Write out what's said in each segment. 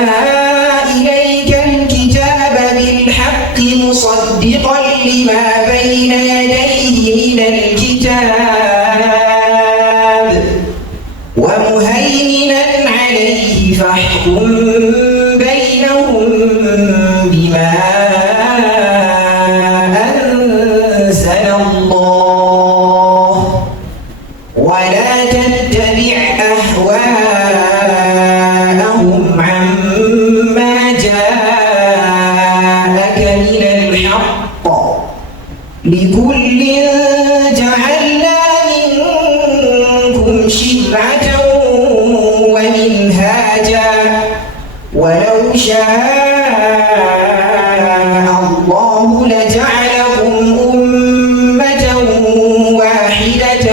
إليك الكتاب بالحق مصدقا لما بين يديه من الكتاب ومهيمنا عليه فاحكم بينهم بما أنزل الله ولا تتبع أهواءهم عما جاءك من الحق لكل جعلنا منكم شرعة ومنهاجا ولو شاء الله لجعلكم أمة واحدة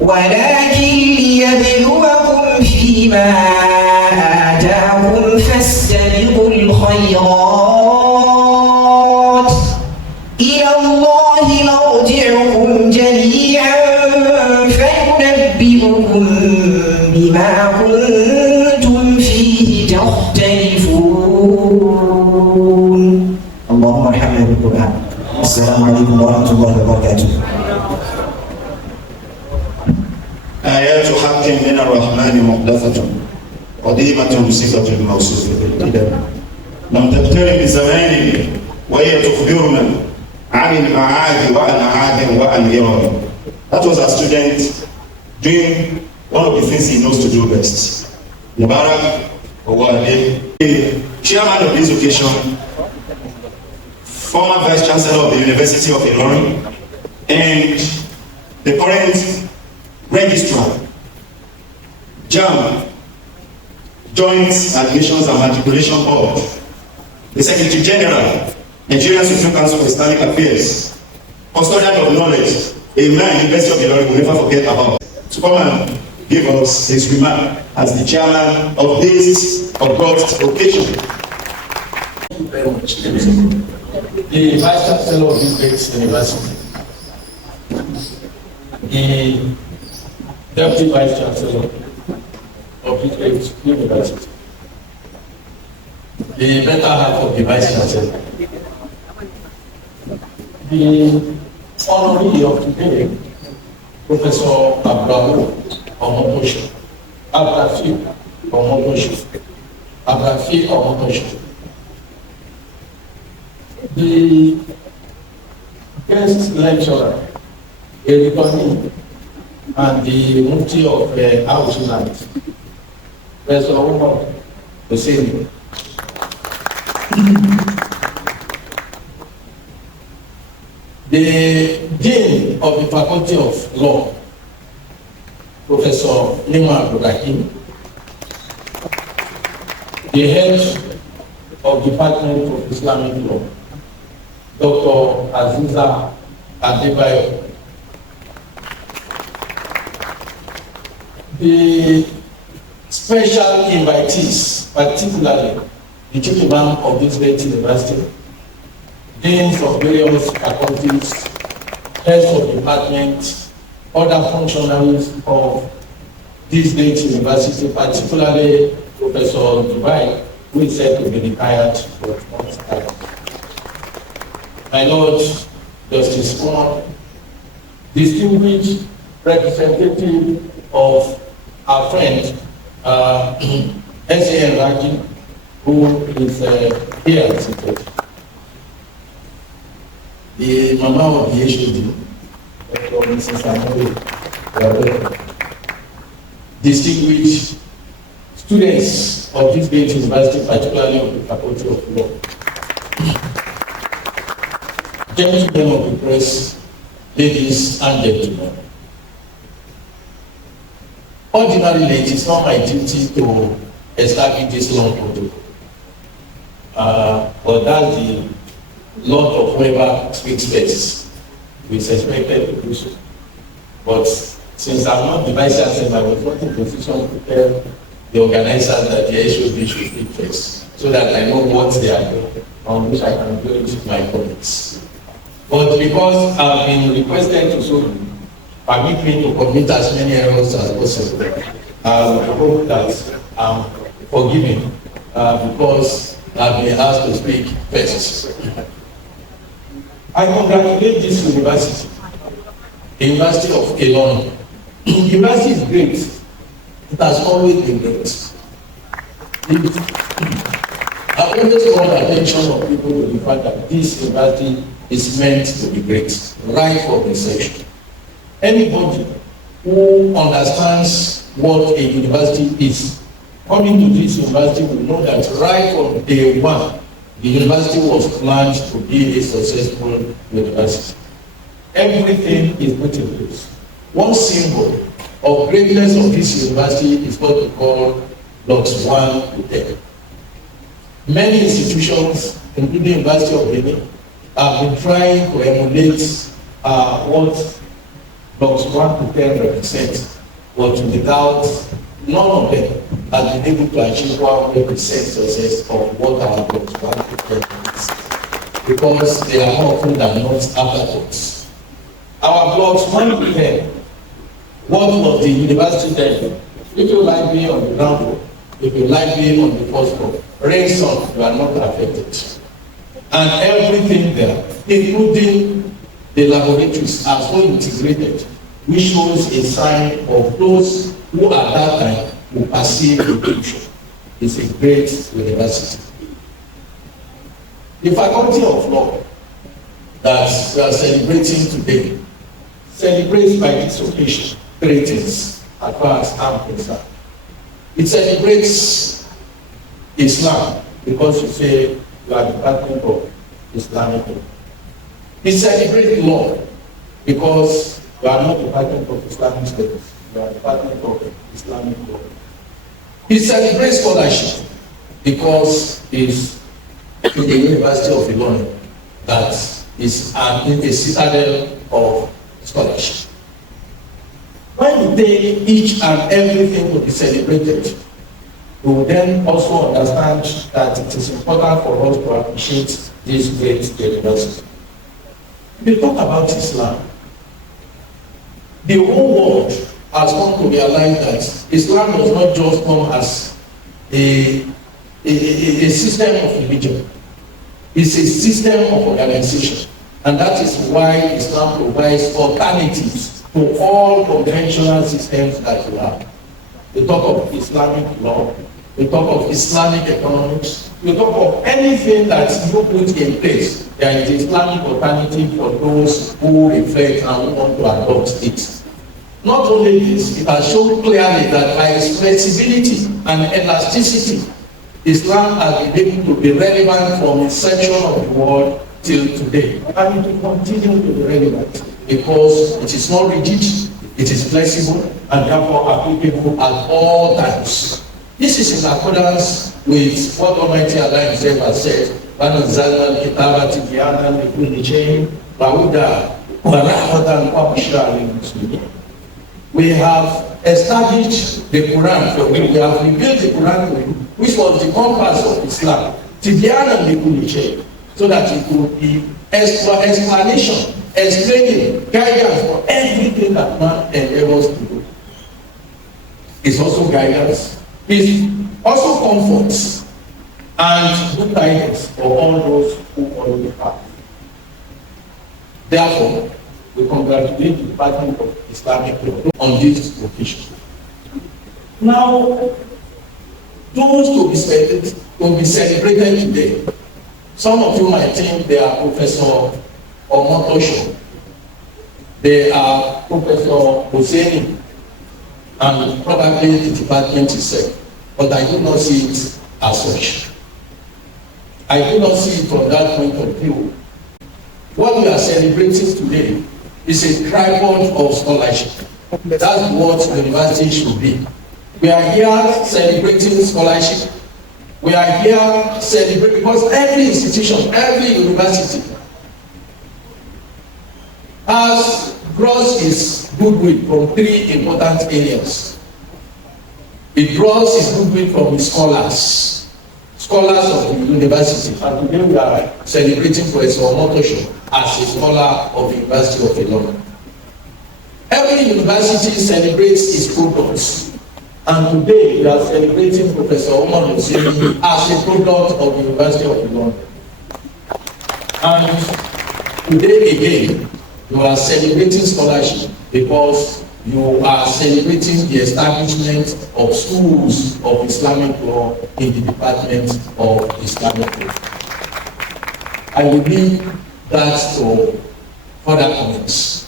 ولكن ليبلوكم فيما آتاكم فاستبقوا الخيرات إلى الله مرجعكم جميعا فينبئكم بما كنتم فيه تختلفون. اللهم ارحمنا بالقرآن. السلام عليكم ورحمة الله وبركاته. آيات حق من الرحمن محدثة قديمة بصفة الموصوف بالقدم لم تقترب بزمان وهي تخبرنا عن المعاد وعن عاد وعن يوم. That was a student doing one of the things he knows to do best. Mubarak Owade, the chairman of this occasion, former vice chancellor of the University of Ilorin, and the current registrar, JAM, Joint Admissions and Matriculation Board, the Secretary General, Nigerian Supreme Council for Islamic Affairs, custodian of knowledge, a man University of Ilorin will never forget about, to come and give us his remark as the chairman of this august occasion. Thank you very much. The Vice Chancellor of this great university, the Deputy Vice Chancellor of this great university, the better half of the Vice Chancellor, the honoree of today, Professor Abdulrafi Omotosho, Abdulrafi, the guest lecturer, a returning, and the Mufti of Alumnus, Professor Omotosho. The Dean of the Faculty of Law, Professor Abdulrafi, the Head of Department of Islamic Law, Dr. Aziza Adebayo, the special invitees, particularly the Chief Imam of this great university, deans of various faculties, heads of departments, other functionaries of this great university, particularly Professor Dubai, who is said to be retired but not retired. My Lord Justice Umar, distinguished representative of our friend S.A.N. Raji, who is here seated. The Mama of the HOD, Dr. Mrs. Amori, distinguished students of this great university, particularly of the Faculty of Law, gentlemen of the press, ladies and gentlemen. Ordinarily, it is not my duty to establish this long protocol, but that's the lot of whoever speaks first. We expected to do so. But since I'm not the vice chancellor, I was not in position to tell the organizers that the HOD should speak first, so that I know what they are doing, on which I can do it with my colleagues. But because I've been requested to so do, permit me to commit as many errors as possible. I hope that I'm forgiven because I've been asked to speak first. I congratulate this university, the University of Ilorin. The university is great. It has always been great. I always call the attention of people to the fact that this university is meant to be great, right from inception. Anybody who understands what a university is, coming to this university will know that right from day one, the university was planned to be a successful university. Everything is put in place. One symbol of greatness of this university is what we call blocks 1 to 10. Many institutions, including the University of Benin, have been trying to emulate what blocks 1 to 10 represent, but without none of them has been able to achieve 100% success of what our blocks 1 to 10 is, because they are more often than not afterthoughts. Our blocks 1 to 10, what was the university then? If you like being on the ground floor, if you like being on the first floor, rain, sun, you are not affected. And everything there, including the laboratories, are so integrated, which shows a sign of those who at that time will perceive the future. It's a great university. The Faculty of Law that we are celebrating today celebrates by this occasion 3 things as far as I'm concerned. It celebrates Islam because you say you are the Department of Islamic law. It celebrates law because you are not the Department of Islamic studies, you are the Department of Islamic law. It celebrates scholarship because it's in the University of Ilorin that is a citadel of scholarship. When we take each and everything to be celebrated, we will then also understand that it is important for us to appreciate this great university. We talk about Islam. The whole world has come to realize that Islam does not just come as a system of religion. It's a system of organization. And that is why Islam provides alternatives to all conventional systems that we have. We talk of Islamic law, we talk of Islamic economics, we talk of anything that you put in place. There is Islamic alternative for those who reflect and who want to adopt it. Not only this, it has shown clearly that by its flexibility and elasticity, Islam has been able to be relevant from inception of the world till today. And it will continue to be relevant because it is not rigid, it is flexible, and therefore applicable at all times. This is in accordance with what Almighty Allah Himself has said, وَنَزَّلْنَا الْكِتَابَ تِبْيَانًا لِكُلِّ شَيْءٍ وَهُدًى وَرَحْمَةً وَبُشْرَى لِلْمُسْلِمِينَ. We have established the Quran for you. We have revealed the Quran for you, which was the compass of Islam, تِبْيَانًا لِكُلِّ شَيْءٍ, so that it could be explanation, explaining, guidance for everything that man endeavors to do. It's also guidance. It's also comfort and good guidance for all those who follow the path. Therefore, we congratulate the Department of Islamic Law on this occasion. Now, those to be celebrated today, some of you might think they are Professor Omotosho, they are Professor Hosseini, and probably the department itself, but I do not see it as such. I do not see it from that point of view. What we are celebrating today is a tripod of scholarship. That's what university should be. We are here celebrating scholarship. We are here celebrating because every institution, every university has draws its goodwill from 3 important areas. It draws its goodwill from its scholars of the university. And today we are celebrating Professor Omotosho as a scholar of the University of Ilorin. Every university celebrates its products. And today we are celebrating Professor Omotosho as a product of the University of London. And today again, you are celebrating scholarship because you are celebrating the establishment of schools of Islamic law in the Department of Islamic law. I will leave that to further comments.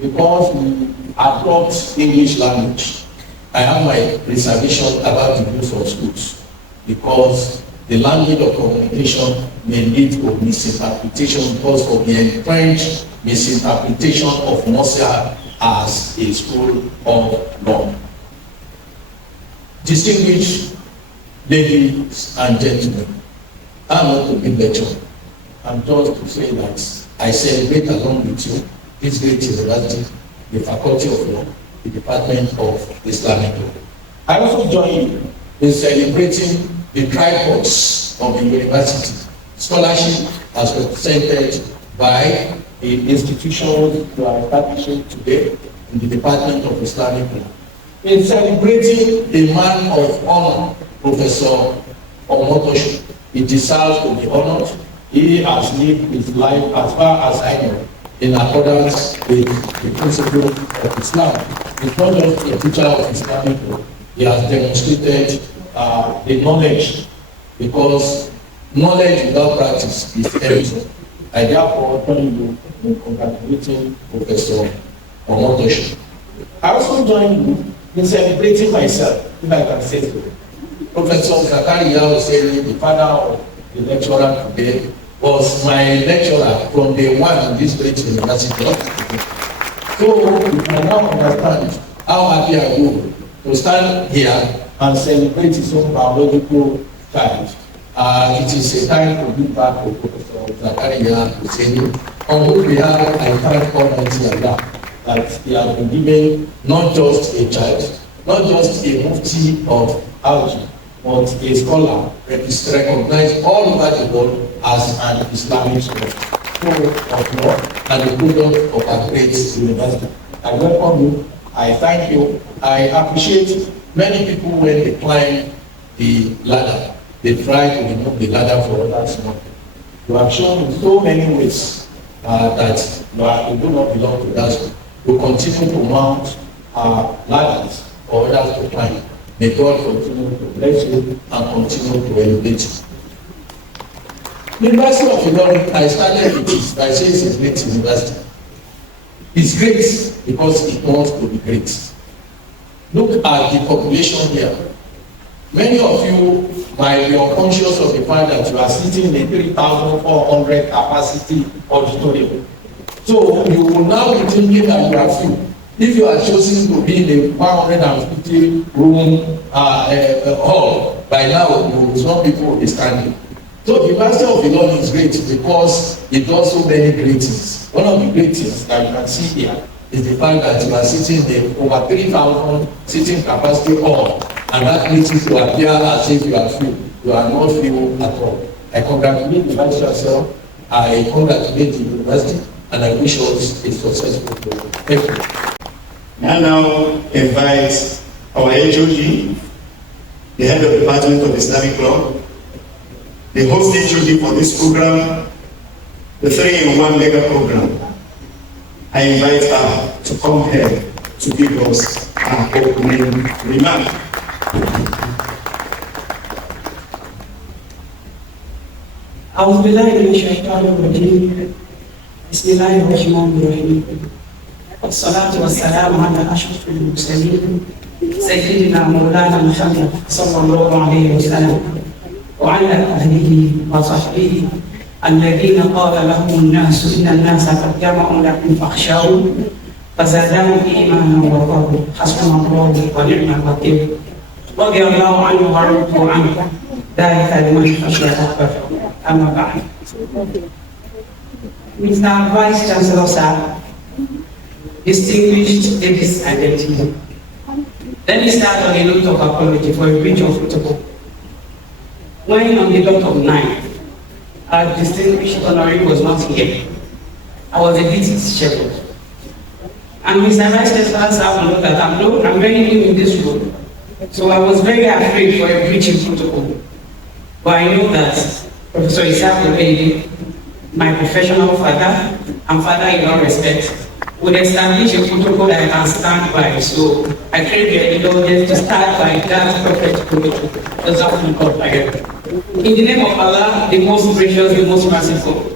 Because we adopt English language, I have my reservation about the use of schools, because the language of communication may lead to misinterpretation because of the entrenched misinterpretation of Mosia as a school of law. Distinguished ladies and gentlemen, I'm not to give lecture. I'm just to say that I celebrate along with you this great university, the Faculty of Law, the Department of Islamic Law. I also join you in celebrating the tripods of the university. Scholarship as represented by the institutions you are establishing today in the Department of Islamic Law. In celebrating a man of honor, Professor Omotosho, he deserves to be honored. He has lived his life, as far as I know, in accordance with the principles of Islam. He's not just a teacher of Islamic law, he has demonstrated the knowledge, because knowledge without practice is empty. I therefore join you in congratulating Professor Omotosho. I also join you in celebrating myself, if I can say so. Professor Zakariya was saying the father of the lecturer today was my lecturer from day one in this great university. So you can now understand how happy I am to stand here and celebrate his own biological child. It is a time to give back to Professor Zakariya Husseini, on whose behalf I thank Almighty Allah that he has been given not just a child, not just a mufti of Alger, but a scholar that is recognized all over the world as an Islamic scholar of law and a product of a great university. I welcome you. I thank you. I appreciate many people when they climb the ladder, they try to remove the ladder for others. You have shown in so many ways that you do not belong to that school. You continue to mount ladders for others to climb. May God continue to bless you and continue to elevate you. University of Ilorin, I started with this by saying it's a great university. It's great because it wants to be great. Look at the population here. Many of you might be unconscious of the fact that you are sitting in a 3,400 capacity auditorium. So you will now be thinking that you are few. If you are chosen to be in a 150 room hall, by now some people will be standing. So the University of Ilorin is great because it does so many great things. One of the great things that you can see here is the fact that you are sitting in over 3,000 seating capacity hall, and that makes you to appear as if you are few. You are not few at all. I congratulate the Vice Chancellor, I congratulate the university, and I wish us a successful program. Thank you. I now invite our HOD, the head of the Department of Islamic Law, the host HOD for this program, the 3-in-1 mega program. I invite her to come here to give us her opening remark. أعوذ بالله من الشيطان الرجيم بسم الله الرحمن الرحيم والصلاة والسلام على أشرف المرسلين سيدنا مولانا محمد صلى الله عليه وسلم وعلى أهله وصحبه الذين قال لهم الناس إن الناس قد جمعوا لكم فاخشوهم فزادهم إيمانا وقالوا حسبنا الله ونعم الوكيل رضي الله عنه ورضوا عنه ذلك لمن خشي ربه. أما بعد. Mr. Vice Chancellor, sir, distinguished ladies and gentlemen, let me start on a note of apology for a breach of protocol. When on the dot of 9, our distinguished honorary was not here. I was a bit disheveled. And Mr. Vice Chancellor sir will know that I'm very new in this role. So I was very afraid for a preaching protocol. But I know that Professor Isaac Obedi, my professional father and father in all respect, would establish a protocol that I can stand by. So I crave your indulgence to start by that perfect protocol. In the name of Allah, the most gracious, the most merciful,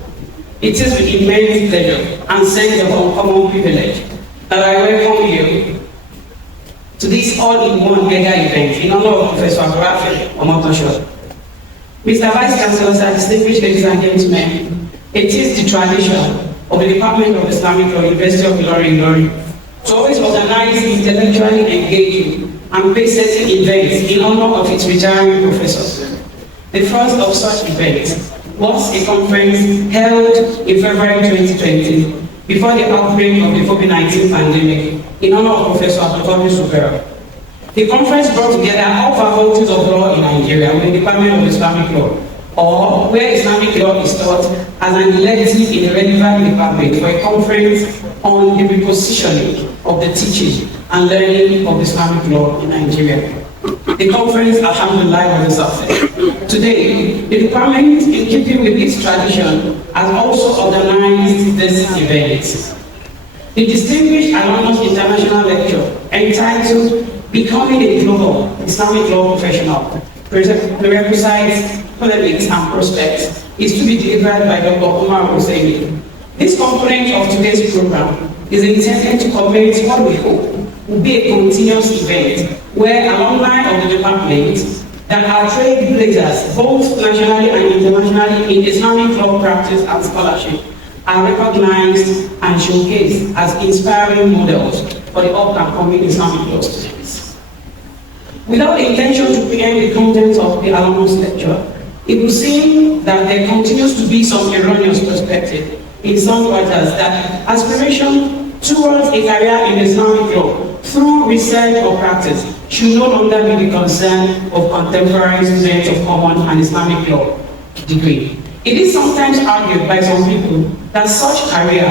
it is with immense pleasure and sense of uncommon privilege that I welcome you to this all-in-one mega event in honor of Professor Abdulrafi Omotosho. Mr. Vice Chancellor, sir, distinguished ladies and gentlemen, it is the tradition of the Department of Islamic Law, University of Ilorin, to always organize intellectually engaging and pace-setting events in honor of its retiring professors. The first of such events was a conference held in February 2020 before the outbreak of the COVID-19 pandemic in honor of Professor Abdulrafi. The conference brought together all faculties of law in Nigeria with the Department of Islamic Law, or where Islamic law is taught as an elective in a relevant department, for a conference on the repositioning of the teaching and learning of Islamic law in Nigeria. The conference, alhamdulillah, was a success. Today, the department, in keeping with its tradition, has also organized this event. The distinguished Alumnus International Lecture, entitled Becoming a Global Islamic Law Professional, Prerequisites, Polemics and Prospects, is to be delivered by Dr. Umar Husseini. This component of today's program is intended to commence what we hope will be a continuous event where alumni of the department that are trailblazers, both nationally and internationally, in Islamic law practice and scholarship, are recognized and showcased as inspiring models for the up-and-coming Islamic law students. Without the intention to preempt the contents of the alumnus lecture, it will seem that there continues to be some erroneous perspective in some writers that aspiration towards a career in Islamic law through research or practice should no longer be the concern of contemporary students of common and Islamic law degree. It is sometimes argued by some people that such career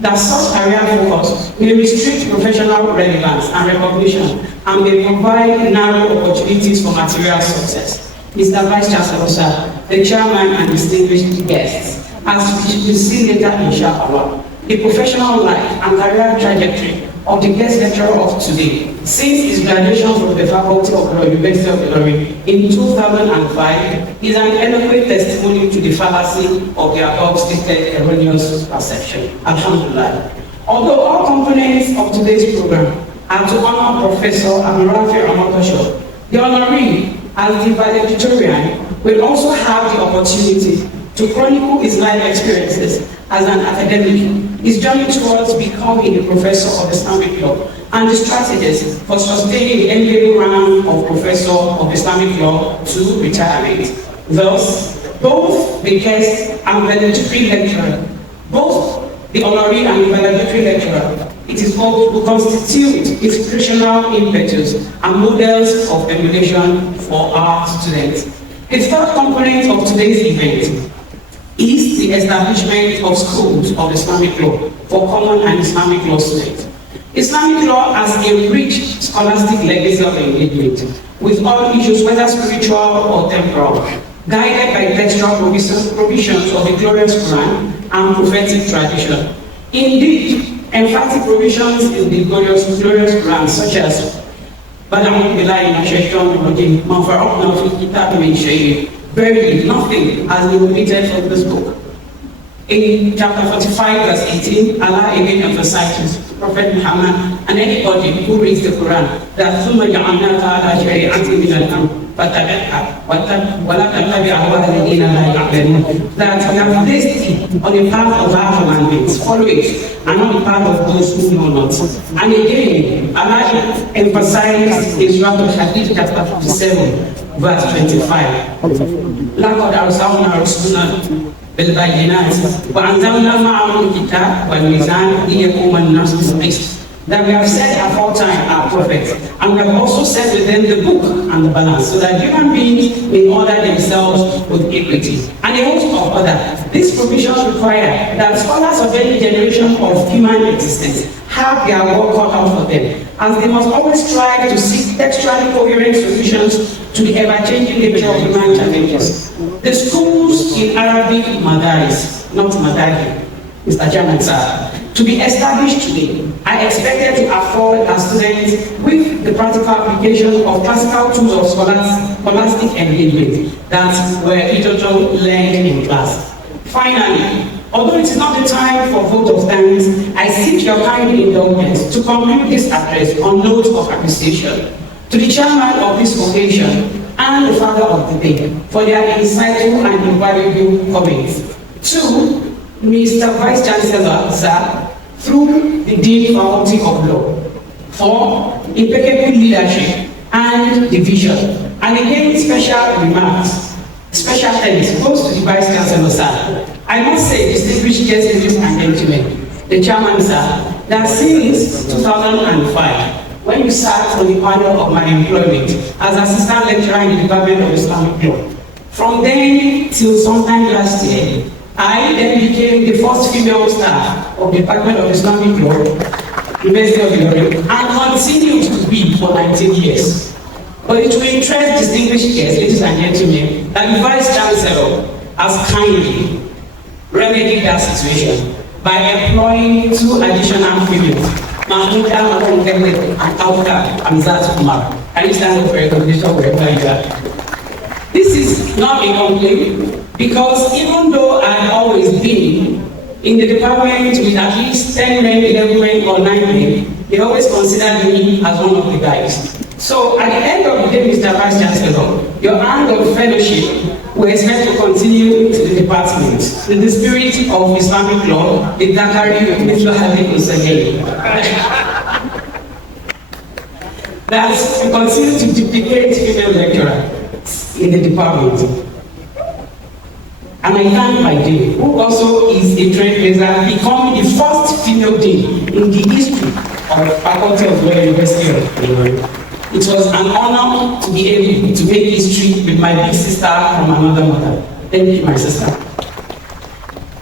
focus may restrict professional relevance and recognition and may provide narrow opportunities for material success. Mr. Vice Chancellor, sir, the chairman and distinguished guests, as we will see later, inshallah, the professional life and career trajectory of the guest lecturer of today, since his graduation from the Faculty of Law, University of Ilorin in 2005, is an eloquent testimony to the fallacy of the above stated erroneous perception. Alhamdulillah. Although all components of today's program are to honor Professor Abdulrafi Omotosho, the honoree, as the valedictorian, will also have the opportunity to chronicle his life experiences as an academic, his journey towards becoming a professor of Islamic law, and the strategies for sustaining the enviable rank of professor of Islamic law to retirement. Thus, both the guest and valedictory lecturer, both the honoree and the valedictory lecturer, it is called to constitute inspirational impetus and models of emulation for our students. The third component of today's event is the establishment of schools of Islamic law for common and Islamic law students. Islamic law has a rich scholastic legacy of engagement with all issues, whether spiritual or temporal, guided by textual provisions of the glorious Quran and prophetic tradition. Indeed, emphatic provisions in the glorious Quran, such as verily, nothing has been omitted from this book. In chapter 45, verse 18, Allah again emphasizes Prophet Muhammad and anybody who reads the Quran that ثُمَّ جَعَلْنَاكَ عَلَى شَرِيعَةٍ مِنَ الْأَمْرِ فَاتَّبِعْهَا وَلَا تَتَّبِعْ أَهْوَاءَ الَّذِينَ لَا يَعْلَمُونَ. That we have placed it on the path of our commandments, follow it, and not the path of those who know not. And again, Allah emphasized in Surah Al-Hadid, chapter 57, verse 25. لَقَدْ أَرْسَلْنَا رُسُلَنَا بالبينات وأنزلنا معهم الكتاب والميزان ليقوم الناس بالقسط. That we have said aforetime our prophets, and we have also set with them the book and the balance, so that human beings may order themselves with equity. And a host of other. These provisions require that scholars of any generation of human existence have their work cut out for them, as they must always strive to seek textually coherent solutions to the ever-changing nature of human challenges. The schools in Arabic Madaris, not Madari, Mr. Chairman, sir, to be established today are expected to afford our students with the practical application of classical tools of scholastic engagement that were hitherto learned in class. Finally, although it is not the time for vote of thanks, I seek your kind indulgence to conclude this address on note of appreciation to the chairman of this occasion and the father of the day for their insightful and invaluable comments. To Mr. Vice Chancellor, sir, through the Dean Faculty of Law, for impeccable leadership and division. And again, special remarks, special thanks goes to the Vice Chancellor, sir. I must say, distinguished guests, ladies and gentlemen, the chairman, sir, that since 2005, when you sat on the panel of my employment as assistant lecturer in the Department of Islamic Law, from then till sometime last year, I then became the first female staff of the Department of Islamic Law, University of Ilorin, and continued to be for 19 years. But it will interest distinguished guests, ladies and gentlemen, that the Vice Chancellor has kindly remedied that situation by employing 2 additional females, Mahmoud and Auka Amzat Kumar. Can you stand up for recognition wherever you are? This is not a complaint, because even though I've always been in the department with at least 10 men, 11 men, or 9 men, they always considered me as one of the guys. So at the end of the day, Mr. Vice Chancellor, your hand of fellowship we expect to continue to the department in the spirit of Islamic law, the Dakari of Mr. Hadith again. That we continue to duplicate female lecturers in the department. And I thank my dean, who also is a trailblazer, becoming the first female dean in the history of the Faculty of Law, University of Ilorin. It was an honor to be able to make history with my big sister from another mother. Thank you, my sister.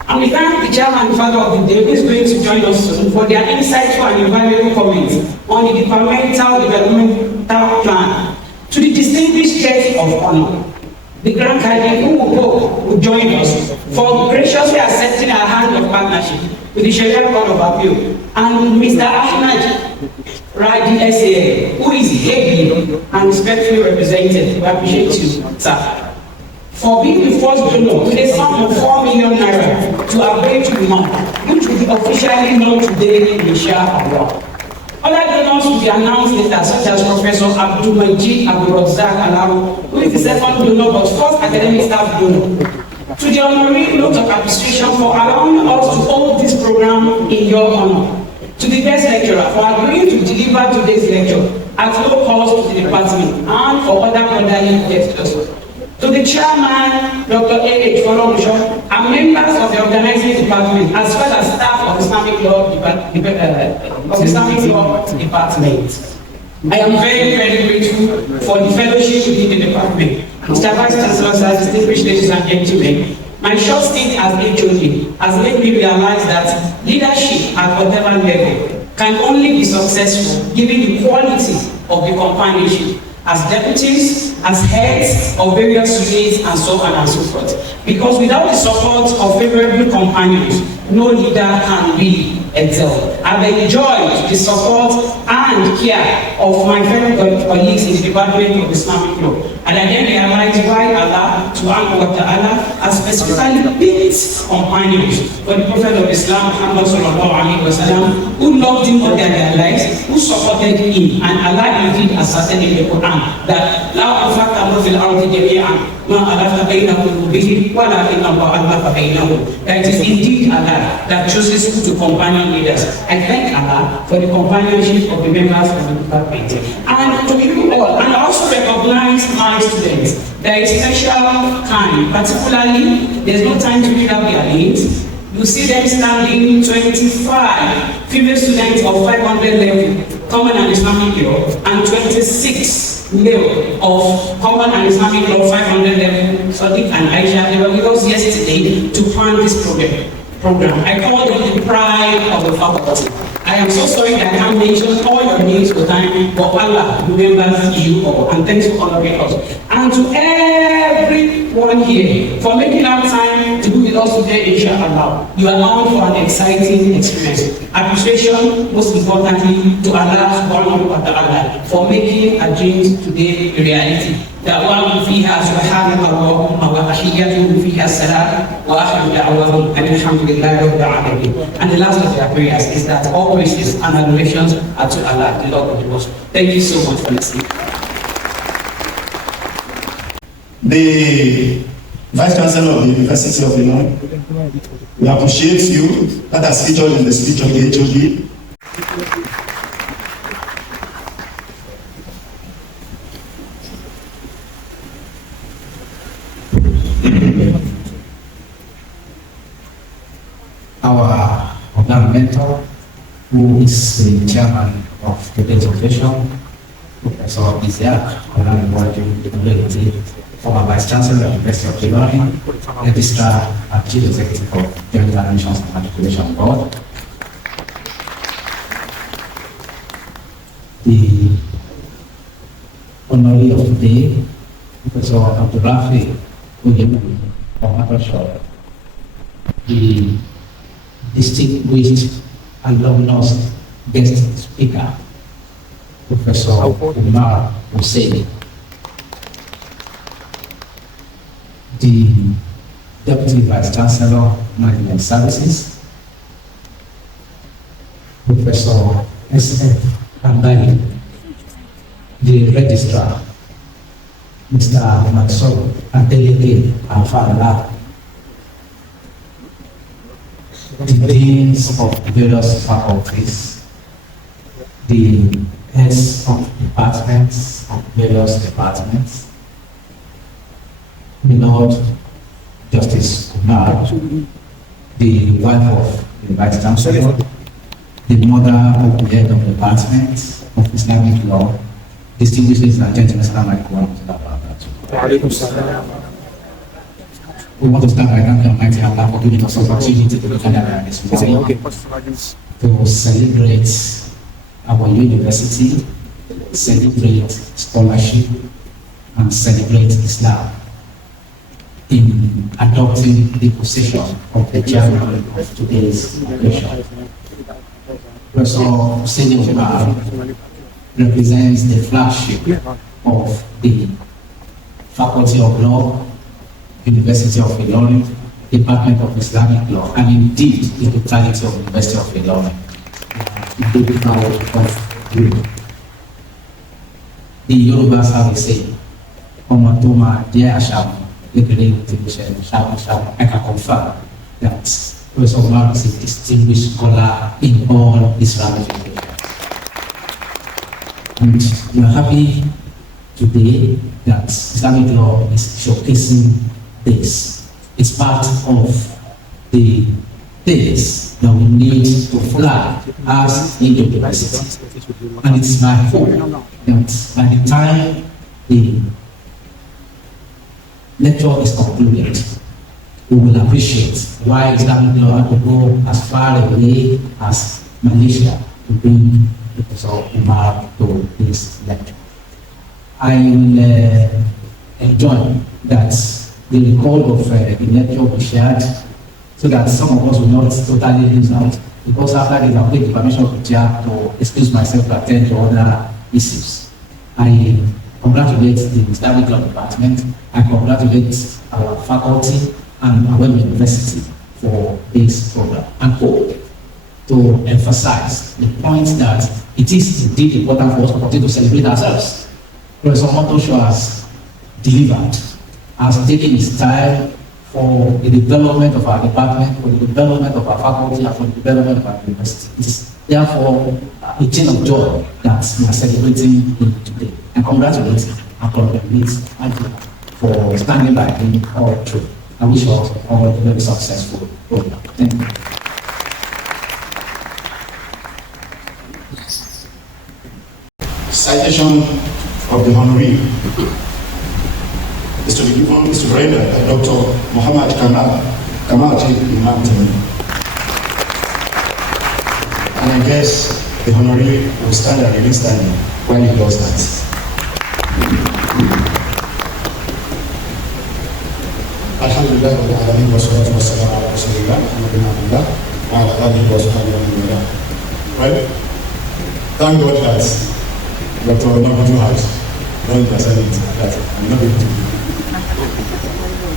And we thank the chairman and father of the day, who is going to join us soon, for their insightful and invaluable comments on the departmental developmental plan. To the distinguished guests of honor, the Grand Cardinal will join us for graciously accepting our hand of partnership with the Sharia Court of Appeal, and Mr. Ahmed Radi SAA, who is ably and respectfully represented. We appreciate you, sir, for being the first donor with a sum of 4 million naira to avail to the month, which will be officially known today in the Shah Award. Other donors will be announced later, such as Professor Abdulrafi, who is the second donor but first academic staff donor. To the honorary note of appreciation for allowing us to hold this program in your honor. To the guest lecturer for agreeing to deliver today's lecture at low cost to the department and for other brotherly gestures. To the chairman, Dr. A.H. Omotosho, and members of the organizing department, as well as staff of Islamic Law Department. I am very, very grateful for the fellowship within the department. Mr. Vice Chancellor, distinguished ladies and gentlemen, my short stint as HOD has made me realize that leadership at whatever level can only be successful given the quality of the companionship as deputies, as heads of various units, and so on and so forth. Because without the support of favorable companions, no leader can really excel. I've enjoyed the support and care of my fellow colleagues in the Department of Islamic Law. And I then realized why Allah subhanahu wa ta'ala has specifically picked companions for the Prophet of Islam, Muhammad sallallahu alayhi wa sallam, who loved him all their lives, who supported him. And Allah indeed asserted in the Quran that La anfaqta fil ardi jami'an ma alafta bainahum bihi walakin Allah alafa bainahum. That it is indeed Allah that chooses to companion leaders. I thank Allah for the companionship of the members of the department. And to you all, and I also recognize my students. There is special kind, particularly, there's no time to read out their names. You see them standing 25 female students of 500 level, Common and Islamic Law, and 26 male of Common and Islamic Law 500 level, Sadiq and Aisha. They were with us yesterday to plan this program. I call them the pride of the faculty. I I am so sorry that I can't mention all your names for time, but Allah remembers you all, and thanks for honoring us. And to everyone here for making out time to be with us today, inshallah. You are on for an exciting experience. Appreciation, most importantly, to Allah subhanahu wa ta'ala for making our dreams today a reality. دعواهم فيها سبحانك اللهم وتحياتهم فيها السلام وآخر دعواهم أن الحمد لله رب العالمين. And the last of their prayers is that all praises and adorations are to Allah, the Lord of the world. Thank you so much for listening. The Vice Chancellor of the University of Illinois, we appreciate you that has featured in the speech of the HOD. Our honorary mentor, who is the chairman of today's occasion, Professor Isaac, former Vice Chancellor of the University of Illinois, Registrar and Chief Executive of the Examinations and Matriculation Board, the honoree of today, Professor Abdulrafi, Omotosho, the distinguished Alumnus guest speaker, Professor Umar Hussein, the Deputy Vice Chancellor, Management Services, Professor S.F. Ambali, the Registrar, Mr. Mansur Adeleke Alfala, the deans of various faculties, the heads of departments of various departments, the Lord Justice Umar, the wife of the Vice Chancellor, the mother of the head of the Department of Islamic Law, distinguished ladies and gentlemen, Assalamu alaikum. We want to start by thanking Almighty Allah for giving us the opportunity to gather this morning to celebrate our university, celebrate scholarship, and celebrate Islam in adopting the position of the chairman of today's occasion. Professor Hussein Umar represents the flagship of the Faculty of Law, University of Illinois, Department of Islamic Law, and indeed the totality of the University of Illinois. Indeed, proud of you. The Yoruba have a saying, Omatoma dear Asham, I can confirm that Professor Umar is a distinguished scholar in all its ramifications. And we are happy today that Islamic law is showcasing this. It's part of the things that we need to flag as a university. And it's my hope that by the time the lecture is concluded, we will appreciate why Islamic law had to go as far away as Malaysia to bring Professor Umar to this lecture. I will enjoy that the record of the lecture will be shared so that some of us will not totally lose out. Because after this, I'll take the permission of the chair to excuse myself to attend to other issues. I congratulate the Islamic Law Department, I congratulate our faculty and our university for this program, and hope to emphasize the point that it is indeed important for us to continue to celebrate ourselves. Professor Omotosho has delivered, has taken his time for the development of our department, for the development of our faculty, and for the development of our university. It is therefore a chain of joy that we are celebrating today. And congratulate and congratulate Angela for standing by him all through. I wish us all a very successful program. Thank you. Citation of the honoree is to be given, is to render by Dr. Muhammad Kamal Imam. And I guess the honorary will stand and remain standing while he does that. Alhamdulillah wa alamin wa salatu wa salam ala rasulillah wa ala alihi wa sahbihi. Well, thank God that Dr. Omotosho has done the assignment that I'm not able to do.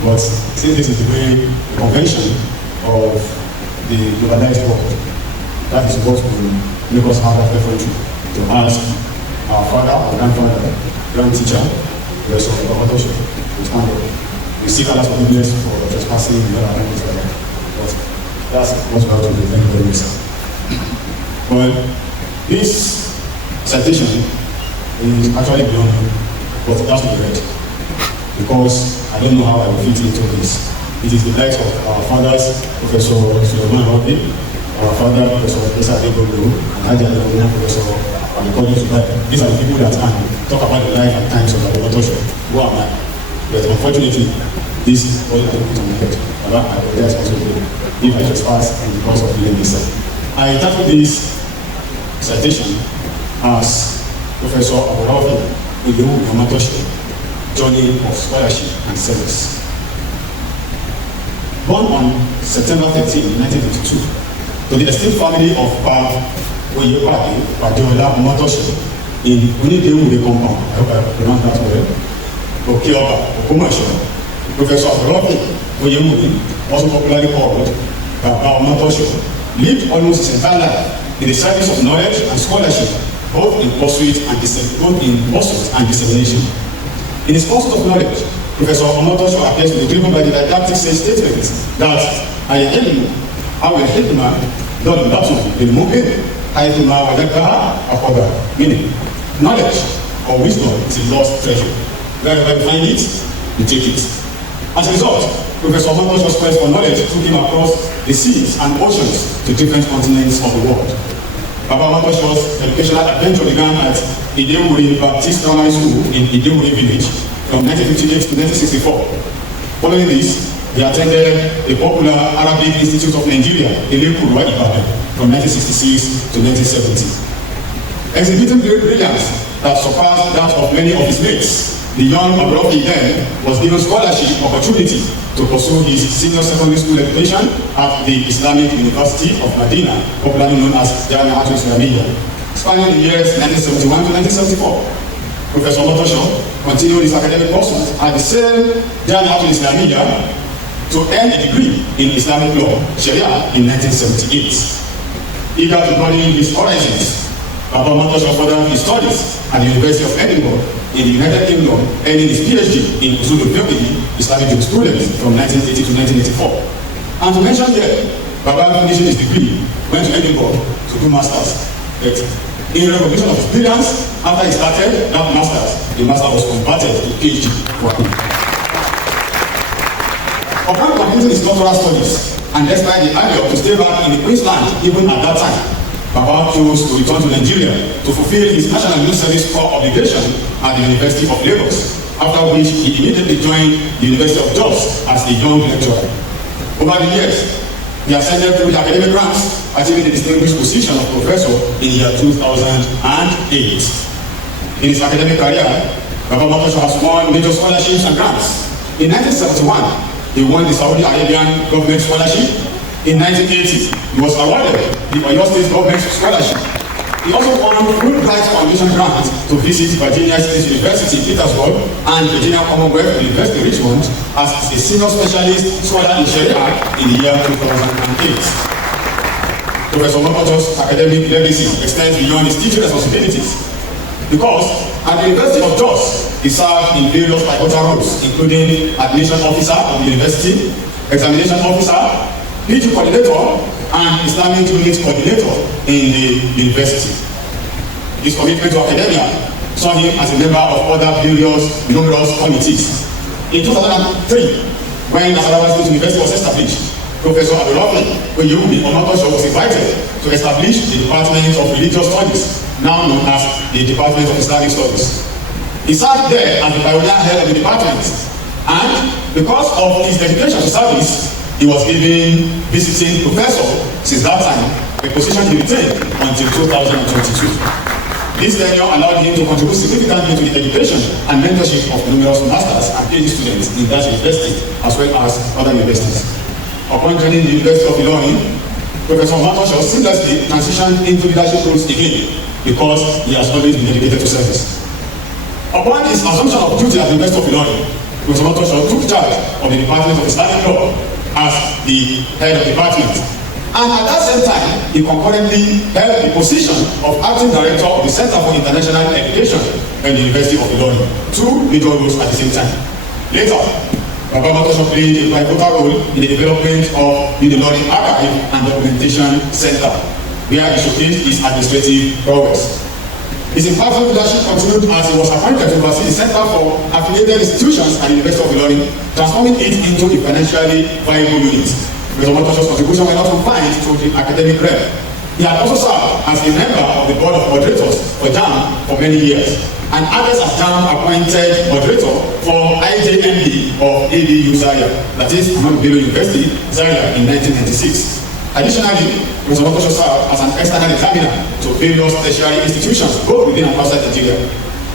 But since this is the very convention of the globalized world, that is what will make us have that reference to ask our father, our grandfather, grand teacher, Professor Omotosho, to stand up. We seek Allah's forgiveness for trespassing in our language, but that's what we have to do. Thank you very much, sir. Well, this citation is actually beyond me, but it has to be read because I don't know how I will fit into this. It is the likes of our fathers, Professor Suleiman Rabi, our father, Professor Esa Adebogo, and Haji Adebogo, Professor according to that. These are the people that can talk about the life and times of Omotosho. Who am I? But unfortunately, this is all I put on my head. I apologize also if I trespass in the course of reading this. I titled this citation as Professor Abdulrafi Omotosho, Journey of Scholarship and Service. Born on September 13, 1952, to the esteemed family of Omotosho in Unidewude compound, I hope I pronounced that well, Omotosho. Professor Abdulrafi also popularly called Omotosho, lived almost his entire life in the service of knowledge and scholarship, both in pursuit and dissemination. In his pursuit of knowledge, Professor Omotosho appears to be driven by the didactic statement that meaning knowledge or wisdom is a lost treasure. Wherever you find it, you take it. As a result, Professor Omotosho's quest for knowledge took him across the seas and oceans to different continents of the world. Baba Omotosho's educational adventure began at Idewuri Baptist Primary School in Idewuri village from 1958 to 1964. Following this, he attended the popular Arabic Institute of Nigeria, Ilekuru, Ibadan, from 1966 to 1970. Exhibiting brilliance that surpassed that of many of his mates, the young Abdulrafi then was given scholarship opportunity to pursue his senior secondary school education at the Islamic University of Medina, popularly known as Jami'atul Islamiyya, spanning the years 1971 to 1974. Professor Omotosho continued his academic pursuit at the same Jami'atul Islamiyya to earn a degree in Islamic law, Sharia, in 1978. Eager to broaden his horizons, Baba Omotosho furthered his studies at the University of Edinburgh in the United Kingdom, earning his PhD in Usul al-Fiqh, Islamic jurisprudence, from 1980 to 1984. And to mention here, Baba finishing his degree, went to Edinburgh to do masters. But in recognition of his brilliance, after he started that masters, the master was converted to PhD for him. Upon completing his doctoral studies, and despite the idea to stay back in the Queensland even at that time, Baba chose to return to Nigeria to fulfill his National Youth Service Corps obligation at the University of Lagos, after which he immediately joined the University of Jos as a young lecturer. Over the years, he ascended through the academic ranks, achieving the distinguished position of professor in the year 2008. In his academic career, Baba Omotosho has won major scholarships and grants. In 1971, he won the Saudi Arabian government scholarship. In 1980, he was awarded the Oyo State Government Scholarship. He also won Fulbright Foundation grant to visit Virginia State University, Petersburg, and Virginia Commonwealth University, Richmond, as a senior specialist scholar in Sharia in the year 2008. Professor Omotosho's academic legacy extends beyond his teaching responsibilities, because at the University of Jos, he served in various pivotal roles, including admission officer of the university, examination officer, PG coordinator, and Islamic unit coordinator in the university. His commitment to academia saw him as a member of other numerous committees. In 2003, when Nasarawa State University was established, Professor Abdulrafi Omotosho was invited to establish the Department of Religious Studies, now known as the Department of Islamic Studies. He served there as the pioneer head of the department, and because of his dedication to service, he was given visiting professor since that time a position he retained until 2022. This tenure allowed him to contribute significantly to the education and mentorship of numerous masters and PhD students in that university as well as other universities. Upon joining the University of Ilorin, Professor Omotosho seamlessly transitioned into leadership roles again because he has always been dedicated to service. Upon his assumption of duty at the University of Ilorin, Professor Omotosho took charge of the Department of Islamic Law as the head of the department. And at that same time, he concurrently held the position of acting director of the Center for International Education at the University of Ilorin, two major roles at the same time. Later, Omotosho played a pivotal role in the development of the Ilorin Archive and Documentation Center, where he showcased his administrative prowess. His impactful leadership continued as he was appointed to oversee the Center for Affiliated Institutions at the University of Ilorin, transforming it into a financially viable unit. Professor Omotosho's contribution were not confined to the academic realm. He had also served as a member of the board of moderators for JAM for many years, and acted as JAM appointed moderator for IJMB of ABU Zaria, that is Ahmadu Bello University, Zaria, in 1996. Additionally, Professor Omotosho served as an external examiner to various tertiary institutions, both within and outside Nigeria.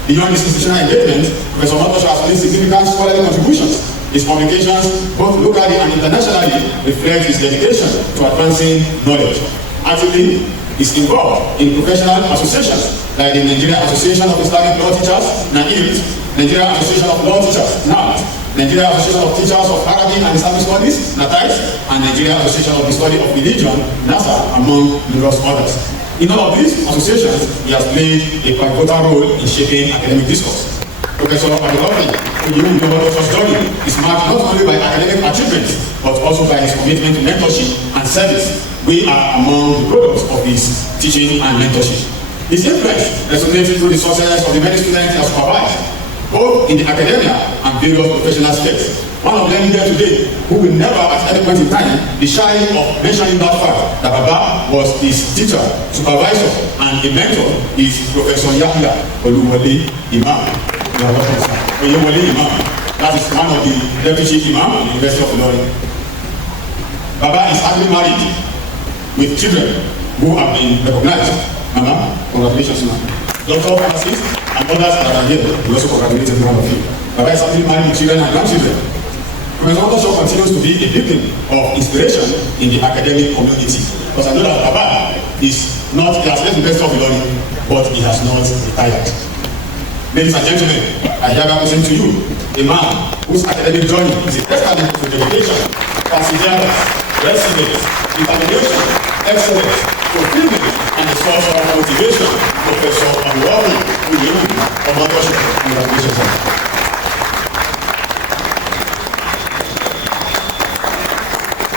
Beyond his institutional engagement, Professor Omotosho has made significant scholarly contributions. His publications, both locally and internationally, reflect his dedication to advancing knowledge. Actively, is involved in professional associations like the Nigerian Association of Islamic Law Teachers, NAILT, Nigerian Association of Law Teachers, NALT, Nigerian Association of Teachers of Arabic and Islamic Studies, NATAIS, and Nigerian Association of the Study of Religion, NASA, among numerous others. In all of these associations, he has played a pivotal role in shaping academic discourse. Professor Abdulrafi, who you know Omotosho's journey, is marked not only by academic achievements, but also by his commitment to mentorship and service. We are among the products of his teaching and mentorship. His influence resonates through the success of the many students he has supervised, both in the academia and various professional spheres. One of them here today, who will never at any point in time be shy of mentioning that fact that Baba was his teacher, supervisor, and a mentor, is Professor Yahya Oluwole Imam. That is one of the deputy imam in the University of Ilorin. Baba is happily married with children who have been recognized. Mama, congratulations, ma'am. Dr. Francis and others that are here will also congratulate every one of you. Baba is happily married with children and grandchildren. Professor Omotosho continues to be a beacon of inspiration in the academic community. Because I know that Baba is not, he has left the University of Ilorin, but he has not retired. Ladies and gentlemen, I hereby present to you a man whose academic journey is a testament to dedication, perseverance, resilience, determination, excellence, fulfillment, and a source of motivation. Professor Abdulrafi, Omotosho, congratulations.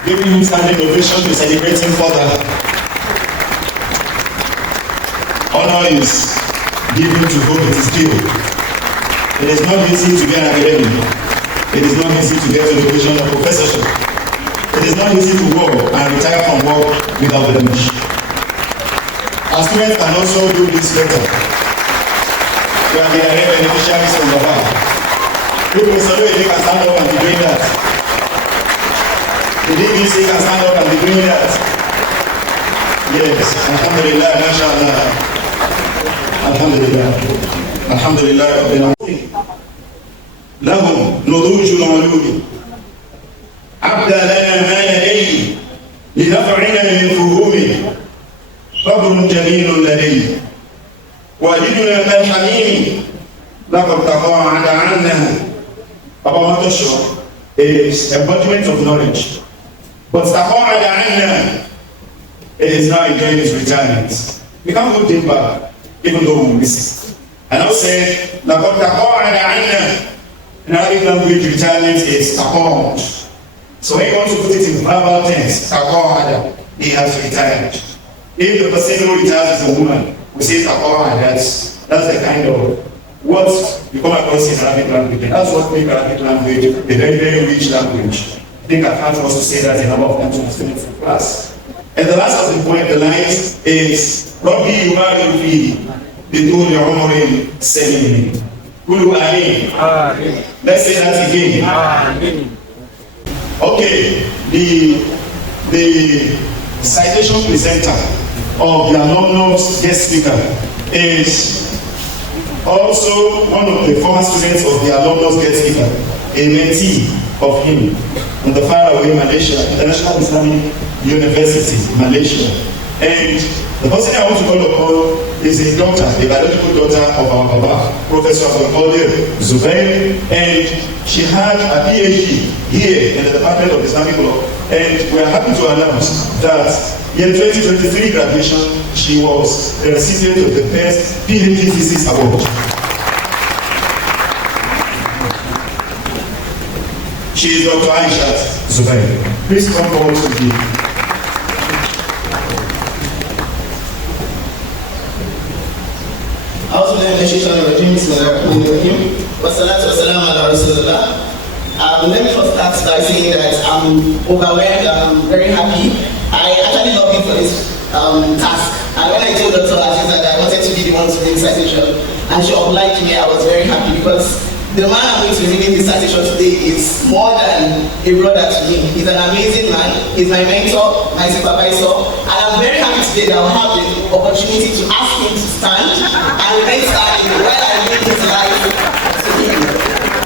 Giving him standing ovation to celebrate him further. Honor is given to whom it is due. It is not easy to get an academic. It is not easy to get to the position of professorship. It is not easy to work and retire from work without blemish. Our students can also do this better. We are the direct beneficiaries from the back. People in Salo can stand up and be doing that. The DBC can stand up and be doing that. Yes, alhamdulillah, mashallah. Alhamdulillah. Alhamdulillah Rabbil Alamin. Lahum nudujul ulumi. Abda lana ma ladayhi linaf'ina min fuhumi. Fabrun jamilun ladayhi. Waliduna mal hamimi. Laqad taqa'ada 'anna. Omotosho is embodiment of knowledge. But taqa'ada 'anna, it is now enjoying his retirement. We can't go deep back, even though we miss it. And I said, لَقَدْ تَقَعَدَ عَنَّا. In Arabic language, retirement is taqa'ud. So when you want to put it in verbal tense, taqa'ada, he has retired. If the person who retires is a woman, we say taqa'ad, that's the kind of what you come across in Arabic language. And that's what makes Arabic language a very, very rich language. I think I can't also say that a number of times to the students in class. And the last of the point, the lines is Rabbi Yumaru Fi. بدون عمر سليم قولوا آمين. Let's say that again. Okay, the citation presenter of the Alumnus guest speaker is also one of the former students of the Alumnus guest speaker, a mentee of him in the faraway Malaysia, International Islamic University, Malaysia. And the person I want to call upon is his daughter, the biological daughter of our Baba, Professor Zubair, and she had a PhD here in the Department of Islamic Law. And we are happy to announce that in 2023 graduation, she was the recipient of the best PhD thesis award. She is Dr. Aisha Zubair. Please come forward to me. Let me first start by saying that I'm overwhelmed, I'm very happy. I actually love you for this task. And when I told Dr. Aziza that I wanted to be the one to do the citation, and she obliged me, I was very happy because the man I'm going to be reading this citation today is more than a brother to me. He's an amazing man. He's my mentor, my supervisor, and I'm very happy today that I'll have the opportunity to ask him to stand and remain standing while I live his life to him.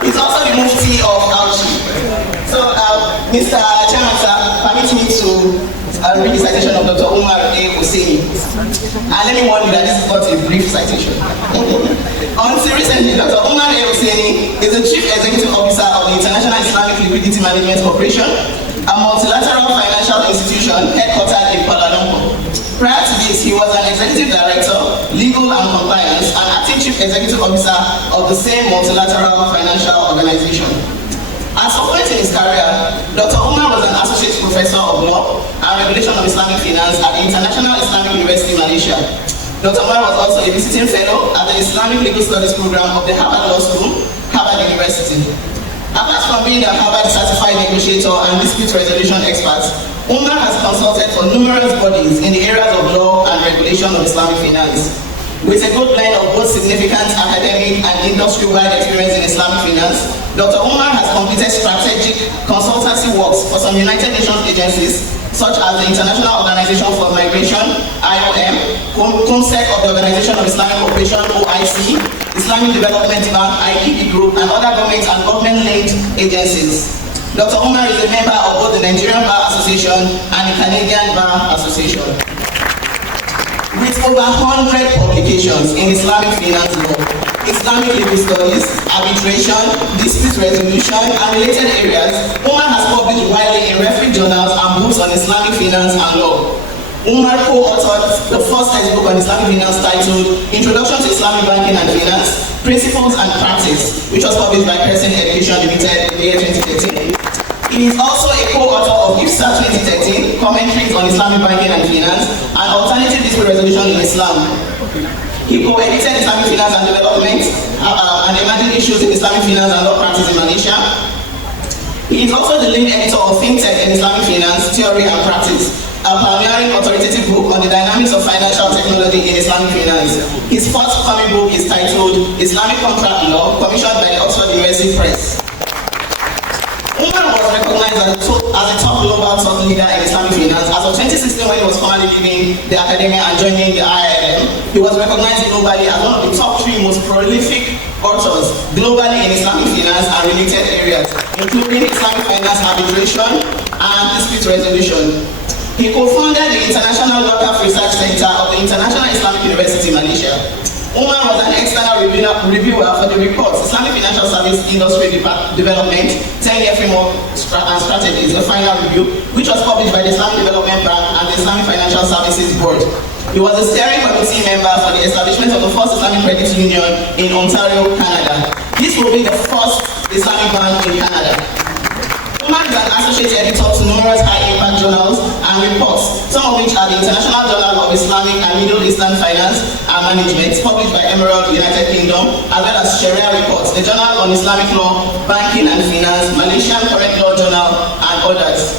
He's also the Mufti of Auchi. So, Mr. Chairman, sir, permit me to read the citation of Dr. Umar A. Husseini. And let me warn you that this is not a brief citation. Until recently, Dr. Umar A. Husseini is the Chief Executive Officer of the International Islamic Liquidity Management Corporation, a multilateral financial institution headquartered in Kuala Lumpur. Prior to this, he was an Executive Director, Legal and Compliance, and Acting Chief Executive Officer of the same multilateral financial organization. At some point in his career, Dr. Umar was an Associate Professor of Law and Regulation of Islamic Finance at the International Islamic University, Malaysia. Dr. Umar was also a visiting fellow at the Islamic Legal Studies program of the Harvard Law School, Harvard University. Apart from being a Harvard certified negotiator and dispute resolution expert, Umar has consulted for numerous bodies in the areas of law and regulation of Islamic finance. With a good blend of both significant academic and industry-wide experience in Islamic finance, Dr. Umar has completed strategic consultancy works for some United Nations agencies, such as the International Organization for Migration, IOM, COMSEC of the Organization of Islamic Cooperation, OIC, Islamic Development Bank, IDB Group, and other government and government-linked agencies. Dr. Umar is a member of both the Nigerian Bar Association and the Canadian Bar Association. With over 100 publications in Islamic finance law, Islamic legal studies, arbitration, dispute resolution, and related areas, Umar has published widely in reference journals and books on Islamic finance and law. Umar co-authored the first textbook on Islamic finance titled Introduction to Islamic Banking and Finance, Principles and Practice, which was published by Person Education Limited in the year 2013. He is also a co-author of IFSA 2013, Commentaries on Islamic Banking and Finance, and Alternative Dispute Resolution in Islam. He co-edited Islamic Finance and Development and Emerging Issues in Islamic Finance and Law Practice in Malaysia. He is also the lead editor of FinTech and Islamic Finance, Theory and Practice, a pioneering authoritative book on the dynamics of financial technology in Islamic finance. His forthcoming book is titled Islamic Contract Law, commissioned by the Oxford University Press. Umar was recognized as a top global thought leader in Islamic finance. As of 2016, when he was formally leaving the academia and joining the IIM, he was recognized globally as one of the top 3 most prolific authors globally in Islamic finance and related areas, including Islamic finance arbitration and dispute resolution. He co-founded the International Waqf Research Center of the International Islamic University, Malaysia. Umar was an external reviewer for the report Islamic Financial Service Industry Development 10-year Framework and Strategies, the final review, which was published by the Islamic Development Bank and the Islamic Financial Services Board. He was a steering committee member for the establishment of the first Islamic Credit Union in Ontario, Canada. This will be the first Islamic bank in Canada. Umar is an associate editor to numerous high-impact journals and reports, some of which are the International Journal of Islamic and Middle Eastern Finance and Management, published by Emerald, United Kingdom, as well as Sharia Reports, the Journal on Islamic Law, Banking and Finance, Malaysian Current Law Journal, and others.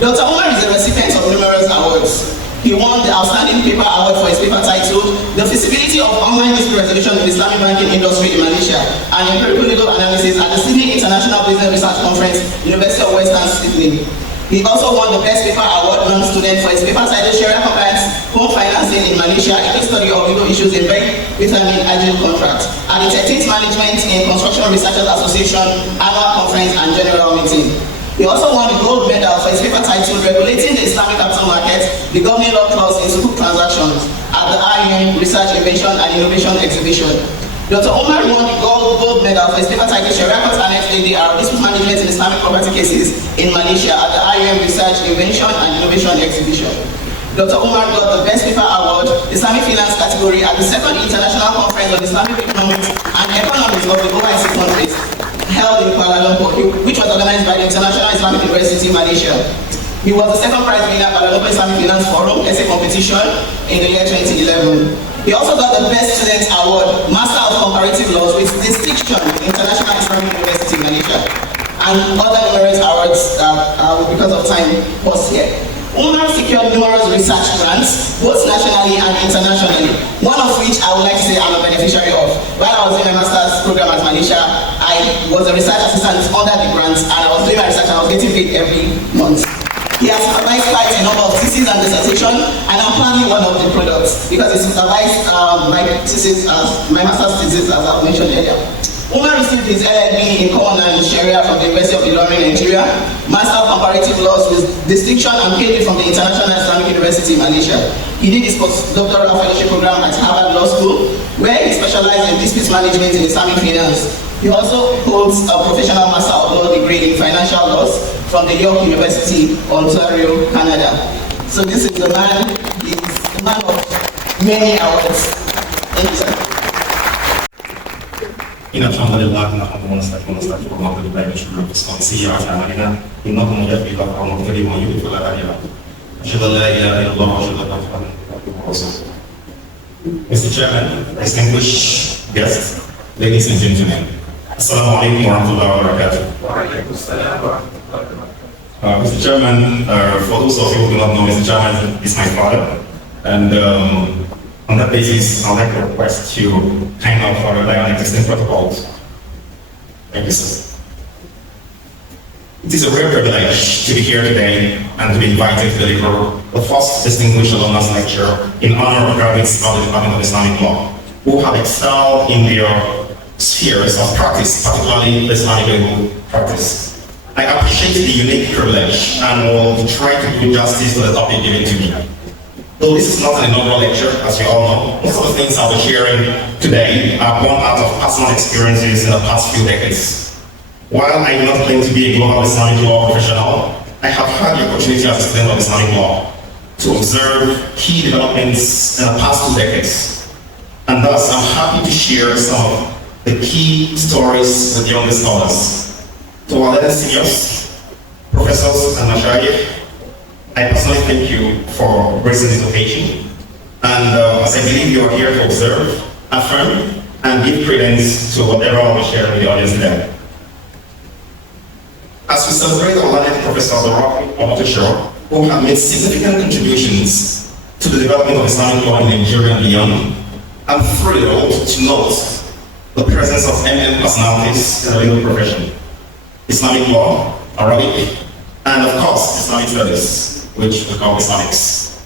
Dr. Umar is a recipient of numerous awards. He won the Outstanding Paper Award for his paper titled The Feasibility of Online Dispute Resolution in the Islamic Banking Industry in Malaysia, and Empirical Legal Analysis at the Sydney International Business Research Conference, University of Western Sydney. He also won the Best Paper Award non-student for his paper titled Sharia Compliance, Home Finance Practicing in Malaysia, a case study of legal issues in vitamin agile contract, and the 13th Management in Construction Researchers Association Annual Conference and General Meeting. He also won the gold medal for his paper titled Regulating the Islamic Capital Market, the Governing Law Clause in Sukuk Transactions at the IUM Research, Invention and Innovation Exhibition. Dr. Omar won the gold medal for his paper titled Sharia Court Annex ADR, Dispute Management in Islamic Property Cases in Malaysia at the IUM Research, Invention and Innovation Exhibition. Dr. Omar got the Best Paper Award, Islamic Finance category at the 2nd International Conference on Islamic Economics and Economics of the OIC countries, held in Kuala Lumpur, which was organized by the International Islamic University, Malaysia. He was the 2nd prize winner at Kuala Lumpur Islamic Finance Forum essay competition in the year 2011. He also got the Best Student Award, Master of Comparative Laws with distinction in International Islamic University, Malaysia, and other numerous awards because of time was here. Umar secured numerous research grants, both nationally and internationally, one of which I would like to say I'm a beneficiary of. While I was doing my master's program at Malaysia, I was a research assistant under the grants, and I was doing my research and I was getting paid every month. He has supervised quite a number of theses and dissertation, and I'm planning one of the products because he supervised my thesis, my master's thesis, as I mentioned earlier. Umar received his LLB in Common and Sharia from the University of Ilorin, Nigeria, Master of Comparative Laws with distinction and PhD from the International Islamic University, Malaysia. He did his postdoctoral fellowship program at Harvard Law School, where he specialized in dispute management in Islamic finance. He also holds a professional Master of Law degree in financial laws from the York University, Ontario, Canada. So this is the man, he's a man of many awards. Thank you, sir. إن الحمد لله نحمده ونستعينه ونستغفره ونعوذ بالله من شرور أنفسنا ومن سيئات أعمالنا إنه من يهده الله فهو المهتدي ومن يضلل فلا هادي له أشهد أن لا إله إلا الله وأشهد أن محمدا عبده ورسوله. Mr. Chairman, distinguished guests, ladies and gentlemen, Assalamu alaikum wa rahmatullahi wa barakatuh. Mr. Chairman, for those of you who do not know, Mr. Chairman is my father, and on that basis, I'd like to request you kind of rely on existing protocols. Thank you, sir. It is a rare privilege to be here today and to be invited to deliver the first distinguished alumnus lecture in honor of graduates of the Department of Islamic Law who have excelled in their spheres of practice, particularly Islamic legal practice. I appreciate the unique privilege and will try to do justice to the topic given to me. Though this is not an inaugural lecture, as you all know, most of the things I'll be sharing today are born out of personal experiences in the past few decades. While I do not claim to be a global Islamic law professional, I have had the opportunity as a student of Islamic law to observe key developments in the past 2 decades. And thus, I'm happy to share some of the key stories with younger scholars. To our learned seniors, professors, and mashayikh, I personally thank you for gracing this occasion, and as I believe you are here to observe, affirm, and give credence to whatever I will share with the audience today. As we celebrate our learned Professor Abdulrafi, Omotosho, who have made significant contributions to the development of Islamic law in Nigeria and beyond, I'm thrilled to note the presence of eminent personalities in the legal profession: Islamic law, Arabic, and of course, Islamic studies, which we call Islamics.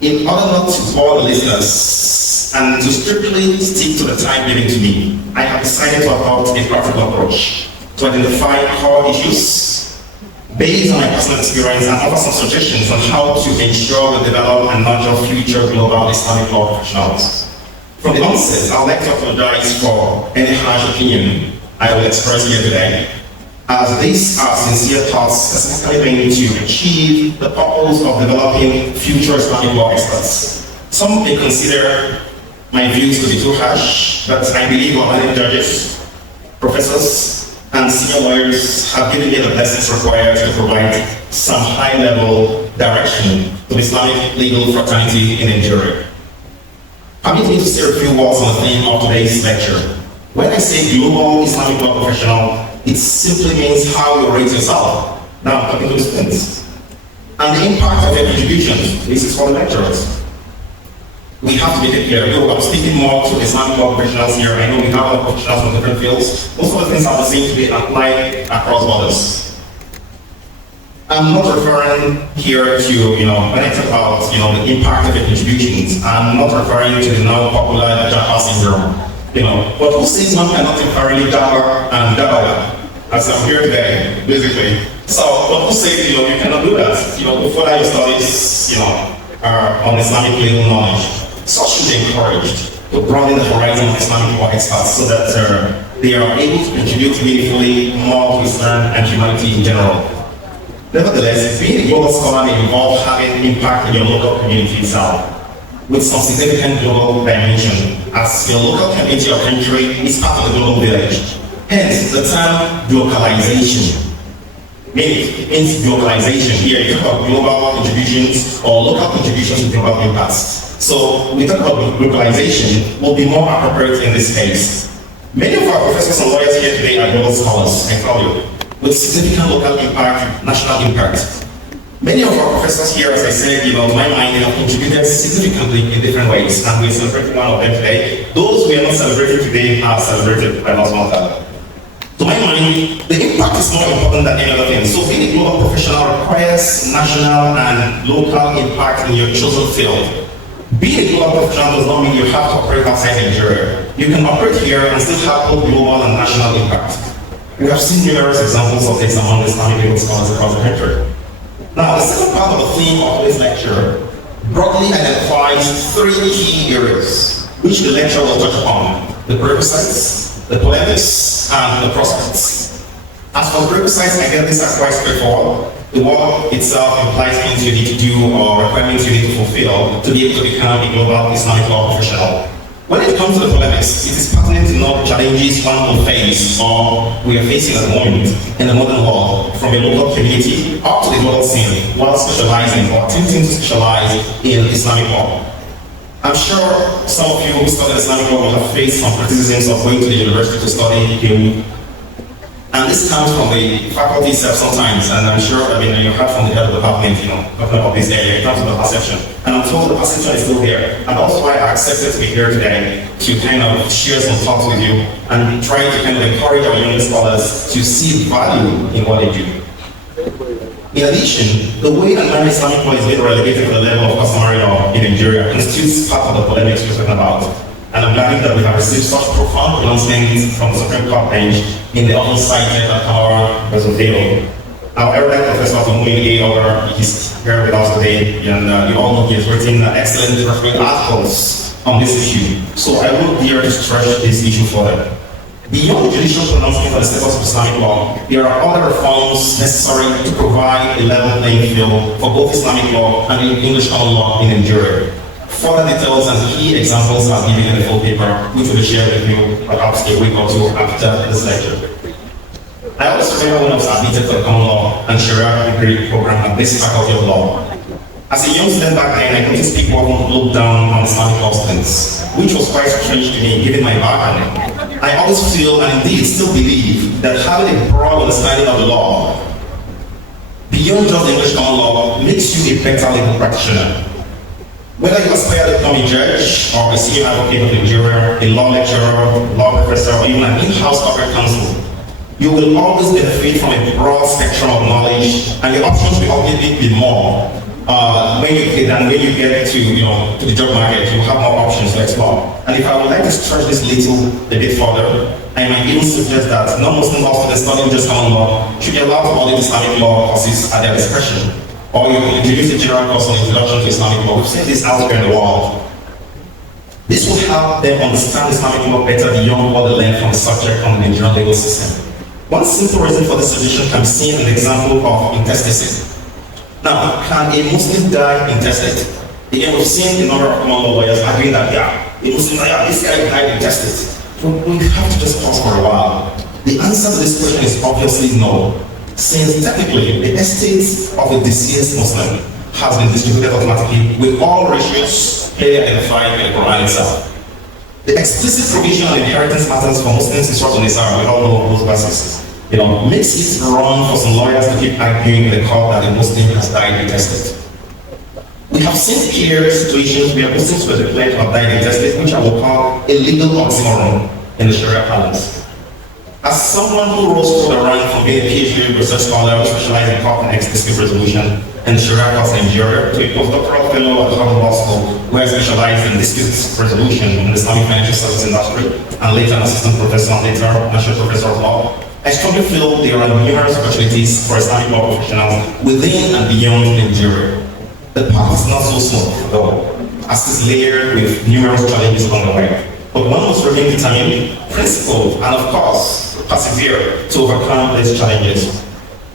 In order not to bore the listeners and to strictly stick to the time given to me, I have decided to adopt a practical approach to identify core issues based on my personal experience and offer some suggestions on how to ensure we develop and nurture future global Islamic law professionals. From the onset, I would like to apologize for any harsh opinion I will express here today, as these are sincere thoughts specifically aimed to achieve the purpose of developing future Islamic law experts. Some may consider my views to be too harsh, but I believe our learned judges, professors, and senior lawyers have given me the blessings required to provide some high-level direction to the Islamic legal fraternity in Nigeria. Permit me to say a few words on the theme of today's lecture. When I say global Islamic law professional, it simply means how you rate yourself. Now I'm talking to the students. And the impact of their contributions. This is for the lecturers. We have to make it clear. I'm speaking more to Islamic law professionals here. I know we have other professionals from different fields. Most of the things are the same to be applied across borders. I'm not referring here to, when I talk about, the impact of your contributions, I'm not referring to the now popular Japa syndrome. But who says one cannot temporarily Japa and Dabaya, as I'm here today, basically. So, but who says, you cannot do that? To further your studies, on Islamic legal knowledge. Such should be encouraged to broaden the horizon of Islamic law experts so that they are able to contribute meaningfully more to Islam and humanity in general. Nevertheless, being a global scholar may involve having impact in your local community itself, with some significant global dimension, as your local community or country is part of the global village. Hence, the term localization. Means globalization. Here, you talk about global contributions or local contributions to global impacts. So, we talk about localization will be more appropriate in this case. Many of our professors and lawyers here today are global scholars, I tell you, with significant local impact, national impact. Many of our professors here, as I said, to my mind, have contributed significantly in different ways, and we're celebrating one of them today. Those we are not celebrating today are celebrated by last month. To my mind, the impact is more important than any other thing. So being a global professional requires national and local impact in your chosen field. Being a global professional does not mean you have to operate outside Nigeria. You can operate here and still have both global and national impact. We have seen numerous examples of this among the Islamic legal scholars across the country. Now, the second part of the theme of this lecture broadly identifies three key areas, which the lecture will touch upon: the prerequisites, the polemics, and the prospects. As for the prerequisites, I guess these are quite straightforward. The work itself implies things you need to do or requirements you need to fulfill to be able to become a global Islamic law professional. When it comes to the polemics, it is pertinent to know the challenges one will face or we are facing at the moment in the modern world, from a local community up to the global scene, while specializing or attempting to specialize in Islamic law. I'm sure some of you who study Islamic law will have faced some criticisms of going to the university to study here. And this comes from the faculty itself sometimes, and I'm sure, you heard from the head of the department, talking about this area in terms of the perception. And I'm told the perception is still there. And that's why I accepted to be here today to kind of share some thoughts with you and try to kind of encourage our young scholars to see value in what they do. In addition, the way that Islamic law is being relegated to the level of customary law in Nigeria constitutes part of the polemics we're talking about. And I'm glad that we have received such profound pronouncements from the Supreme Court bench in the often cited Akawara Resolution. Our erudite Professor Omotosho is here with us today, and you all know he has written excellent referring articles on this issue. So I will dare to stretch this issue further. Beyond judicial pronouncement on the status of Islamic law, there are other reforms necessary to provide a level playing field for both Islamic law and English common law in Nigeria. Further details and key examples are given in the full paper, which will be shared with you perhaps a week or two after this lecture. I also remember when I was admitted to the common law and Sharia degree program at this faculty of law. As a young student back then, I noticed people often look down on Islamic law students, which was quite strange to me given my background. I always feel, and indeed still believe, that having a broad understanding of the law, beyond just English common law, makes you a better legal practitioner. Whether you aspire to become a judge or a senior advocate of Nigeria, a law lecturer, law professor, or even an in-house corporate counsel, you will always benefit from a broad spectrum of knowledge, and your options will obviously be more. When you get to the job market, you have more options to explore. And if I would like to stretch this a bit further, I might even suggest that non-Muslim law students studying just common law should be allowed to audit Islamic law courses at their discretion. Or you can introduce a general course on introduction to Islamic law. We've seen this out there in the world. This will help them understand Islamic law better beyond what they learn from the subject from the Nigerian legal system. One simple reason for this solution can be seen in the example of intestacy. Now, can a Muslim die intestate? Again, we've seen a number of common law lawyers arguing that, this guy died intestate. But we have to just pause for a while. The answer to this question is obviously no. Since technically the estate of a deceased Muslim has been distributed automatically with all ratios clearly identified by the Quran itself. The explicit provision on inheritance matters for Muslims in Surah An-Nisa, we all know those verses, makes it wrong for some lawyers to keep arguing in the court that a Muslim has died intestate. We have seen clear situations where Muslims were declared to have died intestate, which I will call a legal oxymoron in the Sharia parlance. As someone who rose through the rank from being a PhD research scholar who specialized in complex dispute resolution in the Sharia courts in Nigeria to a postdoctoral fellow at Harvard Law School where I specialized in dispute resolution in the Islamic financial services industry and later an assistant professor and later national professor of law, I strongly feel there are numerous opportunities for Islamic law professionals within and beyond Nigeria. The path is not so smooth, though, as it is layered with numerous challenges along the way. But one must remain determined, principled, and of course, persevere to overcome these challenges.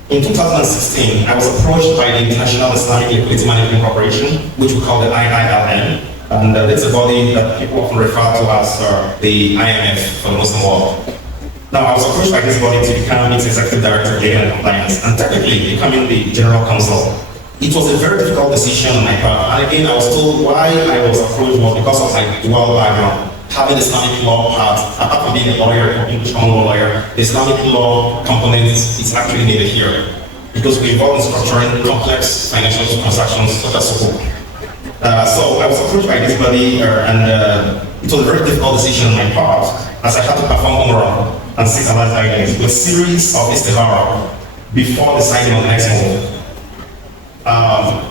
In 2016, I was approached by the International Islamic Liquidity Management Corporation, which we call the IILM, and it's a body that people often refer to as the IMF for the Muslim world. Now, I was approached by this body to become its executive director of legal and compliance, and technically becoming the general counsel. It was a very difficult decision on my part, and again, I was told why I was approached was because of my dual background. Having the Islamic law part, apart from being a lawyer, an English common law lawyer, the Islamic law component is actually needed here because we involve in structuring complex financial transactions such as sukuk. So I was approached by this body and it was a very difficult decision on my part as I had to perform umrah and seek Allah's guidance with a series of istikhara before deciding on the next move.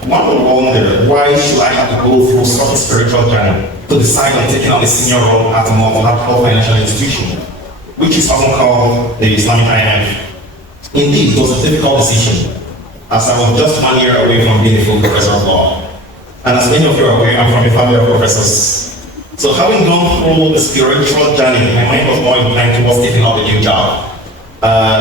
One would wonder, why should I have to go through such a spiritual journey to decide on taking on a senior role at a multilateral financial institution, which is often called the Islamic IMF? Indeed, it was a difficult decision, as I was just 1 year away from being a full professor of law. And as many of you are aware, I'm from a family of professors. So having gone through the spiritual journey, my mind was more inclined towards taking on a new job.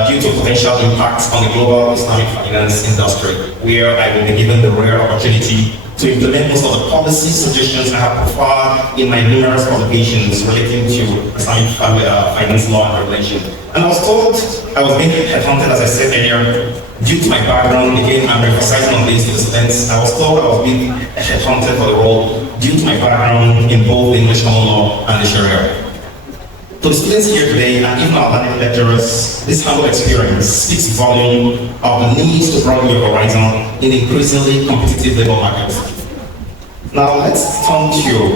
Due to potential impacts on the global Islamic finance industry, where I will be given the rare opportunity to implement most of the policy suggestions I have profiled in my numerous publications relating to Islamic finance law and regulation. And I was told I was being headhunted, as I said earlier, due to my background. Again, I'm emphasizing on this to the students. I was told I was being headhunted for the role due to my background in both the English common law and the Sharia. To the students here today, and even our learning lecturers, this humble experience speaks volume of the need to broaden your horizon in the increasingly competitive labor market. Now let's turn to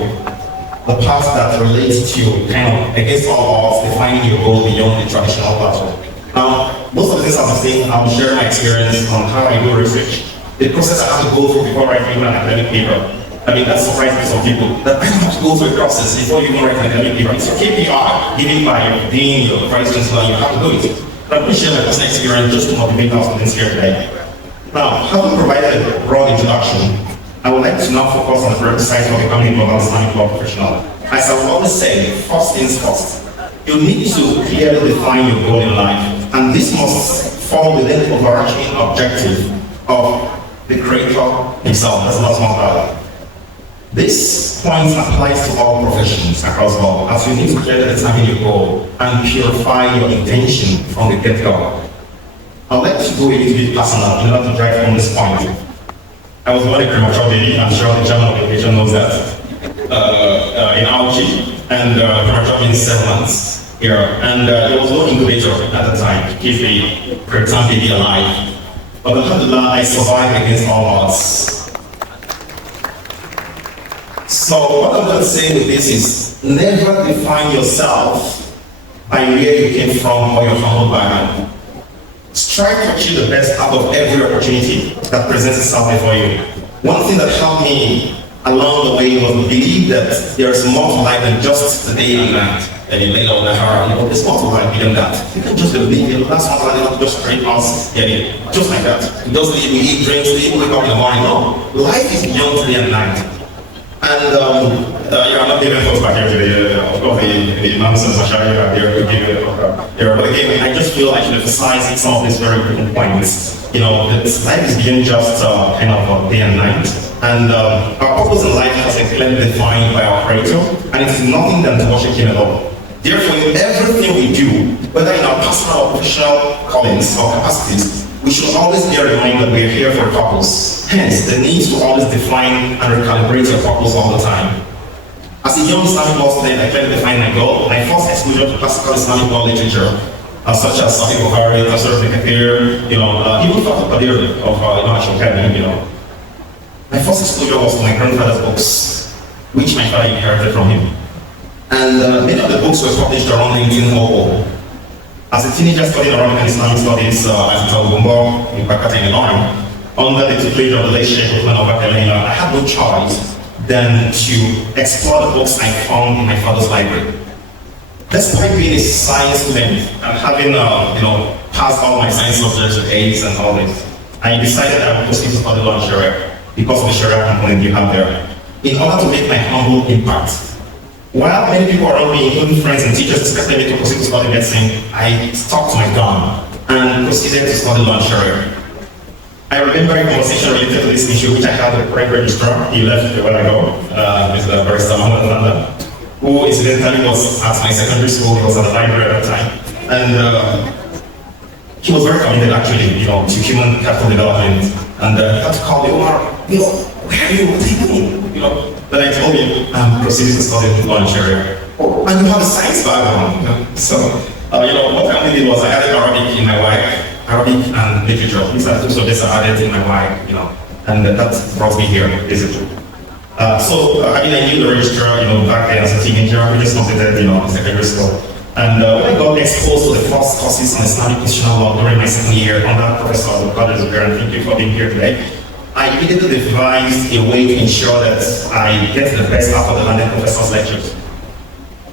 the part that relates to kind of against all odds, defining your goal beyond the traditional platform. Now, most of the things I'm saying, I'll share my experience on how I do research, the process I have to go through before writing an academic paper. I mean, that surprises some people, that I have to go through a process before you even write an academic paper. It's a KPR given by being your vice chancellor, you have to do it. But I'm going to share my personal experience just to motivate our students here today. Now, having provided a broad introduction, I would like to now focus on the prerequisites for becoming a global Islamic law professional. As I will always say, first things first, you need to clearly define your goal in life, and this must fall within the overarching objective of the creator himself, as not small power. This point applies to all professions across the board, as you need to clearly determine your goal and purify your intention from the get-go. I'd like to go a little bit personal in order to drive home this point. I was born a premature baby. I'm sure the German education knows that. In Auchi, and premature means 7 months here. And there was no incubator at the time to keep the preterm baby alive. But alhamdulillah, I survived against all odds. So what I'm going to say with this is, never define yourself by where you came from or your humble background. Strive to achieve the best out of every opportunity that presents itself before you. One thing that helped me along the way was to believe that there is more to life than just the day and night. And you lay down the hour, there's more to life beyond that. You can just believe it. That's not like not just train us, just like that. It doesn't mean we eat, drink, sleep, wake up in the morning. No. Life is beyond day and night. And I'm not giving folks back here today. Of course, the imams and Mashari are there to give it there. But again, I just feel I should emphasize some of these very important points. Life is beyond just kind of day and night. And our purpose in life has been clearly defined by our Creator, and it is nothing than to worship Him alone. Therefore, in everything we do, whether in our personal or professional callings or capacities, we should always bear in mind that we are here for a purpose. Hence, the need to always define and recalibrate your purpose all the time. As a young Islamic law student, I clearly defined my goal. My first exposure to classical Islamic law literature, such as Sahih Bukhari, Tafsir al-Kathir, even Fatul Qadir of Imam Shawkani, My first exposure was to my grandfather's books, which my father inherited from him. And many of the books were published around 1900. As a teenager studying Arabic and Islamic studies at Bumbo in Bakata in Ilorin, under the tutelage of the late Sheikh Uthman Obakalena, I had no choice than to explore the books I found in my father's library. Despite being a science student and having passed all my science subjects with A's and all this, I decided I would proceed to study law and Sharia because of the Sharia component you have there, in order to make my humble impact. While many people around me, including friends and teachers, expected me to proceed to study medicine, I stuck to my gun and proceeded to study law and Sharia. I remember a conversation related to this issue which I had with the current registrar. He left a while ago, Mr. Barrister Mohammed Landa, who incidentally was at my secondary school. He was at the library at that time. And he was very committed actually, to human capital development. And he had to call me, Omar, where are you? What are you doing? Then I told him, I'm proceeding to study law and Sharia. Oh, and you have a science background. So, what I did was I added Arabic in my wife, Arabic and literature. These are two subjects I added in my wife, and that brought me here, basically. I knew the registrar, back then as a teenager. We just completed, secondary school. And when I got exposed to the first courses on Islamic constitutional law during my second year under Professor Abdulrafi, and thank you for being here today, I immediately devised a way to ensure that I get the best out of the landed professor's lectures.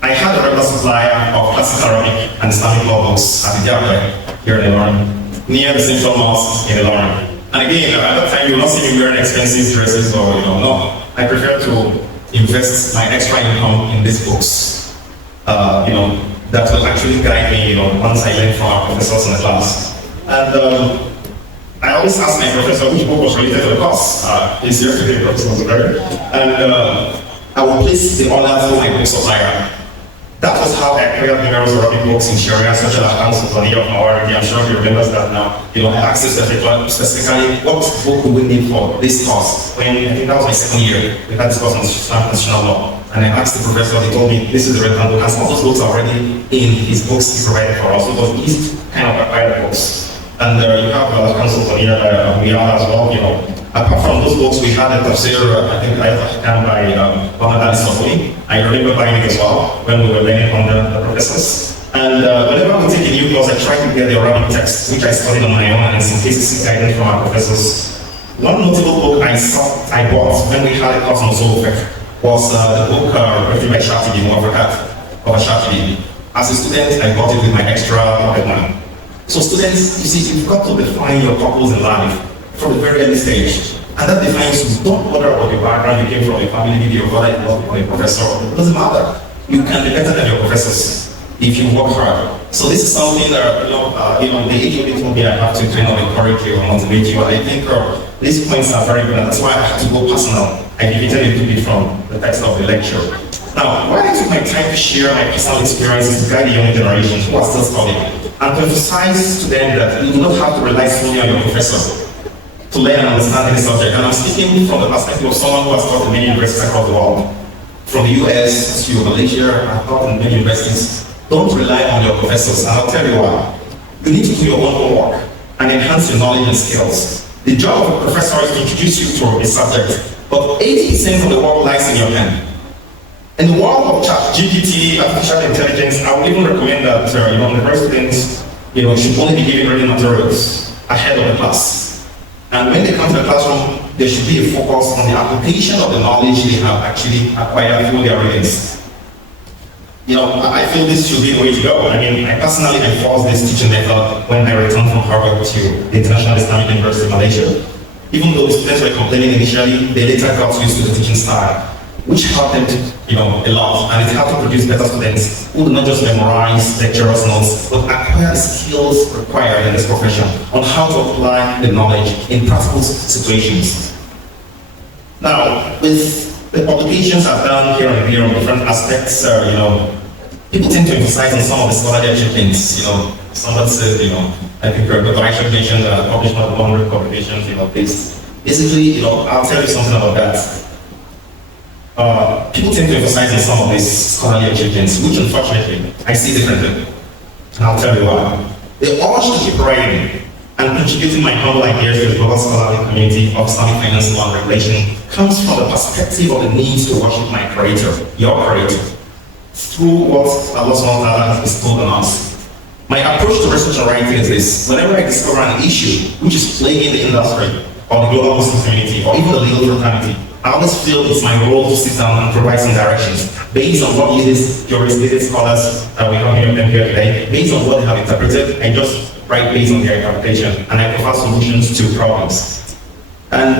I had a regular supplier of classical Arabic and Islamic law books at the Diablo here in Ilorin, near the Central Mosque in Ilorin. And again, at that time, you will not see me wearing expensive dresses or, no. I prefer to invest my extra income in these books, that will actually guide me, once I learn from our professors in the class. And I always ask my professor which book was related to the course. He's here today, Professor Zuberi. And I will place the order through my book supplier. That was how I acquired numerous Arabic books in Sharia, such as Alumnus of Mawardi. I'm sure he remembers that now. I asked him specifically, what book do we need for this course? When I think that was my second year, we had this course on constitutional law. And I asked the professor, he told me, this is the relevant book. And some of those books are already in his books he provided for us. So it was easy to kind of acquire the books. And you have counsel for here, we are as well, Apart from those books, we had a tafsir, I think by Muhammad Ali. I remember buying it as well when we were learning under the professors. And whenever we take a new course, I try to get the Arabic text, which I studied on my own and in cases guidance from our professors. One notable book I bought when we had a course on Usul Fiqh was the book written by Shafi'i, of Shafi'i. As a student, I bought it with my extra pocket money. So students, you see, you've got to define your purpose in life from the very early stage. And that defines you. Don't bother about your background, you came from a family, maybe your father in law or a professor. It doesn't matter. You can be better than your professors if you work hard. So this is something that, the age you told me I have to kind of encourage you or motivate you. I think these points are very good, and that's why I have to go personal. I deviated a little bit from the text of the lecture. Now, why I took my time to share my personal experiences to guide the younger generations who are still studying, and to emphasize to them that you do not have to rely solely on your professor to learn and understand any subject. And I'm speaking from the perspective of someone who has taught in many universities across the world, from the US to Malaysia. I've taught in many universities. Don't rely on your professors, and I'll tell you why. You need to do your own homework and enhance your knowledge and skills. The job of a professor is to introduce you to a subject, but 80% of the world lies in your hand. In the world of GPT, artificial intelligence, I would even recommend that the students should only be given reading materials ahead of the class. And when they come to the classroom, there should be a focus on the application of the knowledge they have actually acquired through their readings. I feel this should be the way to go. I personally enforced this teaching method when I returned from Harvard to the International Islamic University of Malaysia. Even though the students were complaining initially, they later got used to the teaching style, which helped them a lot, and it helped to produce better students who do not just memorize lecturers' notes, but acquire the skills required in this profession on how to apply the knowledge in practical situations. Now, with the publications I've done here and there on different aspects, people tend to emphasize on some of the scholarly achievements. Someone said, I think Dr. Aisha mentioned the publishment of 100 publications, basically, I'll tell you something about that. People tend to emphasize on some of these scholarly achievements, which unfortunately I see differently. And I'll tell you why. The urge to keep writing and contributing my humble ideas to the global scholarly community of Islamic finance law and regulation comes from the perspective of the need to worship my creator, your creator, through what Allah subhanahu wa ta'ala has bestowed on us. My approach to research and writing is this: whenever I discover an issue which is plaguing the industry, or the global Muslim community, or even the legal fraternity, I always feel it's my role to sit down and provide some directions based on what these jurists, scholars we have here today, based on what they have interpreted, and just write based on their interpretation, and I provide solutions to problems. And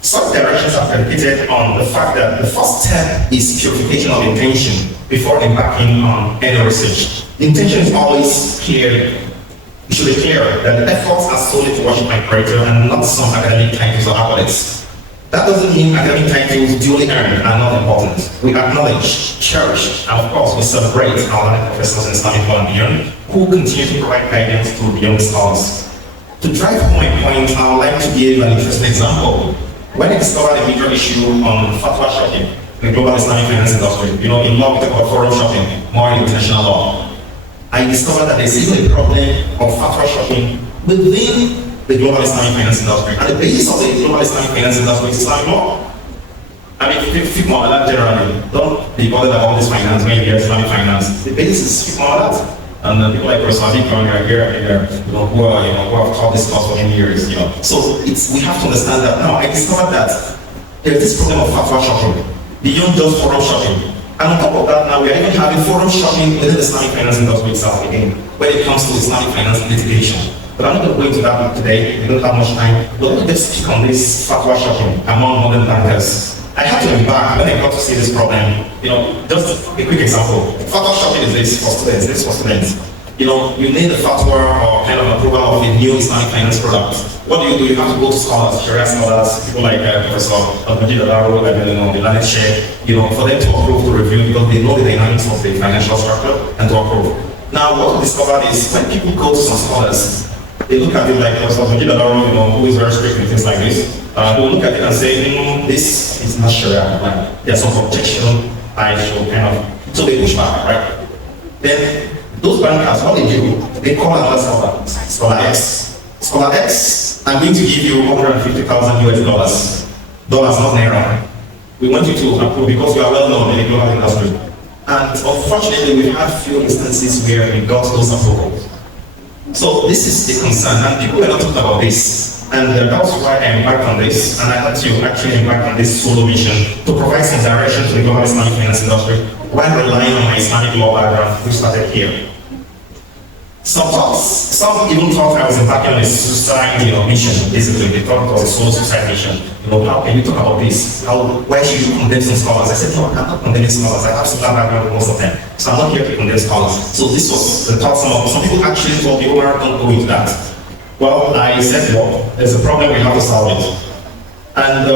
such directions are predicated on the fact that the first step is purification of intention before embarking on any research. The intention is always clear. It should be clear that the efforts are solely to worship my Creator and not some academic titles or accolades. That doesn't mean academic titles duly earned are not important. We acknowledge, cherish, and of course we celebrate our learned professors in Islamic law and beyond who continue to provide guidance to beyond scholars. To drive home my point, I would like to give an interesting example. When I discovered a major issue on fatwa shopping in the global Islamic finance industry, in law we talk about forum shopping, more in international law, I discovered that there's even a problem of fatwa shopping within the global Islamic finance industry. And the basis of the global Islamic finance industry is Islamic law. I mean, fiqh mu'amalat generally, don't be bothered about this finance when you hear Islamic finance. The basis is fiqh mu'amalat. And people like Prof are here and there, who have taught this course for many years, So we have to understand that now. I discovered that there's this problem of fatwa shopping beyond just forum shopping. And on top of that, now we are even having forum shopping within the Islamic finance industry itself again, when it comes to Islamic finance litigation. But I'm not going to go into that today, we don't have much time. But let me just speak on this fatwa shopping among modern bankers. I had to embark when I got to see this problem. Just a quick example. Fatwa shopping is this for students. You need a fatwa or kind of approval of a new Islamic finance product. What do? You have to go to scholars, Sharia scholars, people like Professor Abdulrafi, the learned sheikh, for them to approve, to review, because they know the dynamics of the financial structure and to approve. Now, what we discovered is when people go to some scholars, they look at it like Professor Abdulrafi, who is very strict with things like this. They will look at it and say, this is not Sharia. There's some objection. I should kind of. So they push back, right? Then those bankers, what they do, they call another scholar, Scholar X. Scholar X, I'm going to give you $150,000 US. Dollars, not naira. We want you to approve because you are well known in the global industry. And unfortunately, we have few instances where we got those approvals. So this is the concern, and people were not talking about this. And that was why I embarked on this, and I had to actually embark on this solo mission to provide some direction to the global Islamic finance industry while relying on my Islamic law background, which started here. Some even thought I was embarking on a suicide mission, basically. They thought it was a solo suicide mission. How can you talk about this? Why should you condemn some scholars? I said, no, I'm not condemning scholars. I have similar background with most of them. So I'm not here to condemn scholars. So this was the thought some people actually thought the owner don't go into that. Well, I said, there's a problem, we have to solve it. And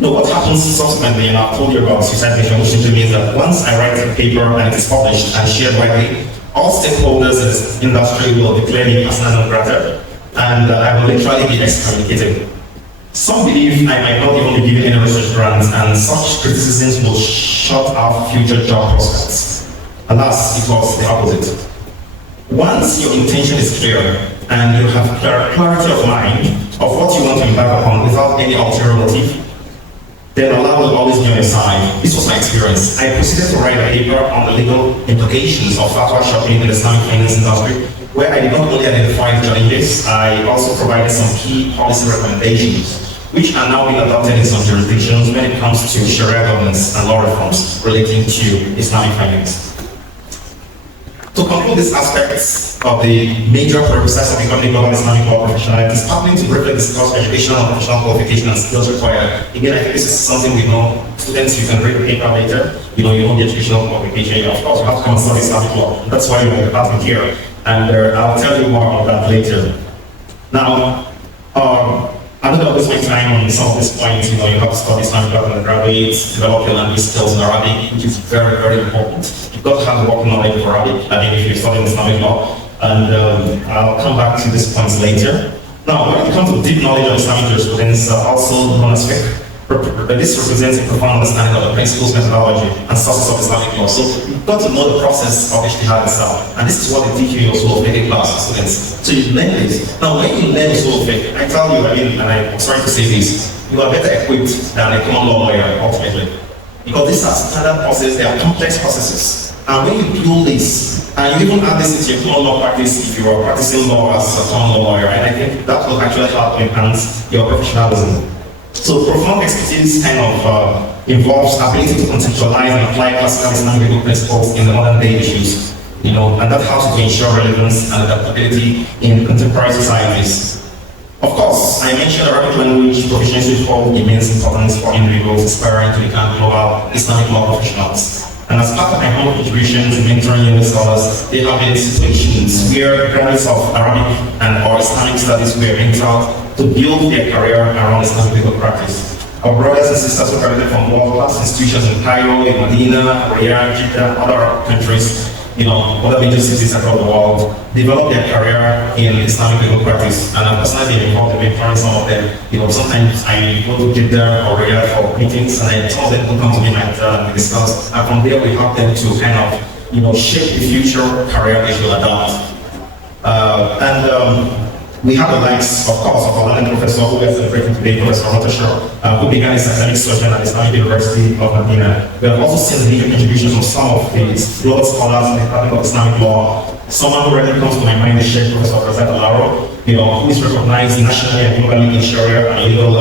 what happens subsequently, and I've told you about suicide mission, which simply means that once I write a paper and it is published and shared widely, all stakeholders in this industry will declare me persona non grata, and I will literally be excommunicated. Some believe I might not even be given any research grants, and such criticisms will shut out future job prospects. Alas, it was the opposite. Once your intention is clear, and you have clarity of mind of what you want to embark upon without any ulterior motive, then Allah will always be on your side. This was my experience. I proceeded to write a paper on the legal implications of fatwa shopping in the Islamic finance industry, where I did not only identify the challenges, I also provided some key policy recommendations, which are now being adopted in some jurisdictions when it comes to Sharia governance and law reforms relating to Islamic finance. To conclude these aspects of the major process of becoming a global Islamic law professional, it is partly to briefly discuss educational and professional qualification and skills required. Again, I think this is something we know. Students, you can read the paper later. You know the educational qualification. Of course, you have to come and study Islamic law. That's why you're department here. And I'll tell you more about that later. Now, I'm not going to waste my time on some of these points. You have to study Islamic law and graduates, develop your language skills in Arabic, which is very, very important. You've got to have the working knowledge of Arabic, if you're studying Islamic law, and I'll come back to these points later. Now, when it comes to deep knowledge of Islamic jurisprudence, also known as fiqh, this represents a profound understanding of the principles, methodology, and sources of Islamic law. So you've got to know the process of ijtihad itself, and this is what they teach you in your usul fiqh class, students. So you learn this. Now, when you learn usul fiqh, I tell you, and I'm sorry to say this, you are better equipped than a common law lawyer ultimately, because these are standard processes, they are complex processes. And when you do this, and you even add this into your common law practice if you are practicing law as a common law lawyer, and I think that will actually help enhance your professionalism. So profound expertise kind of involves ability to conceptualize and apply classical Islamic legal principles in the modern day issues, and that helps to ensure relevance and adaptability in contemporary societies. Of course, I mentioned Arabic language proficiency hold immense importance for individuals aspiring to become global Islamic law professionals. And as part of my own contributions in mentoring young scholars, they have been situations where graduates of Arabic or Islamic studies were entered to build their career around Islamic legal practice. Our brothers and sisters who graduated from world-class institutions in Cairo, in Medina, Riyadh, Jeddah, other countries, other major cities across the world, develop their career in Islamic legal practice. And I'm personally been involved in mentoring some of them. Sometimes I go to Jeddah or Riyadh for meetings, and some of them will come to me and we discuss. And from there, we help them to kind of, shape the future career they should adopt. We have the likes, of course, of our learning professor who we are celebrating today, Professor Omotosho, who began his academic surgeon at Islamic University of Medina. We have also seen the major contributions from some of the global scholars in the Department of Islamic law. Someone who really comes to my mind is Sheikh Professor who is recognized nationally and globally in Sharia and legal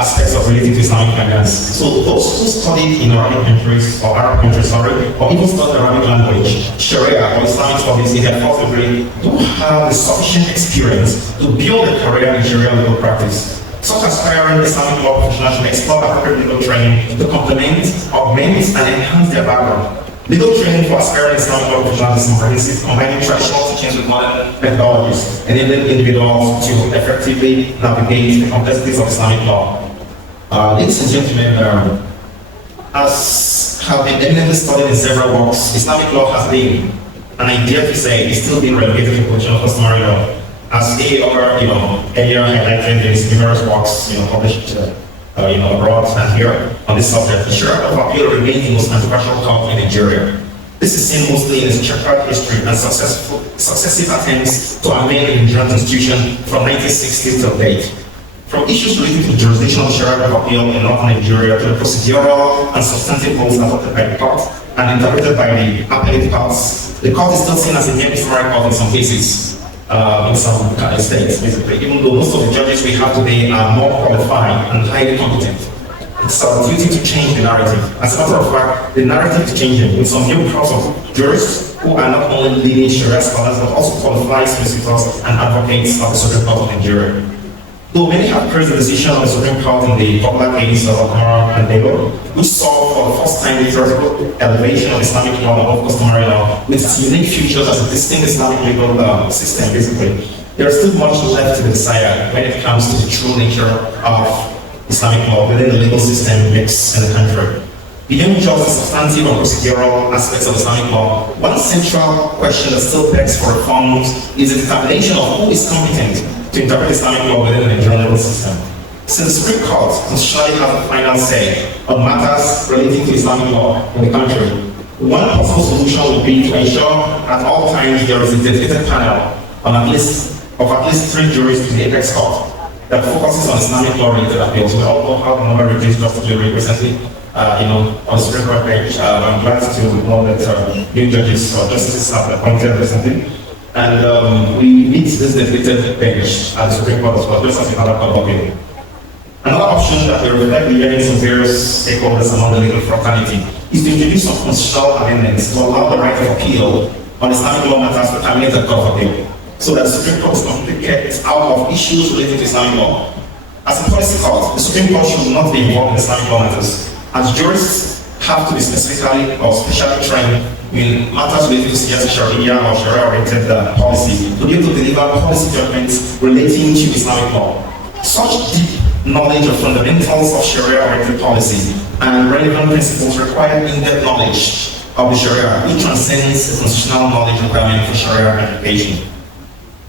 aspects of related to Islamic finance. So those who studied in Arabic countries, or Arab countries, or even studied Arabic language, Sharia or Islamic studies in their first degree, do have the sufficient experience to build a career in Sharia legal practice. Such aspiring Islamic law professionals should explore appropriate legal training to complement, augment, and enhance their background. Legal training for aspiring Islamic law professionals is comprehensive, combining traditional teachings with modern methodologies, enabling individuals to effectively navigate the complexities of Islamic law. Ladies and gentlemen, as have been eminently studied in several works, Islamic law has been, and I dare to say, is still being relegated to the position of customary law. As earlier highlighted in numerous works, published abroad and here on this subject, the Sharia of appeal remains the most controversial cause in Nigeria. This is seen mostly in its checkered history and successive attempts to amend the Nigerian constitution from 1960 till date. From issues related to the jurisdiction of Sharia of appeal in northern Nigeria to the procedural and substantive rules adopted by the court and interpreted by the appellate courts, the court is still seen as a mere customary court in some cases. In some states, basically, even though most of the judges we have today are more qualified and highly competent. It's our duty to change the narrative. As a matter of fact, the narrative is changing with some new crowds of jurists who are not only leading Sharia scholars but also qualified solicitors and advocates of the Supreme Court of Nigeria. Though many have praised the decision of the Supreme Court in the popular case of Okara and Debo, which saw for the first time the theoretical elevation of Islamic law above customary law with its unique features as a distinct Islamic legal system, basically, there is still much left to be desired when it comes to the true nature of Islamic law within the legal system mix in the country. Beyond just the substantive or procedural aspects of Islamic law, one central question that still begs for reforms is the determination of who is competent to interpret Islamic law within the Nigerian legal system. Since the Supreme Court constitutionally has a final say on matters relating to Islamic law in the country, one possible solution would be to ensure at all times there is a dedicated panel on at least 3 juries to the apex court that focuses on Islamic law related appeals. We all know how the number reduced drastically recently. On the Supreme Court bench, I'm glad to know that new judges or justices have been appointed recently. And we meet this dedicated bench at the Supreme Court as well, just as we have a court of appeal. Another option that we reflect the hearings of various stakeholders among the legal fraternity is to introduce some constitutional amendments to allow the right of appeal on Islamic law matters to terminate the court of appeal, so that the Supreme Court is completely kept out of issues related to Islamic law. As a policy court, the Supreme Court should not be involved in Islamic law matters, as jurists have to be specifically or specially trained in matters related to Sharia or Sharia-oriented policy to be able to deliver policy judgments relating to Islamic law. Such deep knowledge of fundamentals of Sharia-oriented policy and relevant principles require in-depth knowledge of the Sharia, which transcends the constitutional knowledge requirement for Sharia education.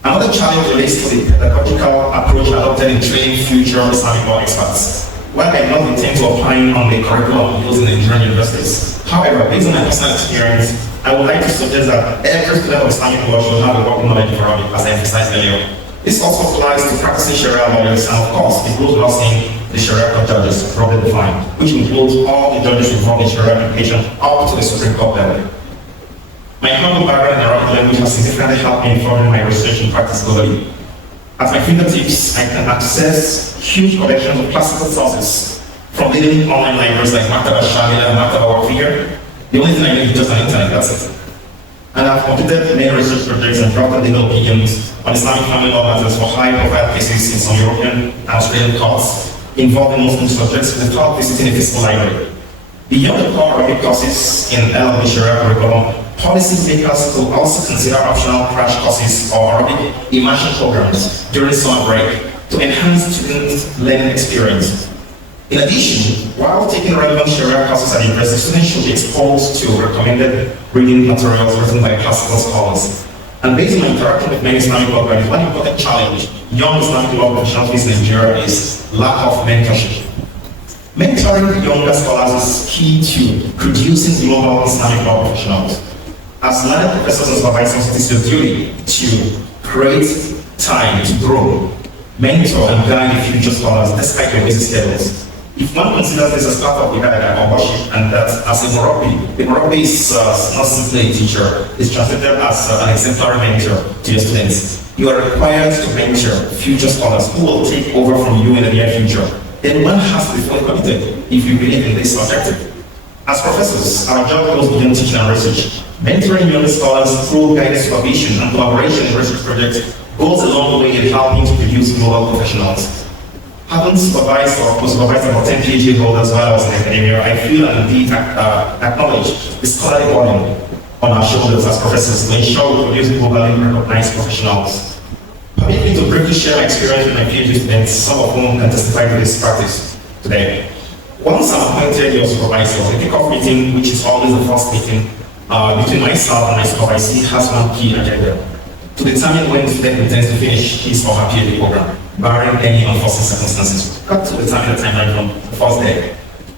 Another challenge relates to the pedagogical approach adopted in training future Islamic law experts. While I do not intend to opine on the curriculum used in Nigerian universities, however, based on my personal experience, I would like to suggest that every student of Islamic law should have a working knowledge of Arabic, as I emphasized earlier. This also applies to practicing Sharia lawyers, and of course, it goes without saying the Sharia court judges, broadly defined, which includes all the judges involved in Sharia application up to the Supreme Court level. My humble background in Arabic language has significantly helped me inform my research and practice globally. At my fingertips, I can access huge collections of classical sources from leading online libraries like Maktaba Shamila and Maktaba Warfare. The only thing I need is just an internet, that's it. And I've completed many research projects and drafted legal opinions on Islamic family law matters for high-profile cases in some European and Australian courts involving Muslim subjects without visiting a physical library. Beyond the core Arabic courses in LLB Sharia curriculum, policy makers could also consider optional crash courses or Arabic immersion programs during summer break to enhance students' learning experience. In addition, while taking relevant Sharia courses at university, students should be exposed to recommended reading materials written by classical scholars. And based on my interaction with many Islamic law graduates, one important challenge young Islamic law professionals in Nigeria is lack of mentorship. Mentoring younger scholars is key to producing global Islamic law professionals. As learned professors and supervisors, it is your duty to create time to grow, mentor, and guide future scholars despite your busy schedules. If one considers this as part of ibadah or worship, and that as a Murabbi is not simply a teacher, it's translated as an exemplary mentor to your students. You are required to mentor future scholars who will take over from you in the near future. Then one has to be fully committed if you believe in this objective. As professors, our job goes beyond teaching and research. Mentoring young scholars through guided supervision and collaboration in research projects goes a long way in helping to produce global professionals. Having supervised or co-supervised about 10 PhD holders while I was in academia, I feel and indeed acknowledge the scholarly burden on our shoulders as professors to ensure we produce globally recognized professionals. Permit me to briefly share my experience with my PhD students, some of whom can testify to this practice today. Once I'm appointed your supervisor, the kickoff meeting, which is always the first meeting between myself and my supervisee, has one key agenda: to determine when the student intends to finish his or her PhD program, barring any unforeseen circumstances. Got to determine the timeline from the first day.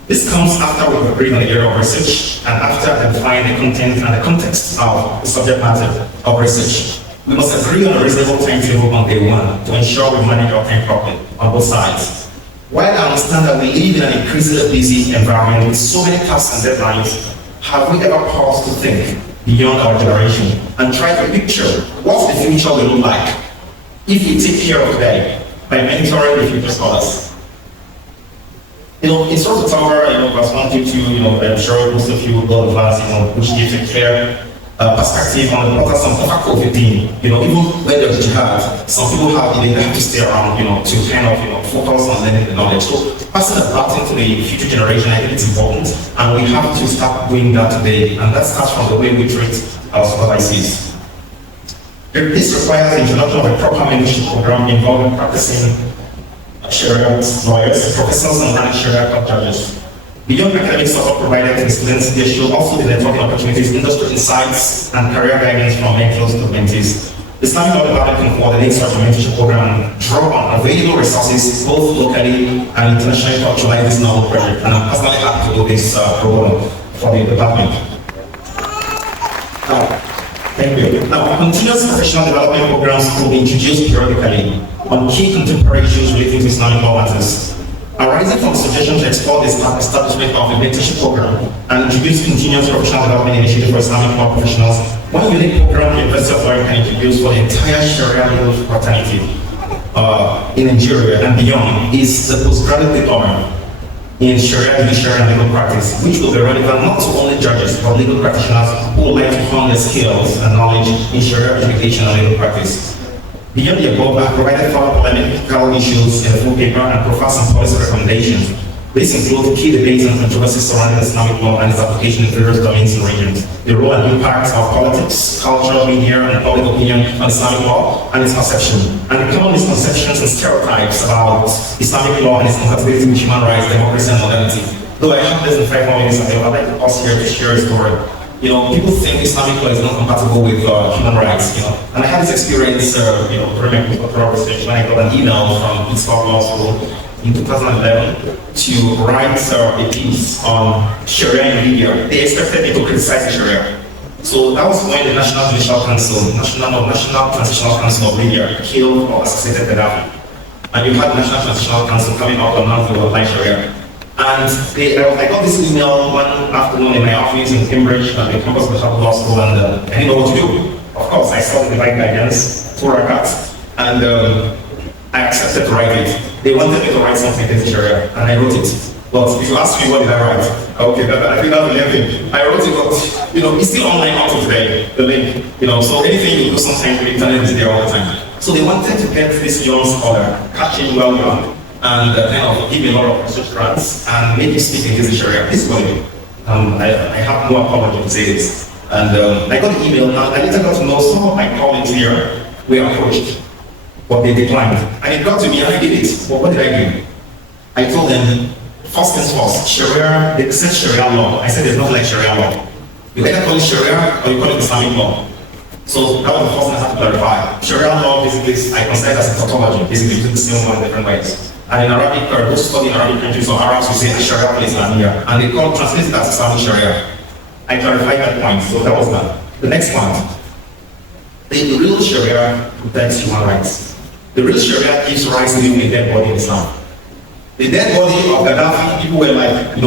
This comes after we've agreed on the area of research and after identifying the content and the context of the subject matter of research. We must agree on a reasonable timetable on day one to ensure we manage our time properly on both sides. While I understand that we live in an increasingly busy environment with so many tasks and deadlines, have we ever paused to think beyond our generation and try to picture what the future will look like if we take care of today by mentoring the future scholars? In sort of Tower, verse 1 to 2, I'm sure most of you will advance, which gives a clear perspective on the importance of faculty team. Even when there's jihad, some people have to stay around, to kind of, focus on learning the knowledge. So passing that back into the future generation, I think it's important, and we have to start doing that today, and that starts from the way we treat our supervisees. This requires the introduction of a proper mentorship program involving practicing Sharia lawyers, professors, and learned Sharia court judges. Beyond academic support provided to students, there should also be networking opportunities, industry insights, and career guidance from mentors to mentees. The Islamic Law Department can coordinate such a mentorship program and draw on available resources both locally and internationally to actualize this novel project. And I'm personally happy to do this program for the department. Thank you. Now, continuous professional development programs will be introduced periodically on key contemporary issues relating to Islamic law matters. Arising from the suggestion to explore the establishment of a mentorship program and introduce continuous professional development initiative for Islamic law professionals, one unique program the University of Florida can introduce for the entire Sharia legal fraternity in Nigeria and beyond is the postgraduate diploma in Sharia and legal practice, which will be relevant not to only judges but legal practitioners who would like to hone their skills and knowledge in Sharia education and legal practice. Beyond the above, I have provided further polemical issues in the full paper and profile some policy recommendations. These include key debates and controversies surrounding Islamic law and its application in various domains and regions, the role and impact of politics, culture, media, and public opinion on Islamic law and its perception, and the common misconceptions and stereotypes about Islamic law and its compatibility with human rights, democracy, and modernity. Though I have less than 5 more minutes, I'd like to pause here to share a story. People think Islamic law is not compatible with human rights, And I had this experience, during my postdoctoral research when I got an email from Pittsburgh Law School in 2011 to write a piece on Sharia in Libya. They expected me to criticize Sharia. So that was when the National Judicial Council, National Transitional Council of Libya killed or assassinated Gaddafi. And you had the National Transitional Council coming out on how to apply Sharia. And I got this email one afternoon in my office in Cambridge at the campus of the Law School, and I didn't know what to do. Of course, I saw the divine guidance, 2 rakats, and I accepted to write it. They wanted me to write something against Sharia, and I wrote it. But if you ask me what did I write, okay, I think that's the thing. I wrote it, but it's still online up to today, the link. So anything you do sometimes the internet is there all the time. So they wanted to get this young scholar, catch him well young, and kind of give me a lot of research grants and make you speak against the Sharia. This is what I do. I have no apology to say this. And I got an email, and I later got to know some of my colleagues here were approached, but they declined. And it got to me, and I did it. But what did I do? I told them, first things first, Sharia, they said Sharia law. I said there's nothing like Sharia law. You either call it Sharia or you call it Islamic law. So that was the first thing I had to clarify. Sharia law basically, I consider as a tautology, basically you do the same one in different ways. And in Arabic, or those study in Arabic countries or Arabs who say Sharia place Islamia, and they translate it as Islamic Sharia. I clarified that point, so that was that. The next point, the real Sharia protects human rights. The real Sharia gives rights to live in a dead body in Islam. The dead body of Gaddafi, people were like,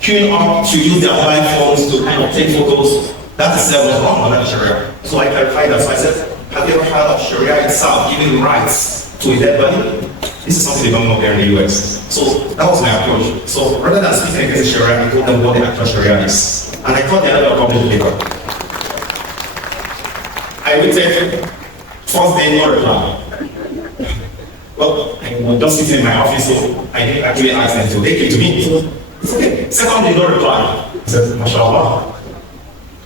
queuing up to use their mobile phones to kind of take photos. That itself was wrong under Sharia. So I clarified that. So I said, have you ever heard of Sharia itself giving rights to a dead body? This is something they don't know there in the US. So that was my approach. So rather than speaking against Sharia, I told them what the actual Sharia is. And I thought they had a published paper. I waited, first day, no reply. Well, I was just sitting in my office, so I didn't actually ask them to. They came to me. So it's okay. Second day, no reply. I said, MashaAllah.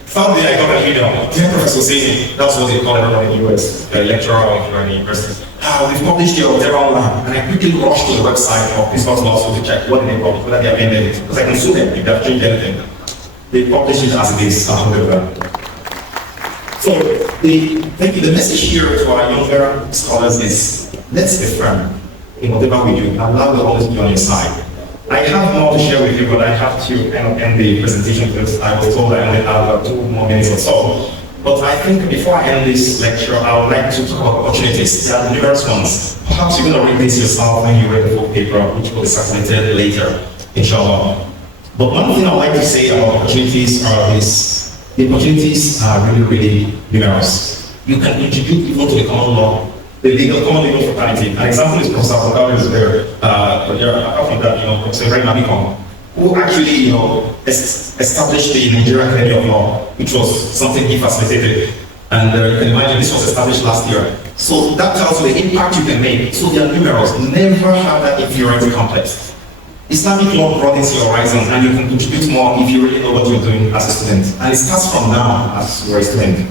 Third day, I got an email. Dear Professor Husseini, that's what they call everyone in the US, a lecturer or if you're in a university. We've published your whatever online. And I quickly rushed to the website of People's Law School to check what they published, whether they amended it. Because I can sue them if they have changed anything. They publish it as it is. So the message here to our younger scholars is, let's be firm in whatever we do. Allah will always be on your side. I have more to share with you, but I have to kind of end the presentation because I was told I only have 2 more minutes or so. But I think before I end this lecture, I would like to talk about opportunities. There are numerous ones. Perhaps you're going to read this yourself when you read the full paper, which will be circulated later, inshallah. But one thing I would like to say about opportunities the opportunities are really, really numerous. You can contribute even to the common law, the common legal fraternity. An example is Prof. Abdulrafi is there. But apart from that, Professor Valedictory, who actually, established the Nigerian Academy of Law, which was something he facilitated. And you can imagine this was established last year. So that tells you the impact you can make. So they are numerous. Never have that inferiority complex. Islamic law broadens your horizons and you can contribute more if you really know what you're doing as a student. And it starts from now as you're a student.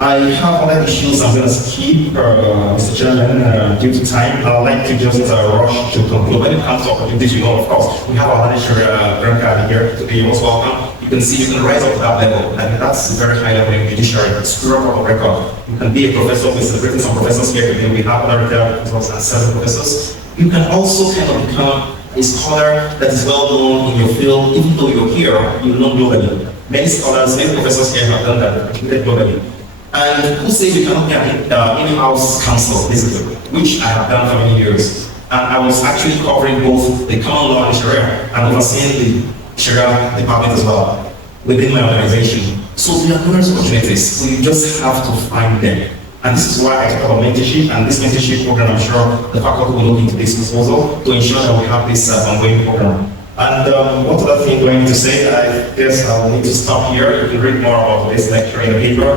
I have other issues I'm going to skip, Mr. Chairman, due to time. I would like to just rush to conclude. When it comes to opportunities, of course, we have our Sharia grant card here today. You're most welcome. You can see you can rise up to that level, and that's very high level in judiciary. It's pure of record. You can be a professor. We're celebrating some professors here today. We have other retired professors and 7 professors. You can also kind of become a scholar that is well known in your field, even though you're here, you're known globally. Many scholars, many professors here have done that, contributed globally. And who says you cannot be an in-house counsel, basically, which I have done for many years. And I was actually covering both the common law and Sharia, and overseeing the Sharia department as well, within my organization. So there are numerous opportunities, so you just have to find them. And this is why I talk about mentorship, and this mentorship program, I'm sure the faculty will look into this proposal to ensure that we have this ongoing program. And what other thing do I need to say? I guess I'll need to stop here. You can read more about this lecture in the paper.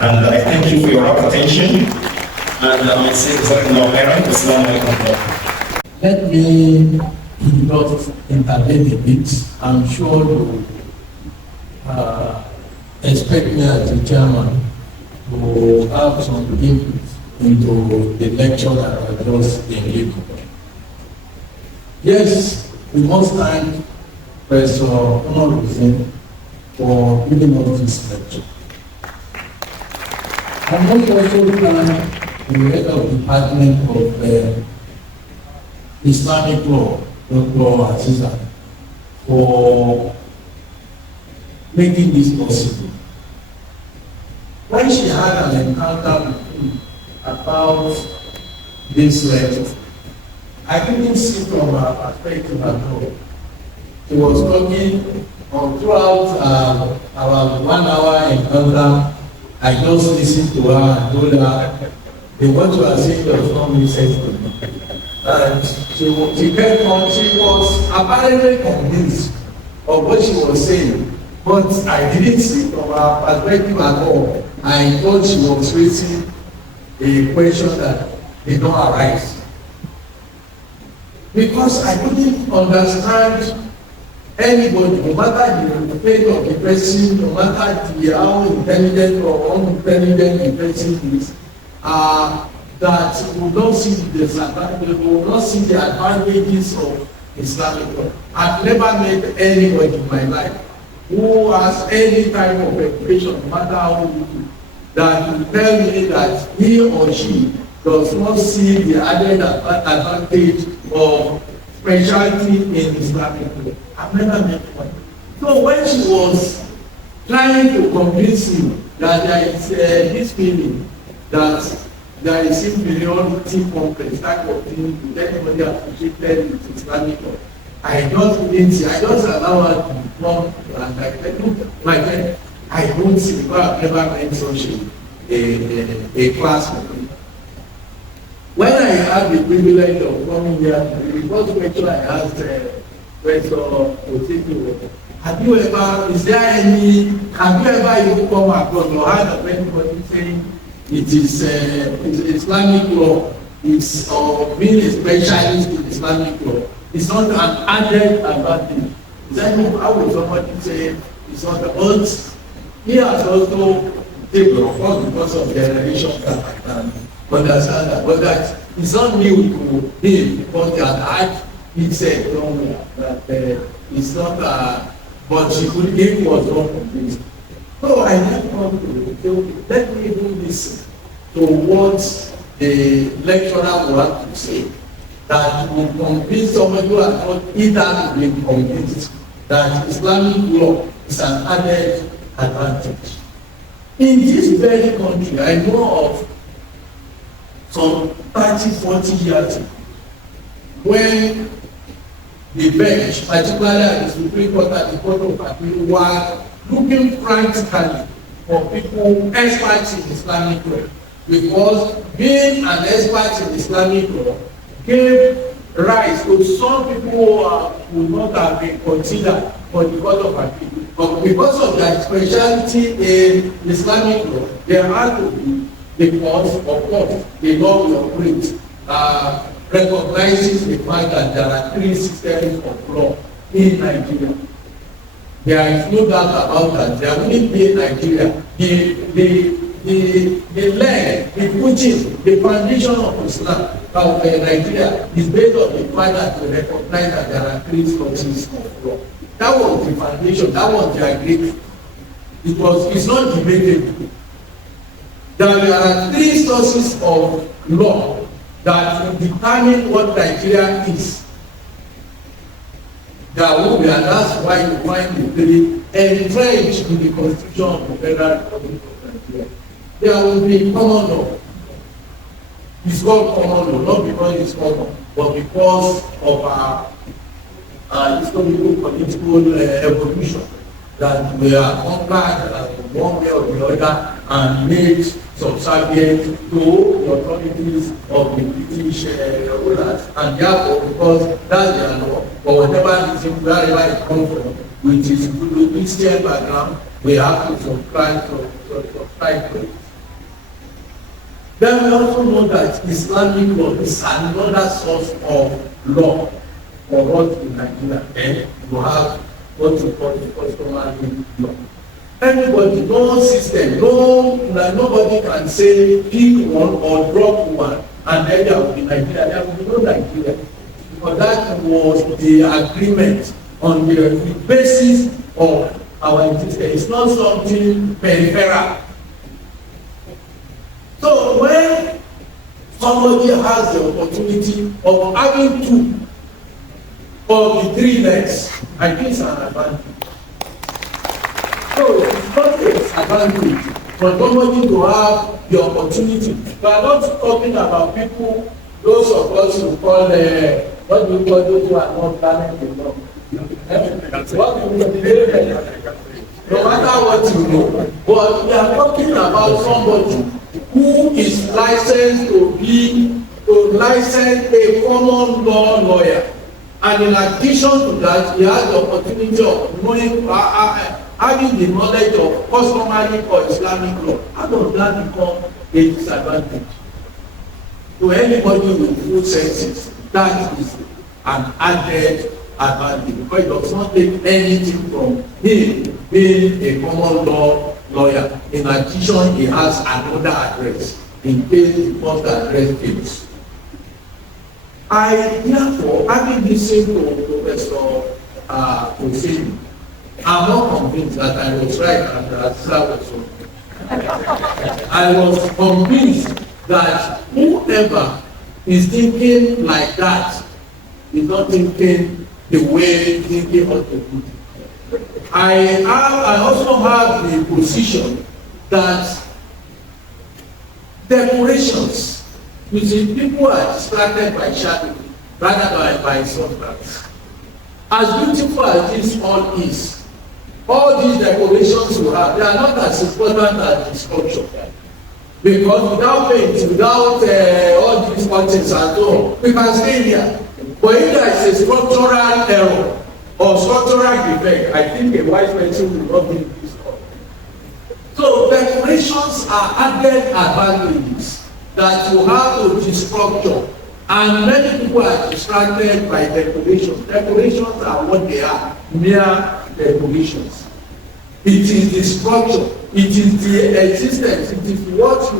And I thank you for your attention. And I will say, let me not intervene a bit. I'm sure you expect me as the chairman to have some input into the lecture that I just gave. Yes, we must thank Professor Omotosho for giving us this lecture. I must also thank the head of the Department of Islamic Law, Dr. Aziza, for making this possible. When she had an encounter with me about this lecture, I I couldn't see from her perspective at all. She was talking throughout our 1 hour encounter. I just listened to her and told her the what you are saying does not make sense to me. And she kept on, she was apparently convinced of what she was saying, but I didn't see from her perspective at all. I thought she was raising a question that did not arise. Because I couldn't understand anybody, no matter the faith of the person, no matter how intelligent or unintelligent the person is, that will not see the disadvantage, will not see the advantages of Islamic law. I've never met anybody in my life who has any type of education, no matter how little, that will tell me that he or she does not see the added advantage of specialty in Islamic law. I've never met one. So when she was trying to convince me that there is this feeling that there is inferiority complex, type of thing, that anybody associated with Islamic law, I just didn't see. I just allow her to come and I said, look, my friend, I don't see because I've never met such a class with me. When I had the privilege of coming here, the first question I asked Professor Otito, have you ever even come across or heard of anybody saying it is Islamic law, it's being a specialist in Islamic law, it's not an added advantage? Is that how would somebody say it's not? But he has also taken of course because of generation that I can understand that, but that it's not new to him because he had had he said somewhere that it's not but she could give was not convinced. So I had come to say, let me even listen to what the lecturer will have to say that will convince somebody who has not either been convinced that Islamic law is an added advantage. In this very country, I know of some 30-40 years ago, when the bench, particularly at the Supreme Court and the Court of Appeal, were looking practically for people experts in Islamic law, because being an expert in Islamic law gave rise to some people who would not have been considered for the Court of Appeal. But because of their specialty in Islamic law, there had to be the course, of course, the law we operate recognizes the fact that there are 3 systems of law in Nigeria. There is no doubt about that. There will be in Nigeria the leg, the footing, the foundation of Islam of Nigeria is based on the fact that we recognize that there are 3 sources of law. That was the foundation, that was the agreement. It's not debatable. There are 3 sources of law that will determine what Nigeria is. There will be, and that's why you find the 3 entrenched in the Constitution of the Federal Republic of Nigeria. There will be common law. It's called common law, not because it's common, but because of our historical political evolution, that we are conquered one way or the other and made subservient to the authorities of the British rulers, and therefore, because that's their law, for whatever reason, wherever it comes from, which is good Christian background, we have to subscribe to it. Then we also know that Islamic law is another source of law for us in Nigeria. And you have what you call the customary law. Anybody, no system, nobody can say pick one or drop one and then there will be Nigeria. There will be no Nigeria. Because that was the agreement on the basis of our existence. It's not something peripheral. So when somebody has the opportunity of having 2 of the 3 legs, I think it's an advantage. So it's not a disadvantage for somebody to have the opportunity. We are not talking about people those of us who call what do you call those who are not planning the law? What do you do? No matter what you know, but we are talking about somebody who is licensed to license a common law lawyer, and in addition to that, he has the opportunity of knowing, having the knowledge of customary or Islamic law. How does that become a disadvantage to anybody with full senses? That is an added advantage, because it does not take anything from him being a common law lawyer. In addition, he has another address in case the first address fails. I therefore, having listened to Professor Hussein, I'm not convinced that I was right and that Sir was wrong. I was convinced that whoever is thinking like that is not thinking the way thinking ought to be. I also have the position that decorations, you see, people are distracted by shadow rather than by substance. As beautiful as this all is, all these decorations you have, they are not as important as the sculpture. Because without paint, without all these things and so on, we can stay here. But if there is a structural error or structural defect, I think a wise person will not be this up. So decorations are added advantages that you have to destructure, and many people are distracted by decorations. Decorations are what they are, mere decorations. It is the structure, it is the existence, it is what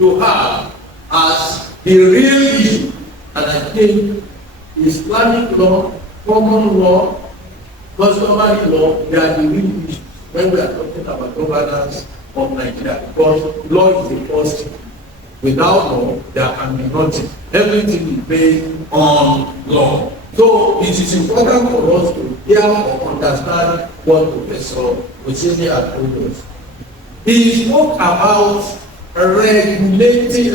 you have as the real issue. And I think Islamic law, common law, customary law, they are the real issues when we are talking about governance of Nigeria, because law is the first thing. Without law, there can be nothing. Everything is based on law. So it is important for us to hear or understand what Professor Osini has told us. He spoke about relegating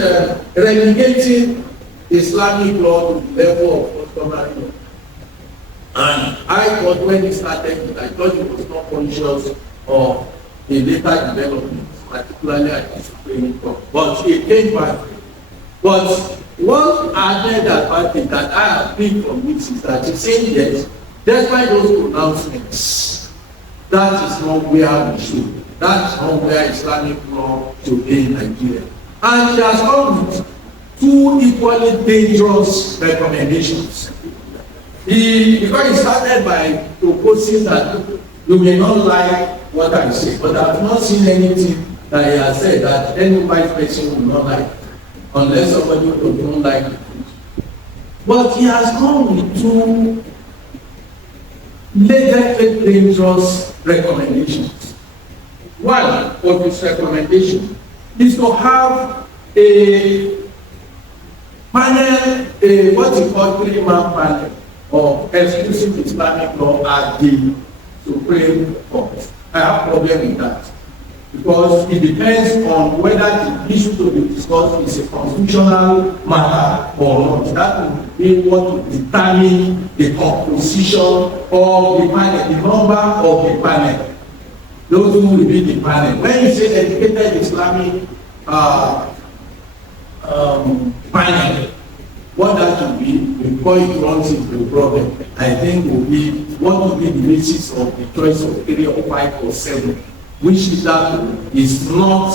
Islamic law to the level of customary law. And I thought when he started it, I thought he was not conscious of the later developments, particularly at the Supreme Court. But he came back. But one added advantage that I have picked from this is that he said yes, despite those pronouncements, that is not where we should. That is not where Islamic law should be in Nigeria. And he has come with two equally dangerous recommendations. Because he started by proposing that you may not like what I say, but I have not seen anything that he has said that any white person will not like, unless somebody who don't like it. But he has come with two legally dangerous recommendations. One of his recommendations is to have a panel, what you call 3-man panel of exclusive Islamic law at the Supreme Court. I have a problem with that, because it depends on whether the issue to be discussed is a constitutional matter or not. That will be what will determine the composition of the panel, the number of the panel. Those who will be the panel. When you say educated Islamic panel, what that will be, before it runs into a problem, I think will be what will be the basis of the choice of 3 or 5 or 7, which is that is not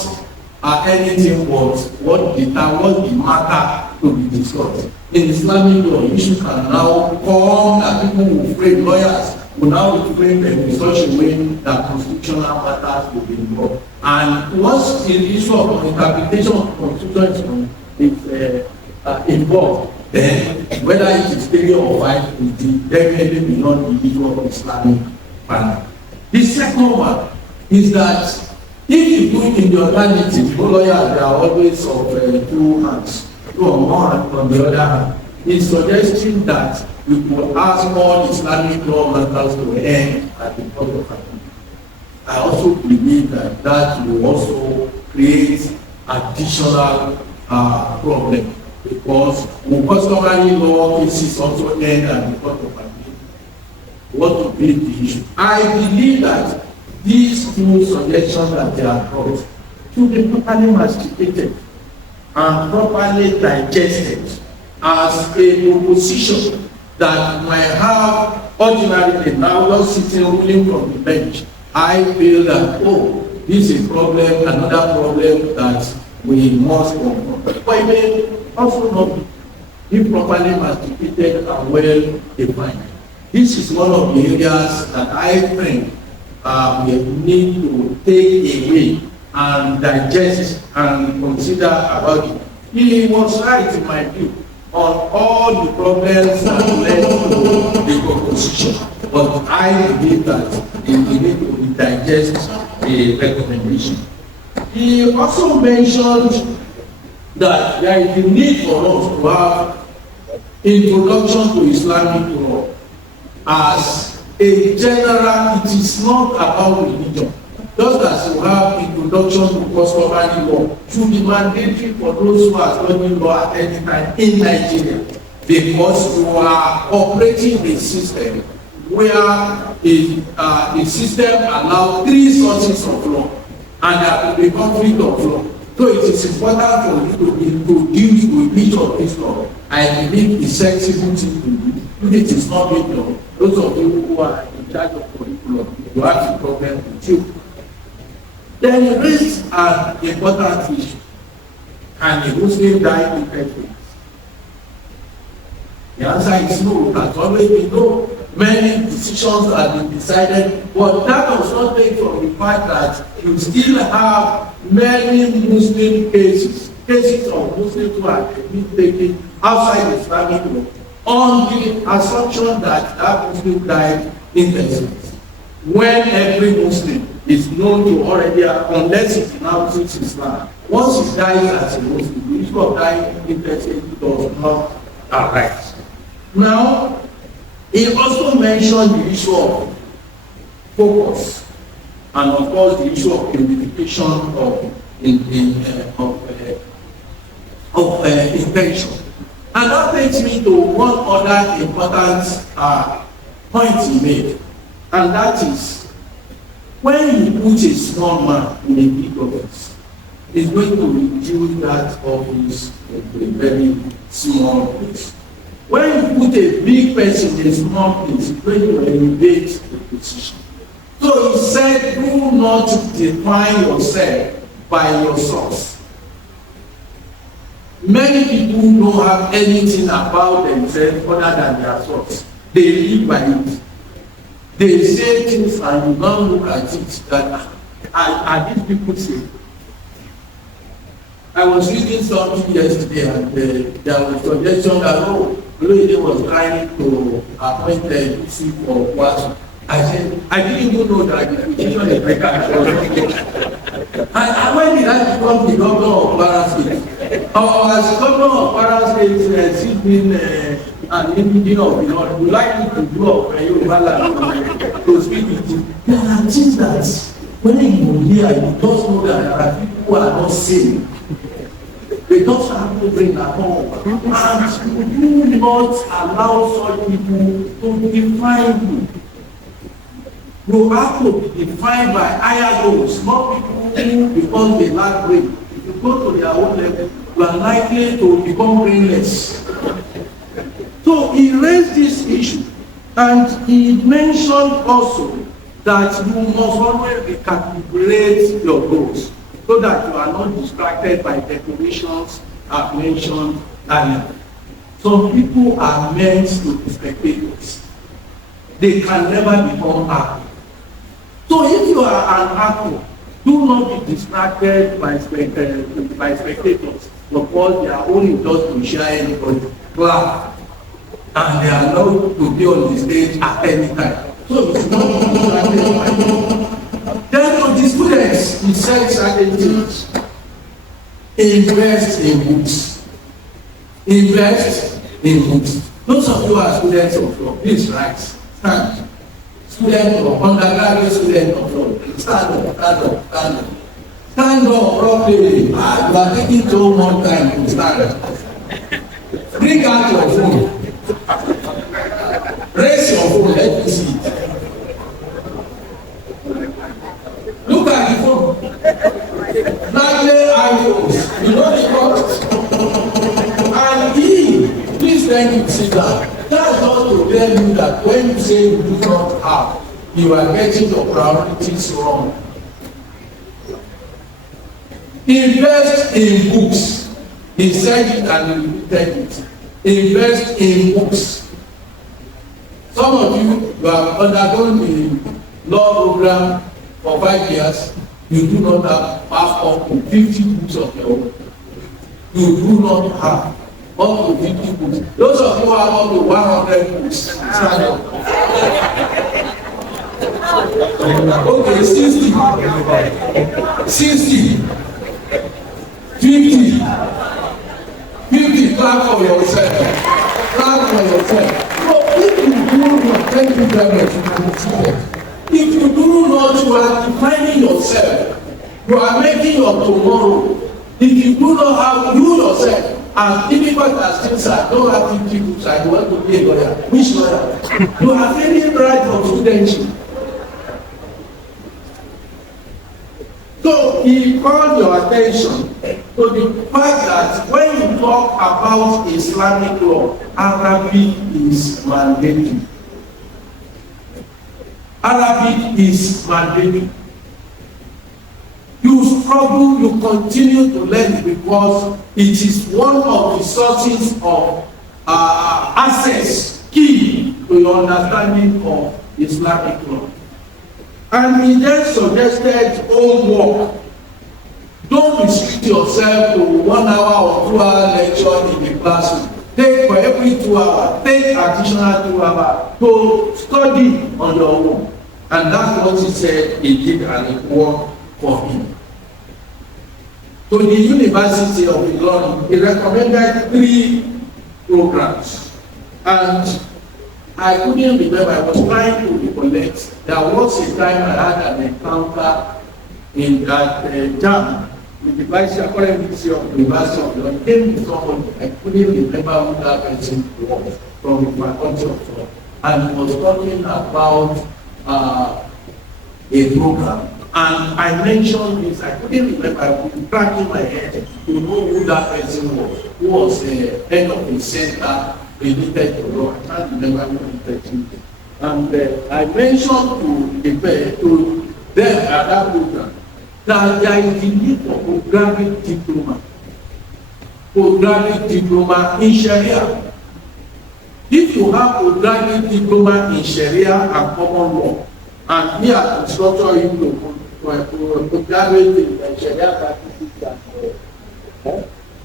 anything but what the matter to be discussed. In Islamic law, issues can now come that people will frame, lawyers will now frame them in such a way that constitutional matters will be involved. And once the issue of interpretation of constitution is involved, then whether it is 3 or 5, it is definitely beyond the issue of Islamic panel. The second one is that if you do in the alternative, lawyers, they are always of 2 hands, 2 or more hands on the other hand. It's suggesting that we could ask all Islamic law matters to end at the court of appeal. I also believe that that will also create additional problem, because customary law cases also end at the court of appeal. What to be the issue? I believe that these two suggestions that they are brought should be properly masticated and properly digested as a proposition that might have ordinarily now just sitting ruling from the bench. I feel that, oh, this is a problem, another problem that we must confront. But it may also not be properly masticated and well defined. This is one of the areas that I think we need to take away and digest and consider about it. He was right in my view on all the problems that led to the proposition, but I believe that we need to digest the recommendation. He also mentioned that there is a need for us to have introduction to Islamic law as a general. It is not about religion. Just as you have introduction to customary law, should be mandatory for those who are studying law at any time in Nigeria, because you are operating a system where the system allows three sources of law, and there will be conflict of law. So it is important for you to introduce to each of these laws. I believe the sensible thing to do. If it is not being done, those of you who are in charge of curriculum, you have a problem with you. Then you raise an important issue, and the Muslim died in February. The answer is no. It has always been no. Many decisions have been decided, but that does not take from the fact that you still have many Muslim cases of Muslims who are being taken outside Islamic law on the assumption that that Muslim died innocent. When every Muslim is known to already, unless he denounces Islam, once he dies as a Muslim, the issue of dying innocent does not arise. Now, he also mentioned the issue of focus, and of course the issue of unification of intention. And that takes me to one other important point he made, and that is when you put a small man in a big office, it's going to reduce that office into a very small place. When you put a big person in a small place, it's going to elevate the position. So he said, do not define yourself by your source. Many people don't have anything about themselves other than their source. They live by it. They say things and you don't look at it that are these people saying. I was reading something yesterday and there was a suggestion that Olóyèdè was trying to appoint a DC for Kwasu. I said, I didn't even know that the position is better. And when did I become the governor of Kwara State? Or as governor of Kwara State, she's been an indigenous of the North, would like me to do of Yoruba land to speak with you. There are things that when you hear, you just know that there are people who are not sane. They just have to bring that home. And you do not allow such people to define you. You have to be defined by higher goals, not people who, because they lack brain. If you go to their own level, you are likely to become brainless. So he raised this issue, and he mentioned also that you must always recalibrate your goals so that you are not distracted by declarations I've mentioned earlier. Some people are meant to be spectators. They can never become actors. So if you are an actor, do not be distracted by spectators, because their own is just to share anybody, clap, and they are allowed to be on the stage at any time. So it's not distracted by them. Then for the students, he said certain things. Invest in books. Invest in books. Those of you who are students of law, please rise. Stand. Student of undergraduate student of law. Stand up, stand up, stand up. Stand up properly. You are taking too much time to stand. Bring out your phone. Raise your phone, let me see it. Look at the phone. Likely iPhones, you know the cost. And please thank you, sit down. That's not to tell you that when you say you do not have, you are getting your priorities wrong. Invest in books. He said it and he repeated it. Invest in books. Some of you have undergone the law program for 5 years. You do not have up to 50 books of your own. You do not have up to 50 books. Those of you who have up to 100 books, stand up. Okay, 60, 50, clap for yourself. Clap for yourself. So if you do not, thank you very much, if you do not, you are defining yourself. You are making your tomorrow. If you do not have you yourself, as difficult as things are, don't have 50 books and you want to be a lawyer. Which lawyer? You are failing right from studentship. So he called your attention to the fact that when you talk about Islamic law, Arabic is mandatory. Arabic is mandatory. You struggle, you continue to learn because it is one of the sources of access, key to your understanding of Islamic law. And he then suggested homework. Don't restrict yourself to 1 hour or 2 hour lecture in the classroom. Take for every 2 hours, take additional 2 hours to study on your own. And that's what he said he did and it worked for him. To the University of Ilorin, he recommended 3 programs. And I couldn't remember, I was trying to recollect. There was a time I had an encounter in that jam with the vice chancellor of the University of Ilorin. Came to someone, I couldn't remember who that person was from the faculty of law. And he was talking about a program. And I mentioned this, I couldn't remember, I was cracking my head to know who that person was, who was the head of the center related to law. I can't remember who the person was. And I mentioned to them at that program that there is the need for postgraduate diploma in Sharia. If you have postgraduate diploma in Sharia and common law, and here to structure you to postgraduate in Sharia practices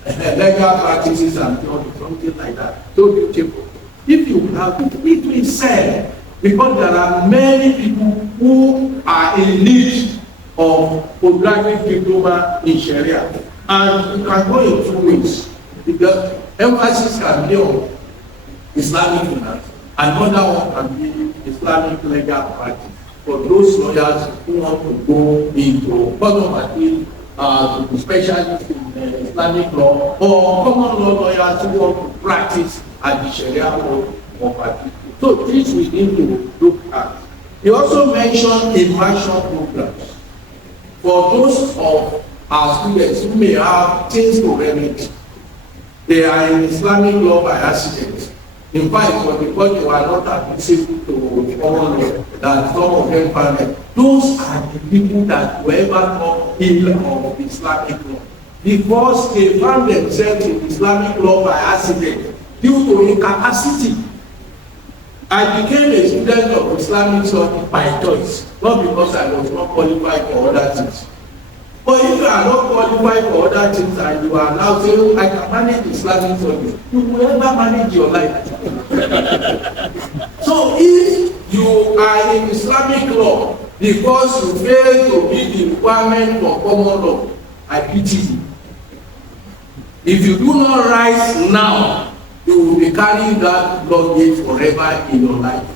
and legal practices and something like that, so beautiful. If you have it will sell, because there are many people who are in need of postgraduate diploma in Sharia, and you can go in 2 ways. Because emphasis can be on Islamic finance, another one can be Islamic legal practice. For those lawyers who want to go into court of appeal, to specialists in Islamic law, or common law lawyers who want to practice at the Sharia law of appeal. So this we need to look at. He also mentioned immersion programs for those of our students who may have things to remedy. They are in Islamic law by accident. In fact, because they were not admissible to common law, that some of them found it. Those are the people that were ever taught ill of Islamic law. Because they found themselves in Islamic law by accident due to incapacity. I became a student of Islamic studies by choice, not because I was not qualified for other things. But if you are not qualified for other things and you are now saying, I can manage Islamic studies, you will never manage your life. So if you are in Islamic law because you fail to meet the requirement for common law, I pity you. If you do not rise now, you will be carrying that luggage forever in your life.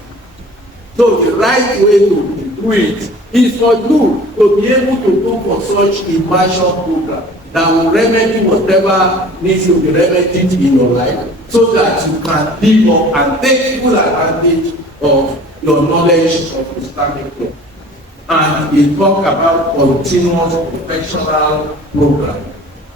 So the right way to do it is for you to be able to go for such immersion program. that will remedy whatever needs to be remedied in your life, so that you can live up and take full advantage of your knowledge of Islamic law. And it talk about continuous professional program,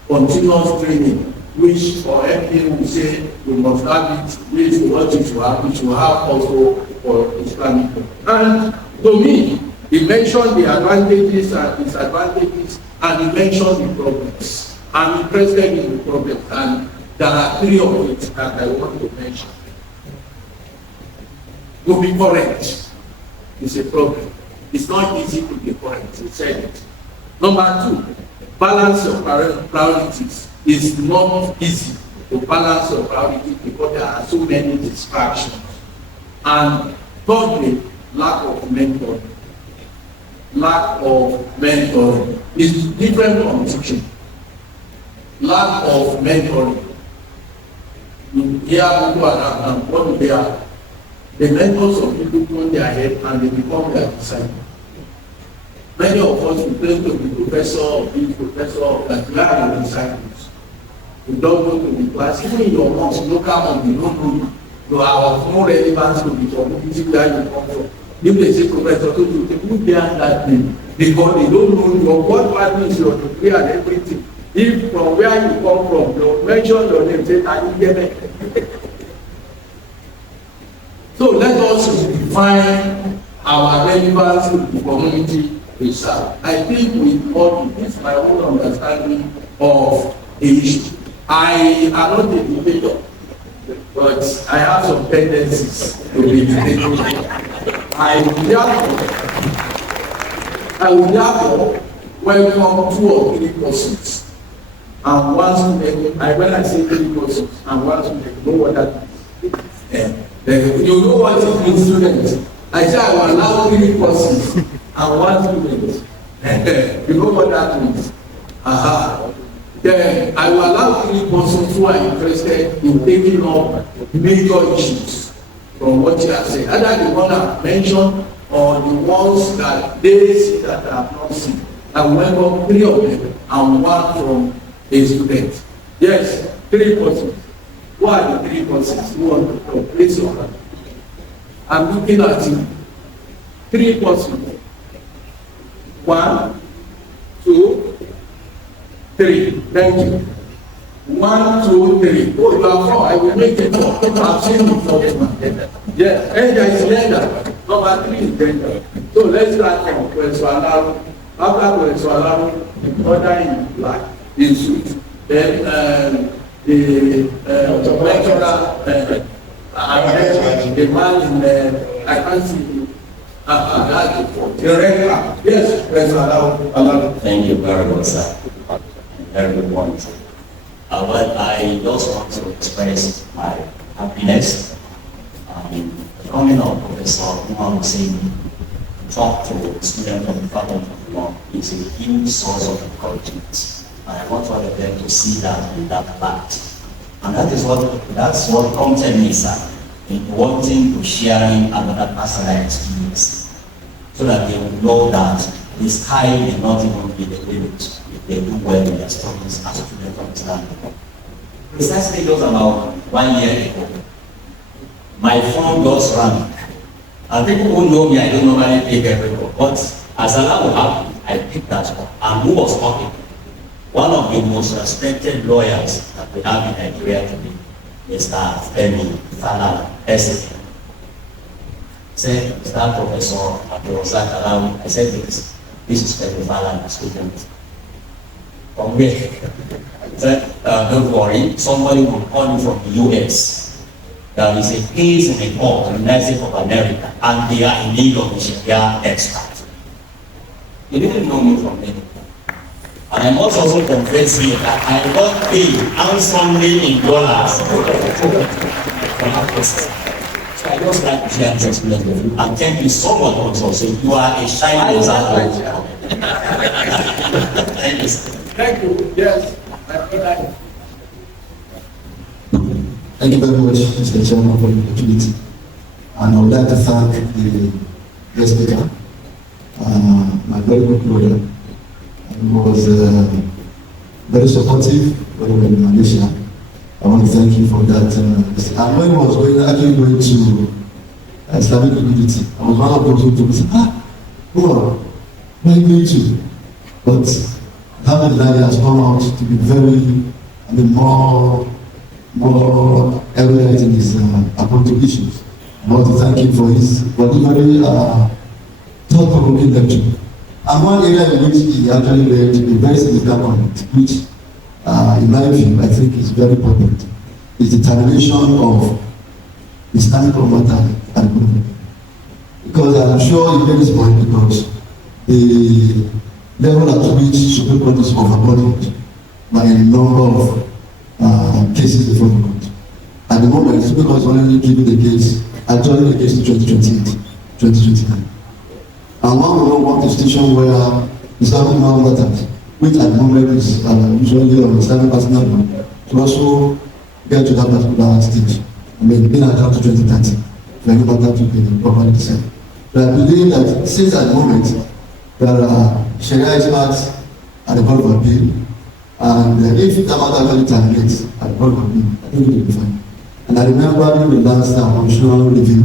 continuous training, which for everything we say we must have it, which what it will have, which will have also for Islamic law. And to me, he mentioned the advantages and disadvantages, and he mentioned the problems. I'm interested in the problems, and there are 3 of it that I want to mention. To be correct is a problem. It's not easy to be correct, he said it. Number 2, balance your priorities. It's not easy to balance your priorities because there are so many distractions. And thirdly, lack of mentoring. Lack of mentoring is different from teaching. Lack of mentoring. You hear people around, what do they have? The mentors of people turn their head and they become their disciples. Many of us we claim to be professor of this, professor of that, we are your disciples. You don't go to the class, even in your mosque, local mosque, you don't know you are of no relevance to the community where you come from. If they say professor to you, who bear that name? Because they don't know your what value is your degree and everything. If from where you come from, you mention your name, say, I didn't get it. So let us define our relevance to the community we serve. I think with all this, my own understanding of the issue. I am not a debater, but I have some tendencies to be debating. I will therefore welcome 2 or 3 persons and one student. When I say 3 persons and one student, you know what that is. You know what it means, students. I say I will allow 3 persons and one student. You know what that means. Then I will allow 3 persons who are interested in taking up major issues from what you have said. Either the one I mentioned or the ones that they see that I have not seen. I will welcome 3 of them and 1 from a student. Yes, 3 persons. Who are the 3 persons who want to talk? Please, your hand. I'm looking at you. 3 persons. 1, 2, 3. Thank you. 1, 2, 3. Oh, you are 4. I will make it 4. I've seen you for this. Yes, and there is gender. Number 3 is gender. So let's start from Kwesualaru. After Kwesualaru, other in black, in suit. Then the lecturer, the man in I can't see you. The regular. Yes, Kwesualaru. Thank you very much, sir. Very good point. But I just want to express my happiness. Coming up, Professor Umar Hussein, talk to students from the Faculty of Law is a huge source of encouragement. And I want all of them to see that in that light. And that's what prompted me, sir, in wanting to sharing another personal experience, so that they will know that the sky may not even be the limit if they do well in their studies as students of Islam. Precisely just about 1 year ago, my phone goes rang. And people who know me, I don't normally take every call. But as Allah will happen, I picked that up. And who was talking? One of the most respected lawyers that we have in Nigeria today, Mr. Femi Falana, SSA. Said, Mr. Professor Abdulrafi, I said this is Femi Falana, student. From where? He said, don't worry, somebody will call you from the US. There is a case in the court in the United States of America, and they are in need of a Sharia expert. He didn't know me from there. And I must also confess here that I got paid handsomely in dollars. So I just like to share this experience with you. And thank you so much also. So you are a shining example. Thank you. Thank you. Yes. Thank you very much, Mr. Chairman, for the opportunity. And I would like to thank the guest speaker, my very good brother, who was very supportive when we were in Malaysia. I want to thank you for that. And when I was actually going to Islamic community, I was one of those who said, where are you going to? But Alhamdulillah has come out to be very, more evident in his approach issues. I want to thank him for his very thought-provoking lecture. And one area in which he actually made a very significant comment, which in my view I think is very important, is the termination of Islamic combatant and government. Because I'm sure he made this point because the level at which Supreme Court is overburdened by a number of cases before the court. At the moment, Supreme Court is only giving the case, adjourning the case to 2028, 2029. And one will not want a situation where Islamic combatants, which at the moment is usually on Islamic personal law, to also get to that particular stage. Being adjourned to 2030, for any matter to be properly decided. But I believe that since at the moment there are Sharia experts at the Court of Appeal, and if that matter actually terminates at the Court of Appeal, I think it will be fine. And I remember during the last constitutional review,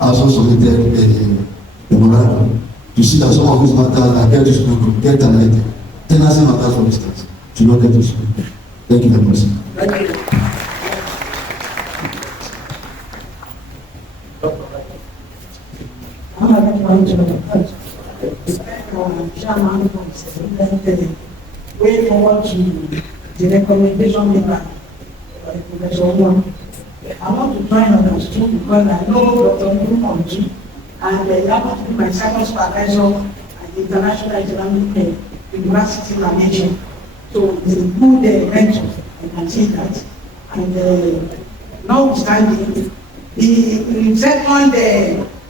I also submitted a memorandum to see that some of these matters that get to Supreme Court get terminated. Tenancy matters, for instance, should not get to Supreme Court. Thank you very much. Thank you. Way forward to the recommendation given by Professor Omotosho. I want to try and understand because I know Dr. Newcomb too, and I happen to be my second supervisor at the International Islamic University in Malaysia. So it's a good mentor, I can say that. And notwithstanding, the second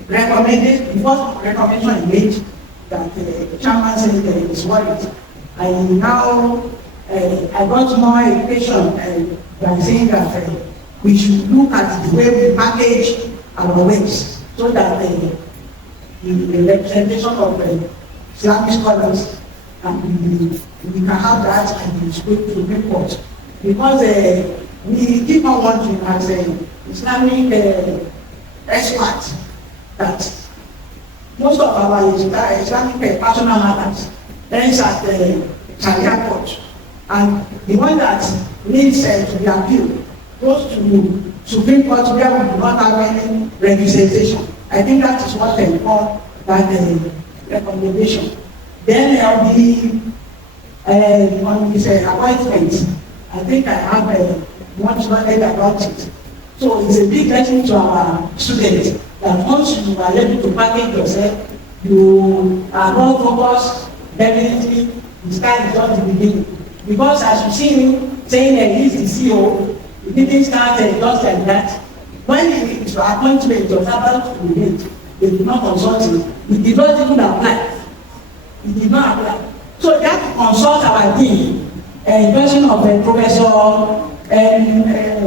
recommendation, the first recommendation I made that the chairman said is worried. I now I got more education by saying that we should look at the way we package our waste so that the representation of Islamic scholars and we can have that and the Supreme Court. Because we keep on wondering as Islamic experts that most of our Islamic personal matters ends at the Sharia court, and the one that needs to be appealed goes to Supreme Court where we do not have any representation. I think that is what they call that recommendation. Then there will be on his appointment. I think I have much knowledge about it. So it's a big lesson to our students that once you are able to package yourself, you are not focused. Definitely, the start is just the beginning. Because as you see him saying that he's the CEO, it didn't start just like that. When his appointment was about to be made, they did not consult him. He did not even apply. He did not apply. So they have to consult our team, a person of a professor,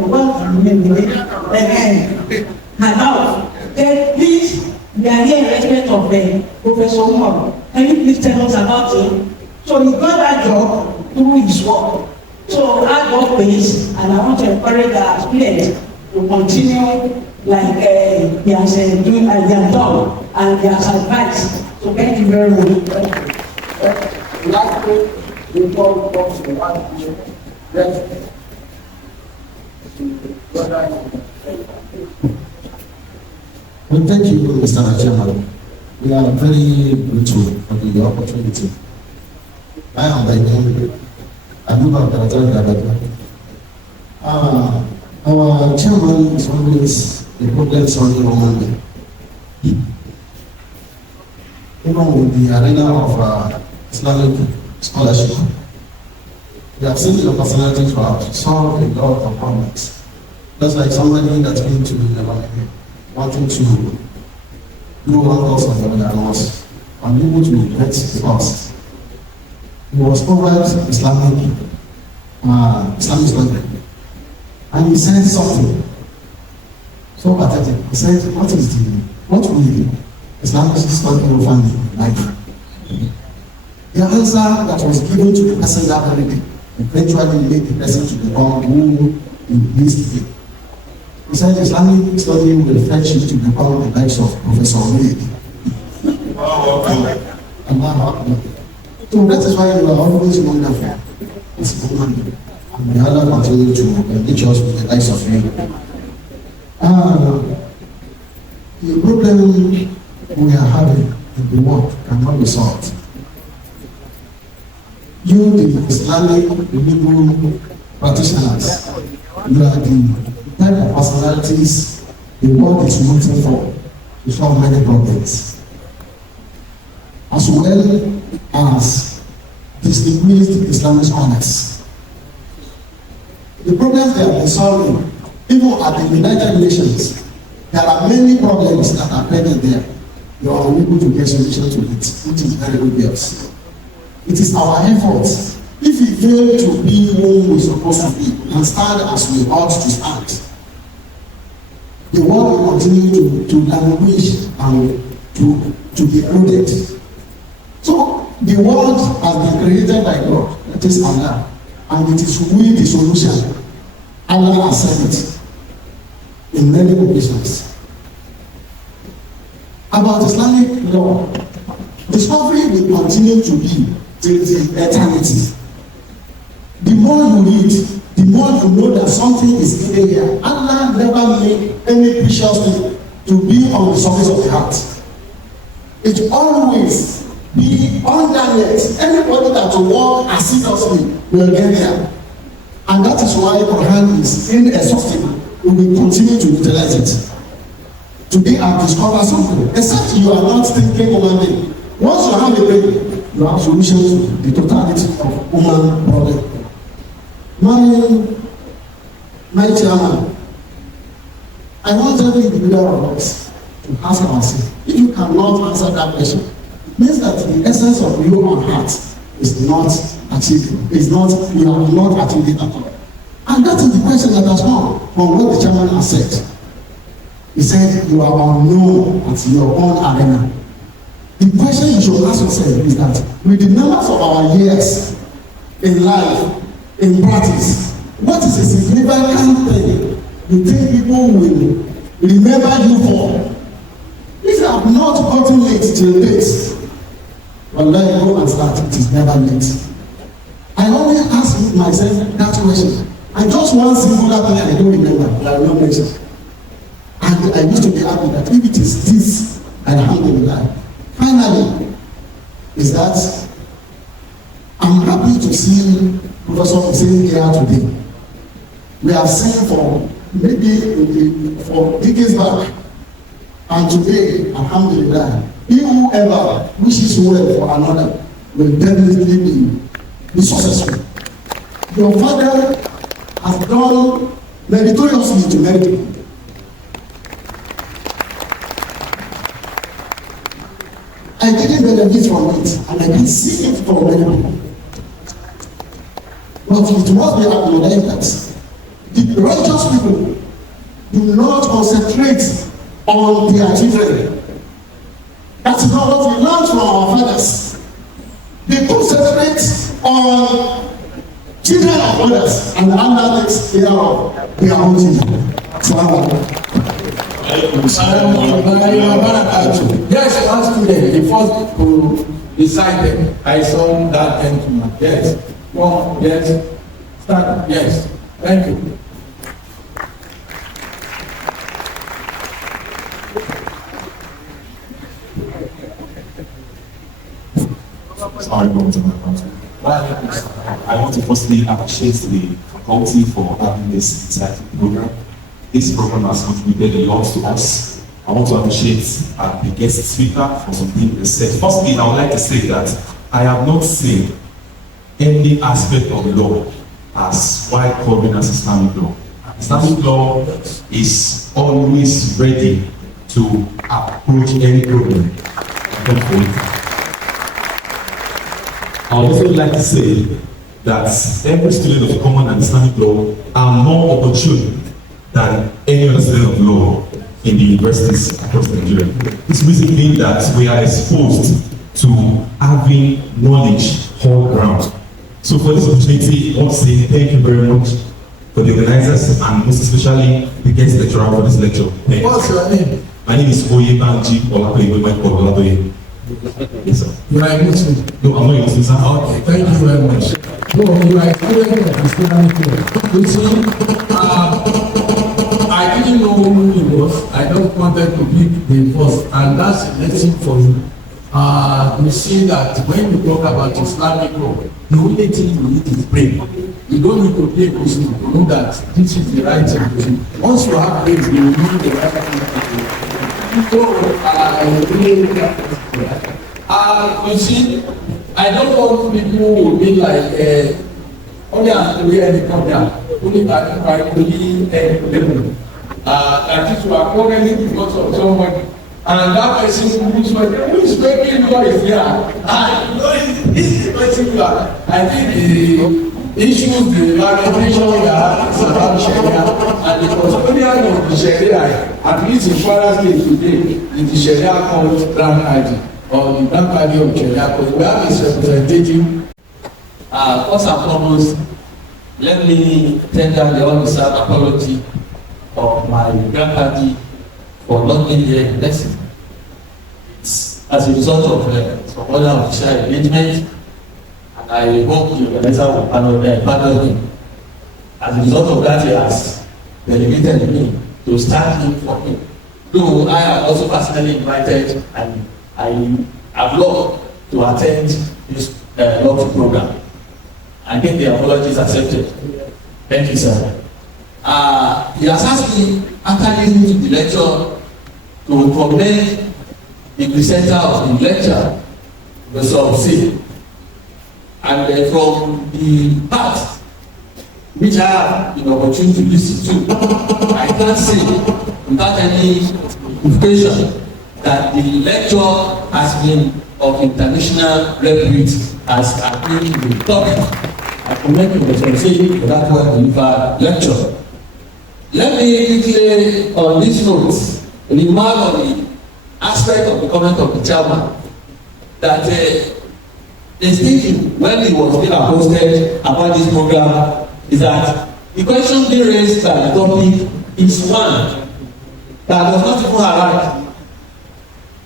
what's the name? Then please, we are here in respect of Professor Omotosho. Can you please tell us about him? So he got that job through his work. So hard work pays, and I want to encourage our students to continue like he has doing as they have done and he has advised. So thank you very much. Lastly, before we come to one issue, well, thank you, Mr. Chairman. We are very grateful for the opportunity. I am by name Abdulrafi. Our chairman is always a problem solving woman. Even with the arena of Islamic scholarship, we have seen your personality to have solved a lot of problems. Just like somebody that came to me wanting to do one course of the other and was unable to get the course. He was over Islamic study. And he said something so pathetic. He said, what will Islamic study offer me like? The answer that was given to the person that very day eventually make the person to become who he is today. He said Islamic study will fetch you to become the likes of Professor Wade. So that is why you are always wonderful. It's woman. And may Allah continue to enrich us with the likes of you. The problem we are having in the world cannot be solved. You, the Islamic legal practitioners, you are the type of personalities the world is looking for to solve many problems, as well as distinguished Islamic scholars. The problems they have been solving, even at the United Nations, there are many problems that are present there. You are unable to get solutions to it, which is very obvious. It is our efforts. If we fail to be who we are supposed to be and stand as we ought to stand, the world will continue to languish and to be eroded. So the world has been created by God, that is Allah, and it is we the solution. Allah has said it in many occasions. About Islamic law, discovery will continue to be till the eternity. The more you read, the more you know that something is hidden here. Allah never made any precious thing to be on the surface of the heart. It always be underneath. Anybody that will walk assiduously will get there. And that is why Quran is inexhaustible. We will continue to utilize it. Today I have discovered something. Except you are not thinking human. Once you have a brain, you have solutions to the totality of human problem. My chairman, I want every individual of us to ask ourselves, if you cannot answer that question, it means that the essence of your heart is not achieved. You have not achieved it at all. And that is the question that has come from what the chairman has said. He said, you are unknown at your own arena. The question you should ask yourself is that with the numbers of our years in life, in practice, what is a significant thing you think people will remember you for? If you have not gotten late till date, well, let go and start. It is never late. I always ask myself that question. And just one singular thing I don't remember, that I will not mention. And I used to be happy that if it is this, alhamdulillah. Finally, is that I'm happy to see Professor Hussein here today. We have seen for maybe for decades back, and today, alhamdulillah, whoever wishes well for another will definitely be successful. Your father has done meritoriously to many people. I didn't benefit from it, and I can see it from many people. But it must be acknowledged that the righteous people do not concentrate on their children. That is not what we learned from our fathers. They concentrate on children of others, and Allah takes care of their own children. Yes, one student, the first who decided, I saw that gentleman. Yes. One, yes. Start. Yes. Thank you. Sorry, I want to firstly appreciate the faculty for having this insightful program. This program has contributed a lot to us. I want to appreciate the guest speaker for something he said. Firstly, I would like to say that I have not seen any aspect of law as wide covering as Islamic law. Islamic law is always ready to approach any problem. I would also like to say that every student of common and Islamic law are more opportune than any other student of law in the universities across Nigeria. This reason being that we are exposed to having knowledge all around. So for this opportunity, I want to say thank you very much for the organizers and most especially the guest lecturer for this lecture. Thank you. What's your name? My name is Oyebanji Olakoye, my call Olakoye. Yes, sir. You are a Muslim. No, I'm not a Muslim, sir. Okay, thank you very much. No, you are a student of Islamic law. You see, I didn't know who he was. I just wanted to be the first, and that's a lesson for you. You see that when you talk about Islamic law, the only thing you need is brain. You don't need to play Muslim to know that this is the right thing to do. Once you have brain, you will know the right thing to do. So, you see, I don't want people who will be like, only after any problem, only that is what currently because of someone. And that person who is making noise here, this is person you are. I think the issues, the argumentation we are is about Sharia, and the custodian of the Sharia, at least in Kwara State today, is the Sharia called Grand Hadi, or the Grand Hadi of Sharia, because we have this representative. First and foremost, let me tender the undeserved apology of my Grand Hadi for not being here in lesson. It's as a result of some other official engagement, and I hope the organizer will pardon him. As a result of that, he has delegated me to stand in for him. Though I am also personally invited, and I have loved to attend this lecture program. I think the apology is accepted. Thank you, sir. He has asked me, after listening to the lecture, to commend the presenter of the lecture, Professor C. And from the part which I have the opportunity to listen to, I can say without any equivocation that the lecture has been of international repute as being the topic. I commend Professor C for that well-delivered lecture. Let me quickly, on this note, remark on the aspect of the comment of the chairman that his thinking when he was being posted about this program is that the question being raised by the topic is one that does not even arrive.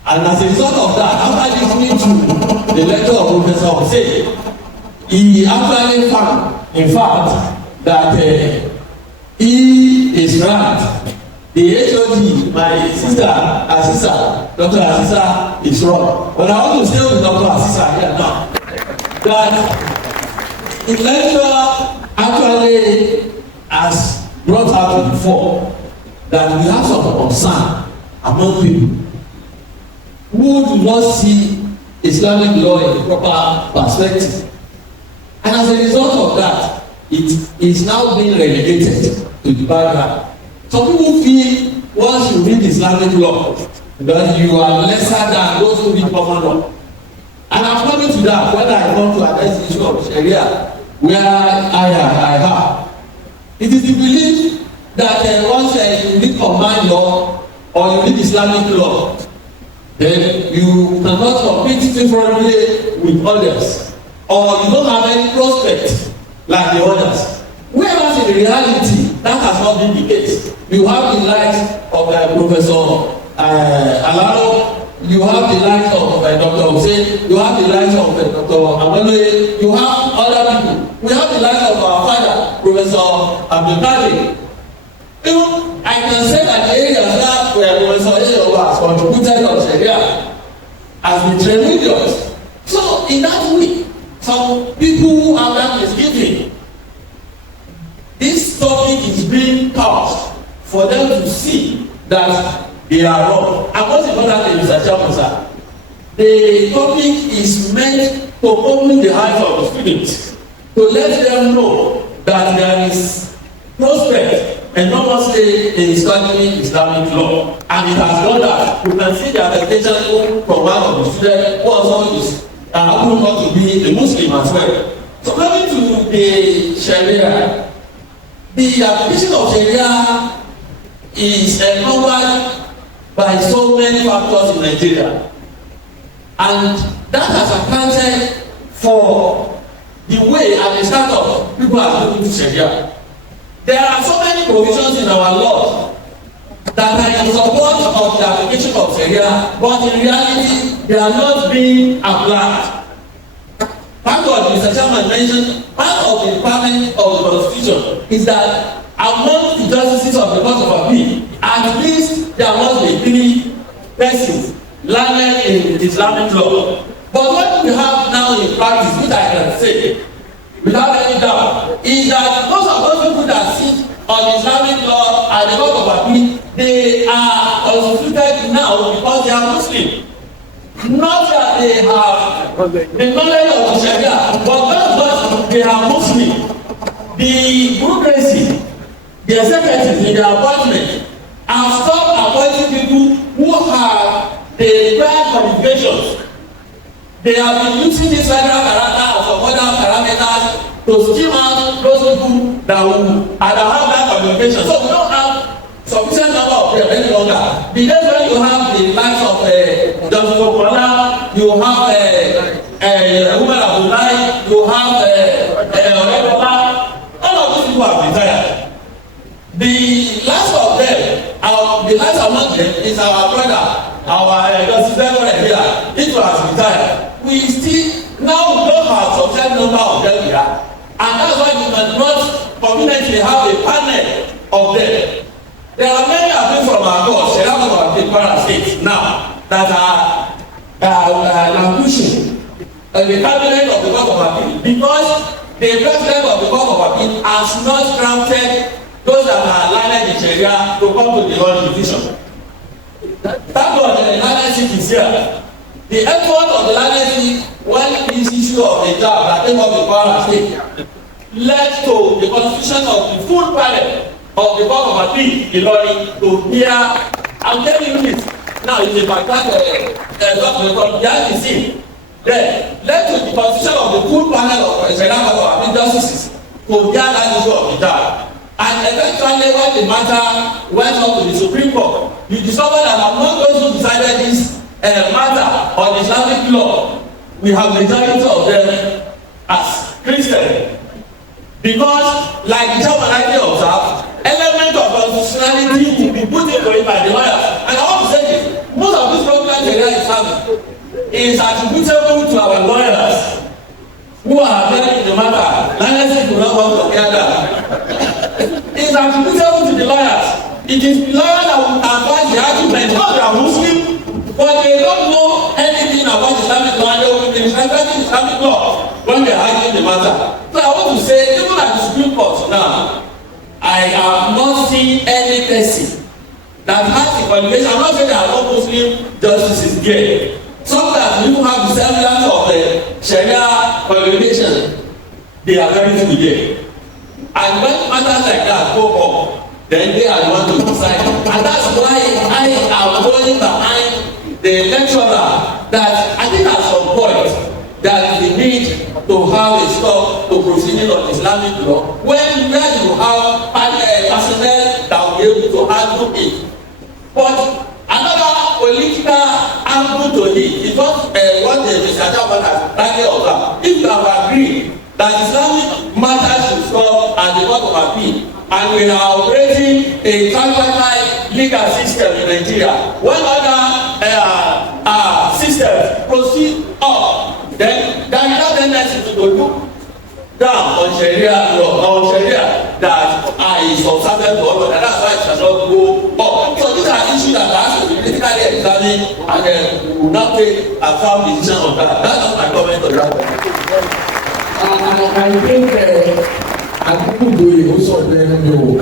And as a result of that, after listening to the lecture of Professor Hossein, he actually found, in fact, that he is right. The HOD, my sister, Asisa, Dr. Asisa, is wrong. But I want to stay with Dr. Asisa here now. That the lecture actually has brought out before that we have some concern among people who do not see Islamic law in the proper perspective. And as a result of that, it is now being relegated to the background. Some people feel once you read Islamic law that you are lesser than those who read common law. And I'm coming to that when I come to address the issue of Sharia, where I have. It is the belief that once you read common law or you read Islamic law, then you cannot compete differently with others, or you don't have any prospect like the others. Whereas in reality, that has not been the case. You have the likes of Professor Alaro, you have the likes of Dr. Hussein, you have the likes of Dr. Amaloye, you have other people. We have the likes of our father, Professor Abdulrafi. I can say that the areas where Professor Eyowa has contributed on Sharia has been tremendous. So in that way, some people who have that misgiving, this topic is being couched for them to see that they are wrong. And most importantly, Mr. Chairman, sir, the topic is meant to open the eyes of the students, to let them know that there is prospect enormously in studying Islamic law. And it has done that. You can see the attestation from one of the students who also is happen not to be a Muslim as well. So coming to the Sharia, the application of Sharia is encumbered by so many factors in Nigeria, and that has accounted for the way and has looked into Sharia. There are so many provisions in our law that are in support of the application of Sharia, but in reality, they are not being applied. Part of Mr. Chairman mentioned, part of the requirement of the Constitution is that among the justices of the Court of Appeal, at least there must be 3 persons learned in Islamic law. But what we have now in practice, which I can say without any doubt, is that most of those people that sit on Islamic law and the Court of Appeal, they are constituted now because they are Muslim. Not that they have the knowledge of the Sharia, but not they are Muslim. The bureaucracy, the executives in their appointment have stopped appointing people who have the required qualifications. They have been using this federal character and some other parameters to skim out those people that will have that qualification. So we don't have sufficient number of them any longer. The days when you have the likes of Justice Okola, you have Umar Abdulrafi, you have Olebola, all of these people have retired. The last of them, the last among them is our brother, our Justice Deborah here. It was retired. We still now we don't have sufficient number of them here, and that's why we cannot conveniently have a panel of them. There are many appeals from our courts, Sharia of the Kwara State now that are languishing the cabinet of the Court of Appeal because the president of the Court of Appeal has not granted those that are learned in Sharia to come to the whole division. Thank God the learned seat is here. The effort of the learned seat when this issue of the job that came up the Kwara State led to the constitution of the full panel of the Court of Appeal Ilorin to hear. I'm telling you this now. It's a background document behind the scene. Then led to the constitution of the full panel of Sharia Court of Appeal justices to hear that issue of the job. And eventually, when the matter went up to the Supreme Court, you discover that among those who decided this matter on Islamic law, we have majority of them as Christians. Because, like the chairman rightly observed, element of constitutionality will be put into it by the lawyers. And I want to say this, most of this problem Sharia Islamic is attributable to our lawyers who are very in the matter. Lawyers do not want to hear that. It's attributable to the lawyers. It is the lawyers that will advise the argument. Not they are Muslim, but they don't know anything about Islamic law. They will be interpreting Islamic law when they are arguing the matter. So I want to say, even at the Supreme Court now, I have not seen any person that has the qualification. I'm not saying there are no Muslim justices here. Sometimes people have the semblance of the Sharia qualification. They are very few here. And when matters like that go up, then they are the ones to decide. And that's why I am going behind the lecturer that I think at some point that the need to have a stop to proceeding on Islamic law when where you have personnel that will be able to handle it. But another political angle to it is what the Mr. Chairman has rightly observed. If you have agreed that Islamic matters should stop at the Court of Appeal, and we are operating a tripartite legal system in Nigeria, when other systems proceed up, then there is no tendency to look down on Sharia law, on Sharia that is observant to all of that. That's why it shall not go up. So these are issues that have to be critically examined, and we will not take a firm decision on that. That's my comment on that. I think and people do it, most of them know you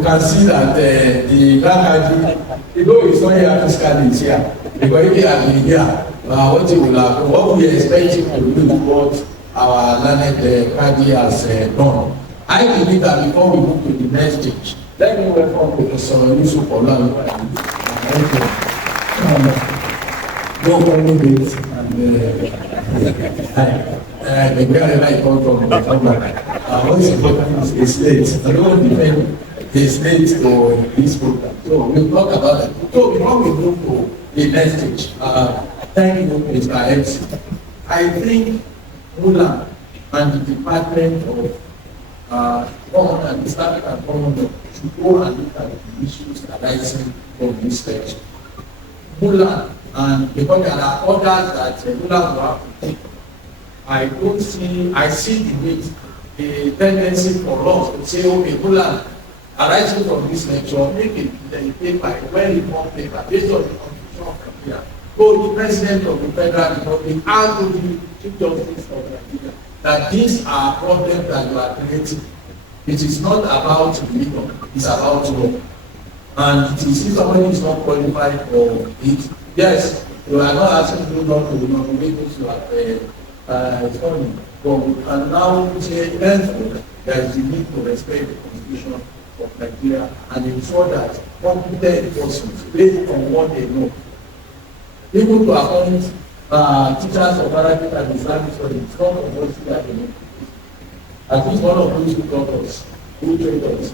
can see that the Lakaji, though it's not here physically, it's here. Because if they have been here, what we are expecting to do what our learned Kaji has done. I believe that before we move to the next stage, let me welcome Professor Yusuf Olan. No comment and wherever I come from, what is important is the state. I don't want to defend the state or this program. So we'll talk about that. So before we move to the next stage, thank you, Mr. MC. I think Mula and the Department of common and Islamic and common law should go and look at the issues arising from this section. Mullah, and because there are orders that the Mullah will have to take, I see the tendency for us to say, okay, Mullah, arising from this lecture, make it a paper, a well-informed paper, based on the constitution of Nigeria. So the President of the Federal Republic and to the Chief Justice of Nigeria, that these are problems that you are creating. It is not about religion, it's about law. And if somebody is not qualified for it, yes, you are not asking people not to nominate those who are funny. But we can now say, therefore, there is a need to respect the constitution of Nigeria and ensure that competent persons, based on what they know, able to appoint teachers of Arabic and Islamic studies, it's not compulsory at the moment. At least one of those who taught us, who trained us,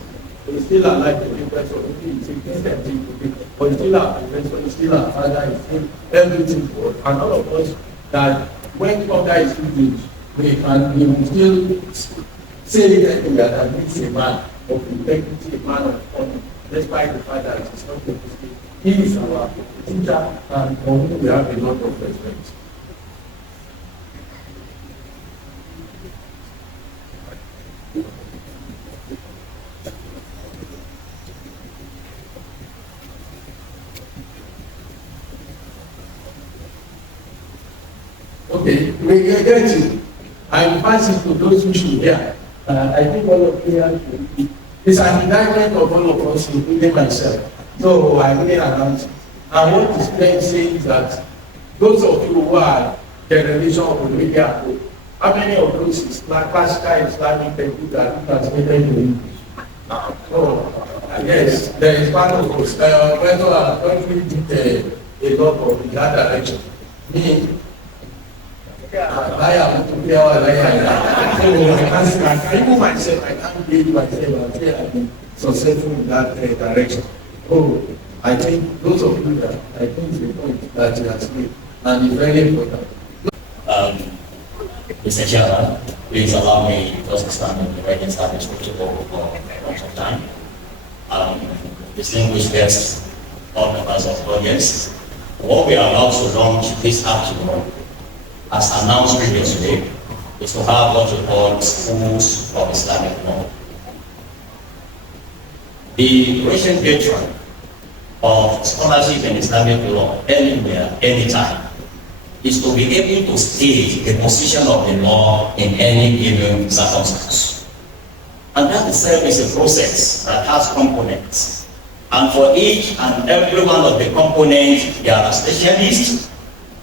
is still alive to take that sort of thing. It's a Christian thing to do, but it's still our professor, it's still our father, it's still everything for us. And all of us that when father is students, we will still say everywhere that he's a man of integrity, a man of honor, despite the fact that it's not the mistake. He is our teacher, and for whom we have a lot of respect. Okay, we get it. I'm passing to those who should hear. I think all of you are. It's an indictment of all of us, including myself. So I really announce it. And what is saying is that those of you who are generation of media, how many of those classical Islamic people that are translated to English? So yes, there is part of us. Whether our country did a lot of in that direction. Me, I am to be our even myself, I can't gauge myself and say I've been successful in that direction. Oh, I think those of you that I think the point that you have made and it's very important. Mr. Chairman, please allow me just to stand on the right and start this protocol for a long time. Distinguished guests, all members of the audience, what we are about to launch this afternoon, as announced previously, is to have what we call schools of Islamic law. The recent patron of scholarship in Islamic law, anywhere, anytime, is to be able to state the position of the law in any given circumstance. And that itself is a process that has components. And for each and every one of the components, there are specialists,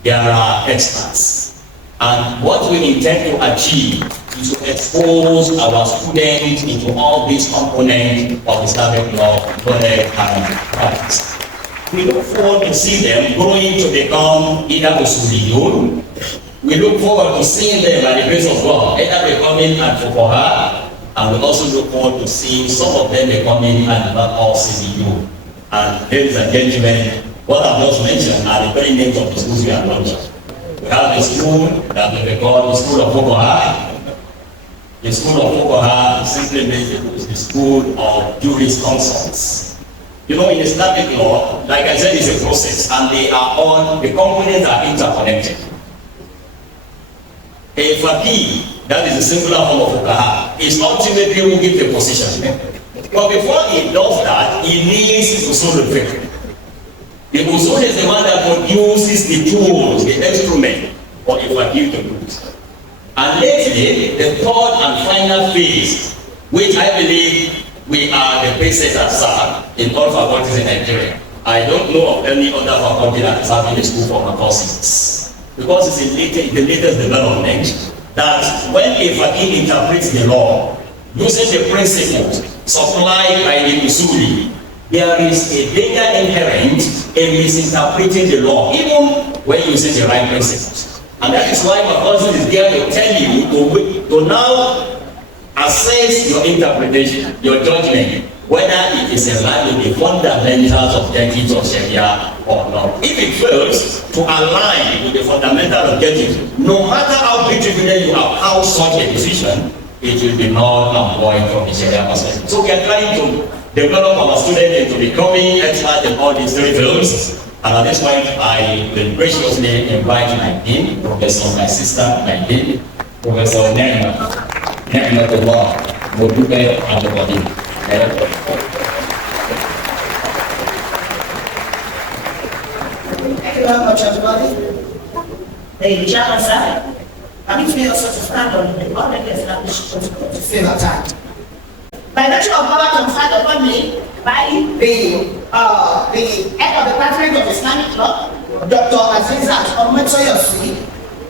there are experts. And what we intend to achieve is to expose our students into all these components of Islamic law, knowledge, and practice. We look forward to see them growing to become either usuliyun. We look forward to seeing them by the grace of God, either becoming al-fuqaha, and we also look forward to seeing some of them becoming al-CDU. And ladies and gentlemen, what I've just mentioned are the very names of the schools we are launching. We have the school that we call the School of Fuqaha. The School of Fuqaha simply means the School of Jurisconsults. You know, in Islamic law, like I said, it's a process, and they are all, the components are interconnected. A faqih, that is a singular form of fuqaha, is ultimately who gives the position. But before he does that, he needs usul al-fiqh. The usul is the one that produces the tools, the instrument for a faqih to use. And lately, the third and final phase, which I believe we are the basis at SAR in all faculties in Nigeria. I don't know of any other faculty that is having a school for courses. Because it's the latest development that when a faqih interprets the law using the principles supplied by the usuli, there is a danger inherent in misinterpreting the law, even when using the right principles. And that is why my cousin is there to tell you to now assess your interpretation, your judgment, whether it is in line with the fundamentals of objectives of Sharia or not. If it fails to align with the fundamental objectives, no matter how beautifully you have housed such a decision, it will be null and void from the Sharia perspective. So we are trying to develop our students into becoming experts in all these three fields. And at this point, I will graciously invite my dean, Professor, my sister, my dean, Professor Ne'matullah Modube Abdulrafi. Thank you very much, everybody. The chairman, sir, permit me also to stand on the already established protocol to save our time. By virtue of power conferred upon me by the head of the Department of Islamic Law, Dr. Azizat Omotosho,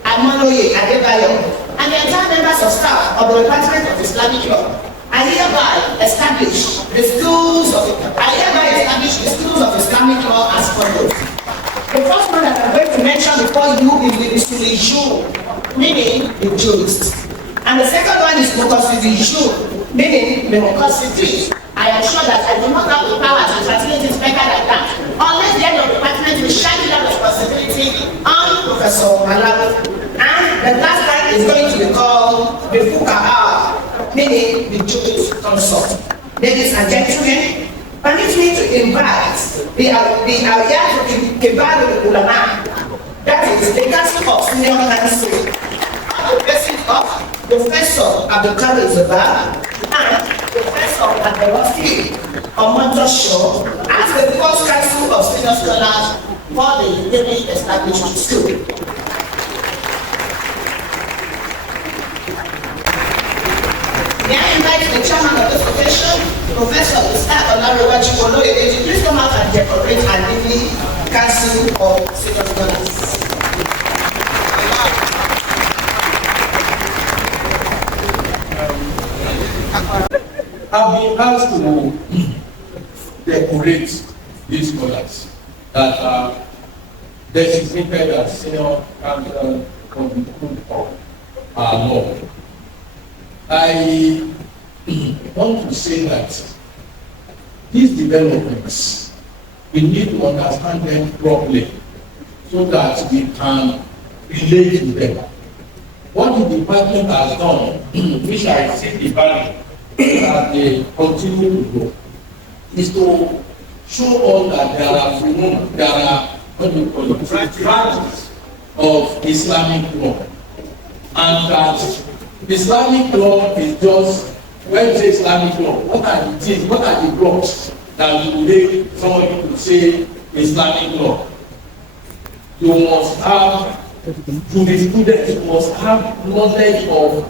Amaloye Adebayo, and the entire members of staff of the Department of Islamic Law, I hereby establish the schools of Islamic law as follows. The first one that I'm going to mention before you is the Jew, meaning the jurist. And the second one is Jew, meaning the Mokosifi. I am sure that I do not have the power to translate it better like that, unless the head of the department will shine that responsibility on Professor Malawi. And the last one is going to be called the Fuqaha, meaning the Jewish consult. Ladies and gentlemen, permit me to invite the Ayat Kibar Ulama, that is the Council of Senior Council, on the basis of Professor Abdulrafi and Professor Abdulrafi Omotosho as the first Council of Senior Scholars for the newly established school. May I invite the chairman of this occasion, Professor Abdulrafi, please come out and decorate and give me Council of Senior Scholars. I've been asked to decorate these scholars that are designated as senior counsel of the School of Law. I want to say that these developments, we need to understand them properly so that we can relate to them. What the department has done, which I see the value that they continue to go, is to show us that there are branches of Islamic law, and that Islamic law is just, when you say Islamic law, what are the things, what are the blocks that will make somebody to say Islamic law? You must have, to the students, you must have knowledge of,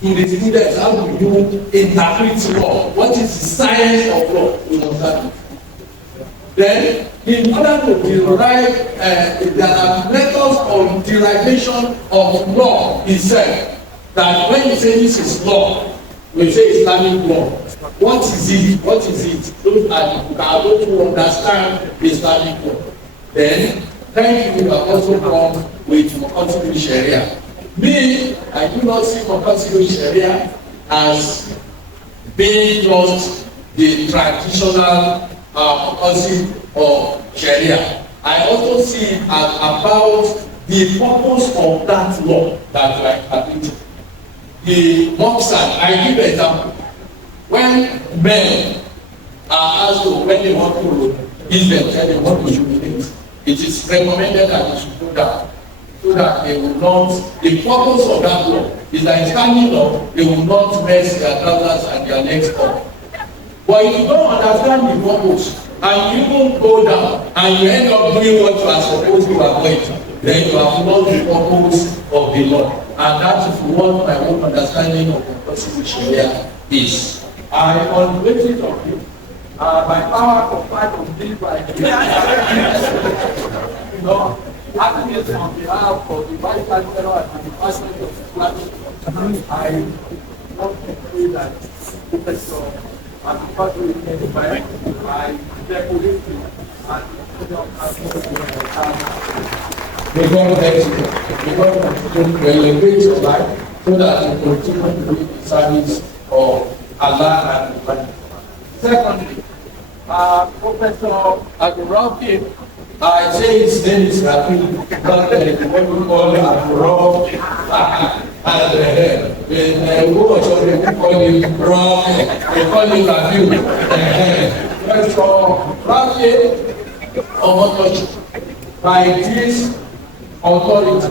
to the students, how do you interpret law? What is the science of law? You must have it. Then, in order to derive, there are methods of derivation of law itself. That when you say this is law, we say Islamic law. What is it? What is it? Those are those who understand Islamic law. Then, thank you, you have also come with Omotosho Sharia. Me, I do not see Omotosho Sharia as being just the traditional concept of Sharia. I also see it as about the purpose of that law that we are interpreting. The Moksad, I give an example. When men are asked to, when they want to give themselves, they want to humiliate, it is recommended that they should do that, so that they will not, the purpose of that law is that in standing up, they will not mess their trousers and their legs up. But if you don't understand the purpose, and you don't go down, and you end up doing what you are supposed to avoid, then you have lost the purpose of the law. And that is what my own understanding of Omotosho Sharia is. I, on the basis of it, my power conferred on this by you know, acting on behalf of the Vice Chancellor and the Department of Islamic, I want to say that Professor Abdulrafi, I decorate you may God bless you. May God continue to elevate your life so that you continue to be in service of Allah and humanity. Secondly, Professor Abdulrafi, I say his name is Rafi, but when we call him Prof, and in Omotosho, they call him Prof, they call him Rafi. But for Rafi, Omotosho, by this authority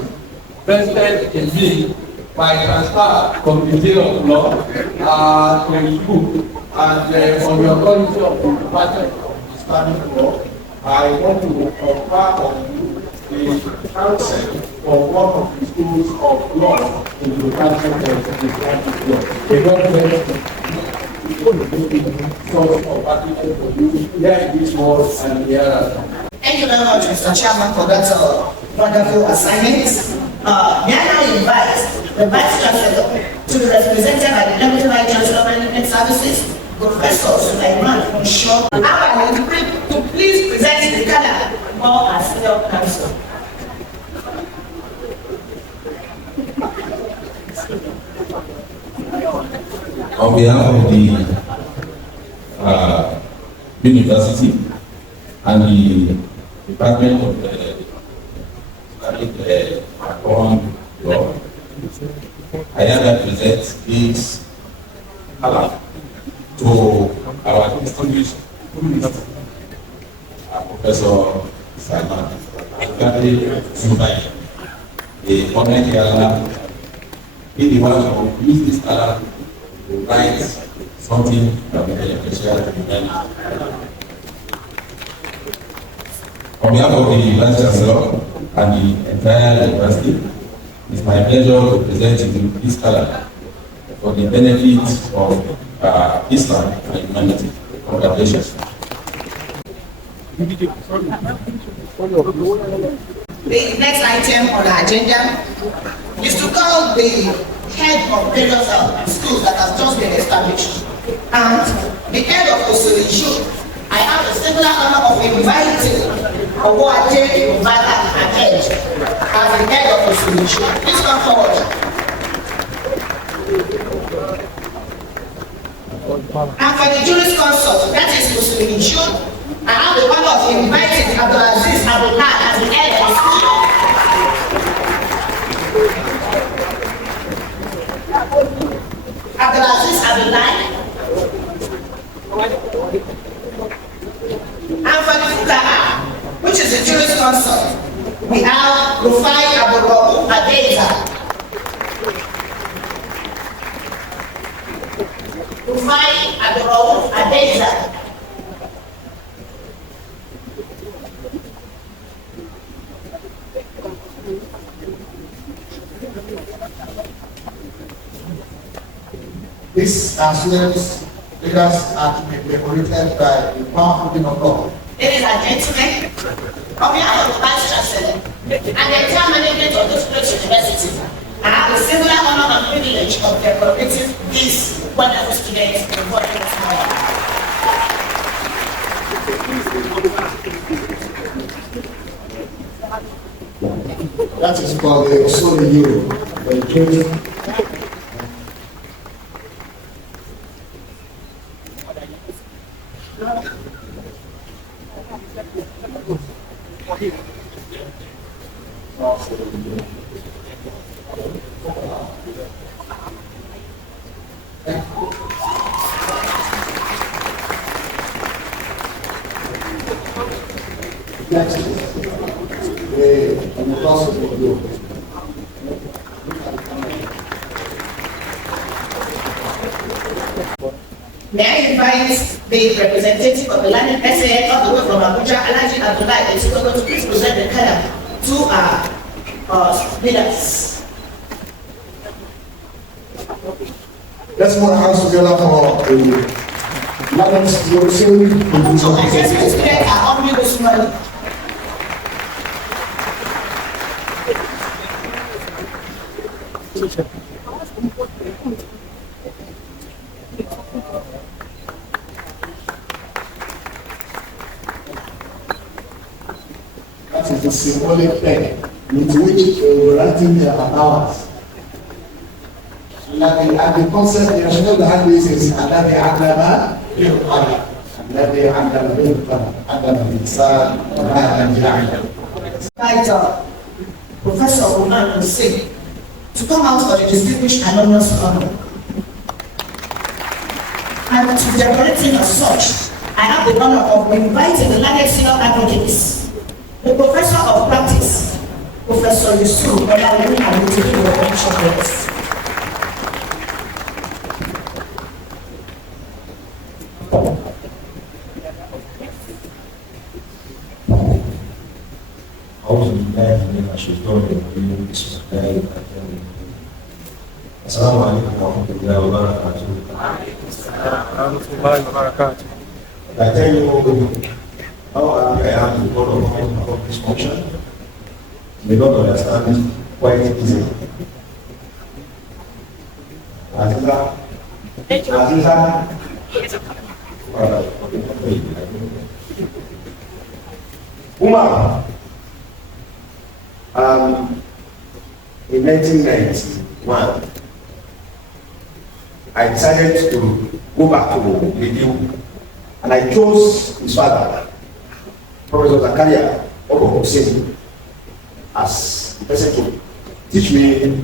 vested in me by transfer from the Dean of Law to you and on the authority of the Department of Islamic Law, I want to confer on you the counsel for one of the schools of law in the Department of Islamic Law. The government source of article for you here in this world and hereafter. Thank you very much, Mr. Chairman, for that wonderful assignment. May I now invite the Vice Chancellor to be represented by the Deputy Vice Chancellor of Management Services, Professor Sulaiman Osho, to please present the cadre for our senior counsel. On behalf of the university and the Department of Islamic Law, I hereby present this alarm to our distinguished Professor Simon Subai, the comment here, be the one who use this alarm to write something that will be beneficial to the many. On behalf of the Vice Chancellor and the entire university, it's my pleasure to present you this alarm for the benefit of Islam and humanity. Congratulations. The next item on the agenda is to call the head of various schools that has just been established and the head of the solution. I have the singular honor of inviting Owoade Obada ahead as the head of the solution. Please come forward. And for the juris consult, that is the solution, I have the honor of inviting Abdulrafi as the head of the school. Abdulrafi and for the Fukaha, which is the juris consult, we have Rufai Abdulrafi. Rufai Abdulrafi. These students, leaders are to be decorated by the powerful of God. Ladies and gentlemen, on behalf of the Vice Chancellor and the entire management of this great university, I have the singular honor and privilege of decorating these wonderful students before the next morning. That is called the Soli Euro. May I invite the representative of the Learning SA all the way from Abuja, Alhaji Abdulrafi, to please present the color to our leaders. Let's put our hands together for the Learning So my first students are Omotosho. That is the symbolic pen with which we were writing their hours. And the concept, the rationale behind this is الذي علم بالقلم الذي علم بالقلم علم الإنسان ما لم يعلم. Professor Omotosho to come out for the distinguished alumnus honor. And to decorate him as such, I have the honor of inviting the learned senior advocates, the professor of practice, Professor Yusuf, to give the official words. السلام عليكم ورحمة الله وبركاته. ورحمة الله وبركاته. I tell you how happy I am to follow about this function. We don't understand quite easy. Aziza, Umar, in 1991, I decided to go back to review, and I chose his father, Professor Zakaria Obo, as the person to teach me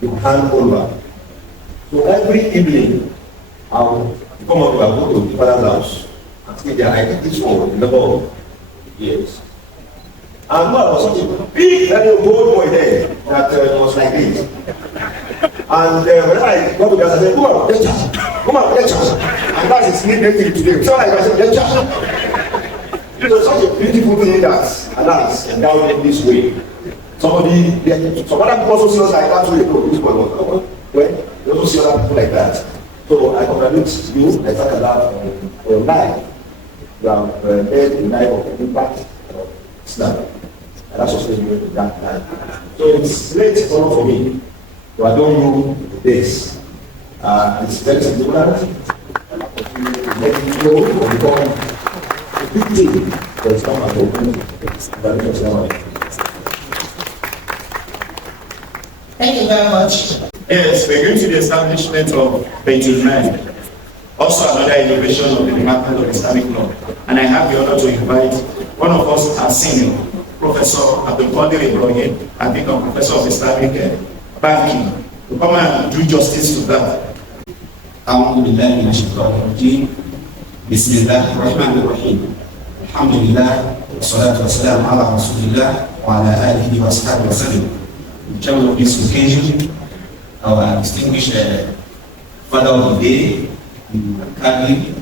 to hand over. So every evening, I will come up, I go to the father's house and stay there. I did this for a number of years. And I was such a big, very old boy there that was like this. And whenever I go to the house, I say, come on, lecture. And that's his nickname today. So I said, lecture. It was such a beautiful thing that Allah endowed in this way. Some other people also see us like that way. No, this one, well, they also see other people like that. So I congratulate you. I thank Allah for your life. You have led the life of impact of Islam. And that's also that life. So it's great honor for me to adorn you with this. It's very significant. Let it go and become a big thing for Islam and for Thank you very much. Yes, we're going to the establishment of Baitul Mal, also another innovation of the Department of Islamic Law. And I have the honor to invite one of us, our senior, Professor Abdulrafi, I think I'm Professor of Islamic Banking, to come and do justice to that. أعوذ بالله من الشيطان الرجيم بسم الله الرحمن الرحيم الحمد لله والصلاة والسلام على رسول الله وعلى آله وأصحابه وسلم. In terms of this occasion, our distinguished Father of the Day, Kadi,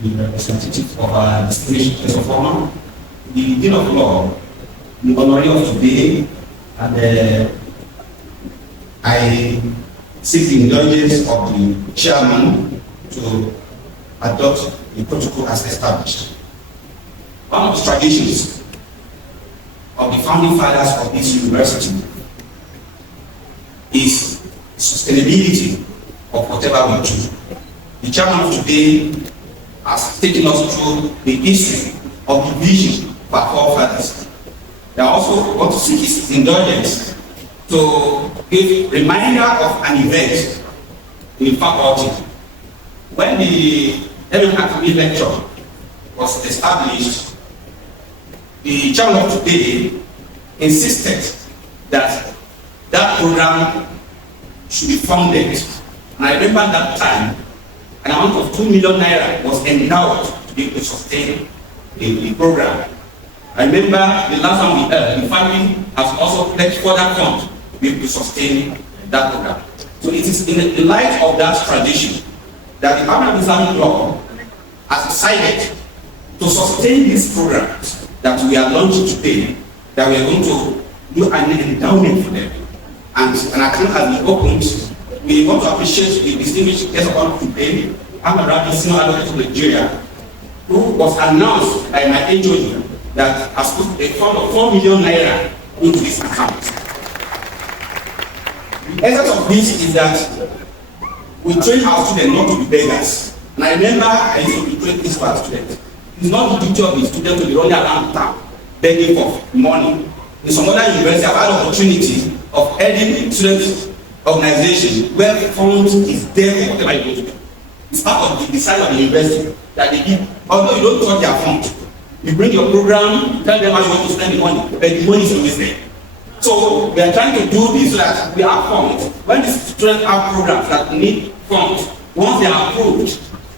the representative of our distinguished guest of honor, the Dean of Law, the honoree of today, and I seek the indulgence of the chairman to adopt the protocol as established. One of the traditions of the founding fathers of this university is sustainability of whatever we do. The chairman of today has taken us through the history of the vision of our forefathers. I also want to seek his indulgence to give reminder of an event in faculty. When the Academic lecture was established, the chairman of today insisted that that program should be funded. And I remember that time, an amount of 2 million naira was endowed to be able to sustain the program. I remember the last time we heard, the family has also pledged further funds to be able to sustain that program. So it is in the light of that tradition that the Department of Islamic Law has decided to sustain these programs that we are launching today, that we are going to do an endowment for them. And an account has been opened. We want to appreciate the distinguished guest of honor today, Abdulrafi, Senior Advocate of Nigeria, who was announced by my HOD that has put a fund of 4 million naira into this account. The essence of this is that we train our students not to be beggars. And I remember I used to be trained this for our students. It's not the duty of the student to be running around town begging for money. In some other universities, I've had the opportunity of heading student organization where funds is there for whatever you go to do. It's part of the design of the university that they give. Although you don't touch their fund, you bring your program, tell them how you want to spend the money, but the money is always there. So we are trying to do this so that we have funds. When the students have programs that need funds, Once they are approved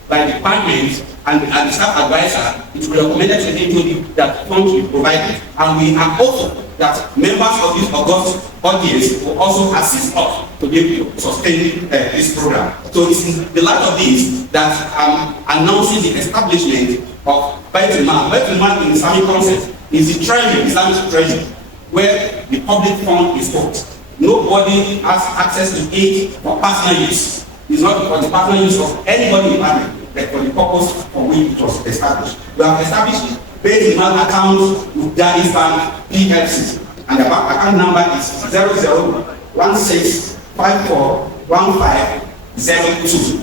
by the department and the staff advisor, it will be recommended to the HOD that funds will be provided. And we are hopeful that members of this august audience will also assist us to be able to sustain this program. So it's in the light of this that I'm announcing the establishment of Baitul Mal. Baitul Mal in Islamic concept is the treasury, Islamic treasury, where the public fund is put. Nobody has access to it for personal use. It's not for the personal use of anybody in the family, but for the purpose for which it was established. We have established Baitul Mal accounts with Jaiz Bank PLC, and the bank account number is 0016541502.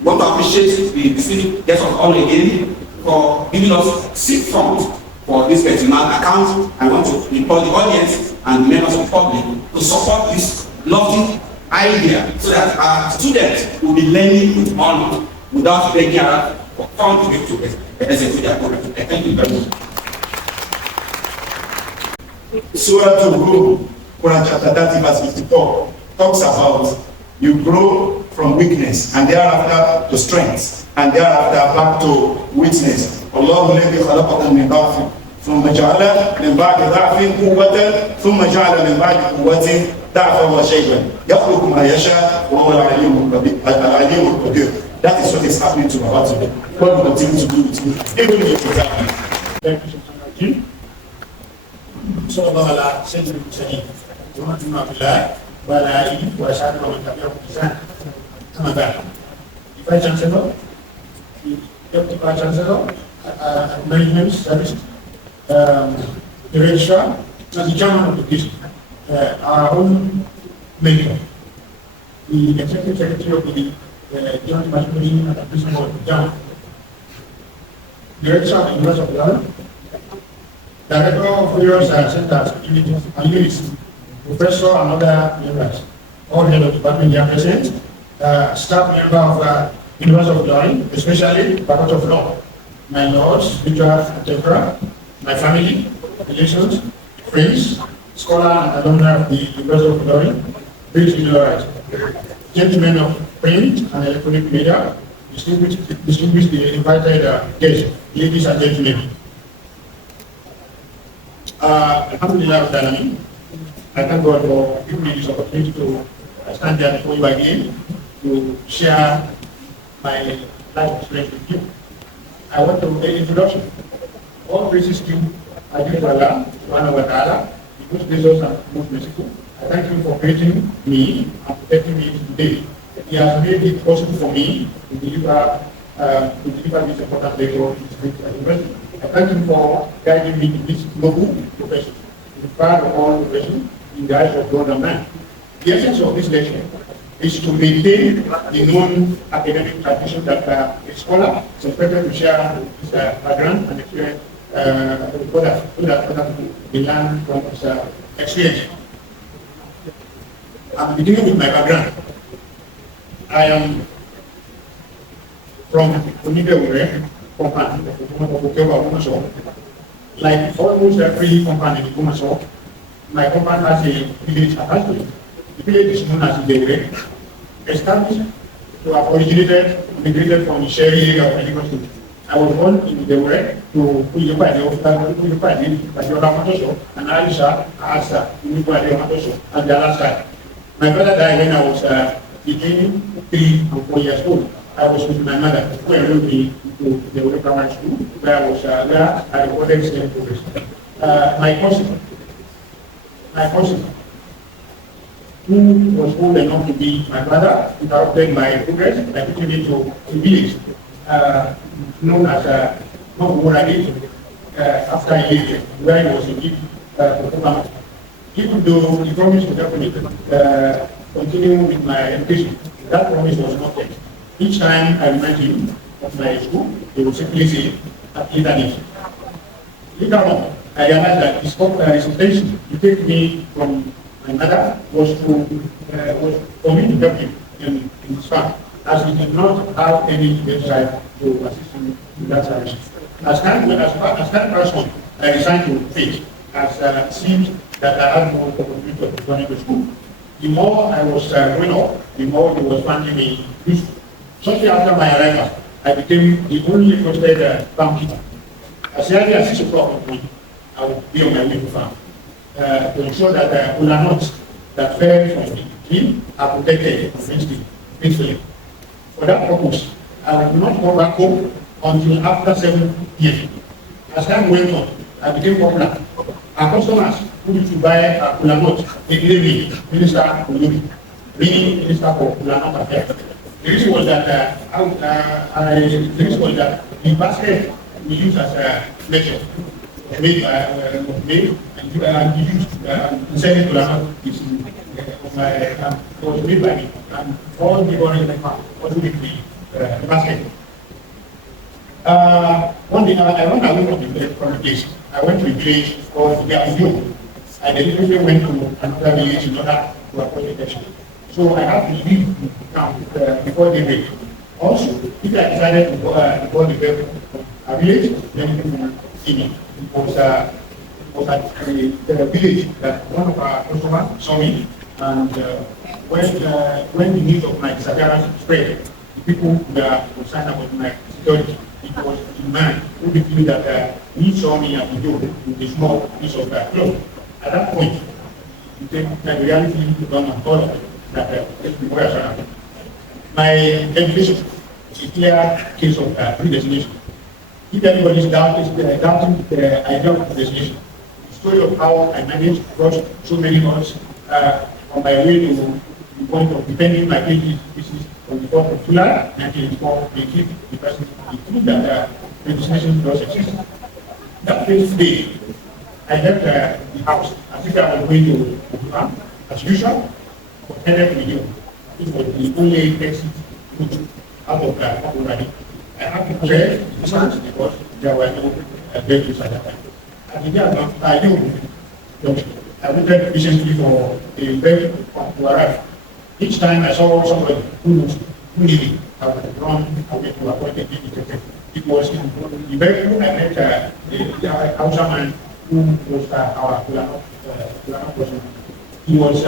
We want to appreciate the distinguished guests of honor again for giving us seed funds for this Baitul Mal account. I want to implore the audience and members of the public to support this lofty idea so that our students will be learning with honor without begging around for funds to execute their program. Thank you very much. Surah Al-Rum, Quran chapter 30 verse 54, talks about you grow from weakness and thereafter to strength and thereafter back to weakness. Allahu alladhi khalaqakum min dha'fin thumma ja'ala min ba'di dha'fin quwwatan thumma ja'ala min ba'di quwwatin dha'fan wa shayban yakhluqu ma yasha wa huwa al-'aliyyul qadir. That is what is happening to our today. God will continue to do it even if it's happening. Thank you, صلى الله على سيد المرسلين ورحمة الله وعلى آله وأصحابه ومن تبعهم بإحسان. أما بعد, the Vice Chancellor, the Deputy Vice Chancellor, Management Service, the Registrar, and the Chairman of the District, our own mentor, the Executive Secretary of the Joint Machinery and Administration Board, the Registrar of the University of London, Director of various centers, units, professor and other members, all head of department they are present, staff member of University of London, especially Faculty of Law, my lords, spiritual and temporal, my family, relations, friends, scholar and alumni of the University of London, please be right. Gentlemen of print and electronic media, distinguished the invited guests, ladies and gentlemen. Alhamdulillah, I thank God for giving me this opportunity to stand there before you again to share my life experience with you. I want to make an introduction. All praises to I give to Allah, subhanahu wa ta'ala, the most gracious and most merciful. I thank him for creating me and protecting me today. He has made it possible for me to deliver this important lecture to this university. I thank him for guiding me in this noble profession, the pride of all profession in the eyes of God and man. The essence of this lecture is to maintain the known academic tradition that a scholar is expected to share his background and experience so that other people will learn from his experience. I'm beginning with my background. I am from Onibewure, compound of Omotosho. Like almost every compound in Omotosho, my compound has a village attached to it. The village is known as Ibeure, established to have originated, migrated from the Sherry area of Lagos State. I was born in Ibeure to Omotosho, and Aisha as Omotosho, and the other side. My brother died when I was between 3 and 4 years old. I was with my mother who enrolled me to the primary school where I was there at the college in progress. My cousin, who was old enough to be my brother, interrupted my progress by putting me to a village known as after a year, where I was indeed performing. Even though he promised to help me continue with my education, that promise was not kept. Each time I remind him of my school, he would simply say, at internet. Later on, I realized that his intention to take me from my mother was for me to help him in his farm, as he did not have any website to assist him in that direction. As time passed on, I resigned to faith, as it seemed that I had no opportunity of going to school. The more I was growing up, the more he was finding me useful. Shortly after my arrival, I became the only trusted farmkeeper. As early as 6 o'clock in the morning, I would be on my way to farm to ensure that cola nuts that fell from the tree are protected against the inflation. For that purpose, I would not go back home until after 7 p.m. As time went on, I became popular. Our customers who used to buy cola nuts, they gave me Minister Olori, being Minister for Cola Nut Affairs. The reason was that the basket we use as a lecture made and used in selling cola nut was made by me, and all the orange in the farm was with the basket. One day I ran away from the place. I went to a village called Yakuyo. I deliberately went to another village in order to avoid detection. So I have to leave the town before daybreak. Also, if I decided to go the vehicle from a village, then people will see me. It was at the village that one of our customers saw me, and when the news of my disappearance spread, the people were concerned about my security. It was the man who believed that he saw me at the door with a small piece of cloth. At that point, the reality began to follow that my education is a clear case of predestination. If everybody is doubting the idea of predestination, the story of how I managed to cross so many odds on my way to the point of defending my PhD thesis on the 4th of July 1984 may give the person the proof that predestination does exist. That first day, I left the house as if I was going to the farm, as usual, but headed to the hill. It was the only exit route out of already. I had to clear the distance because there were no vehicles at that time. At the hill, I waited patiently for a vehicle to arrive. Each time I saw somebody who needed, I would run away to avoid being detected. It was in the vehicle I met the Hausa man who was our person. He was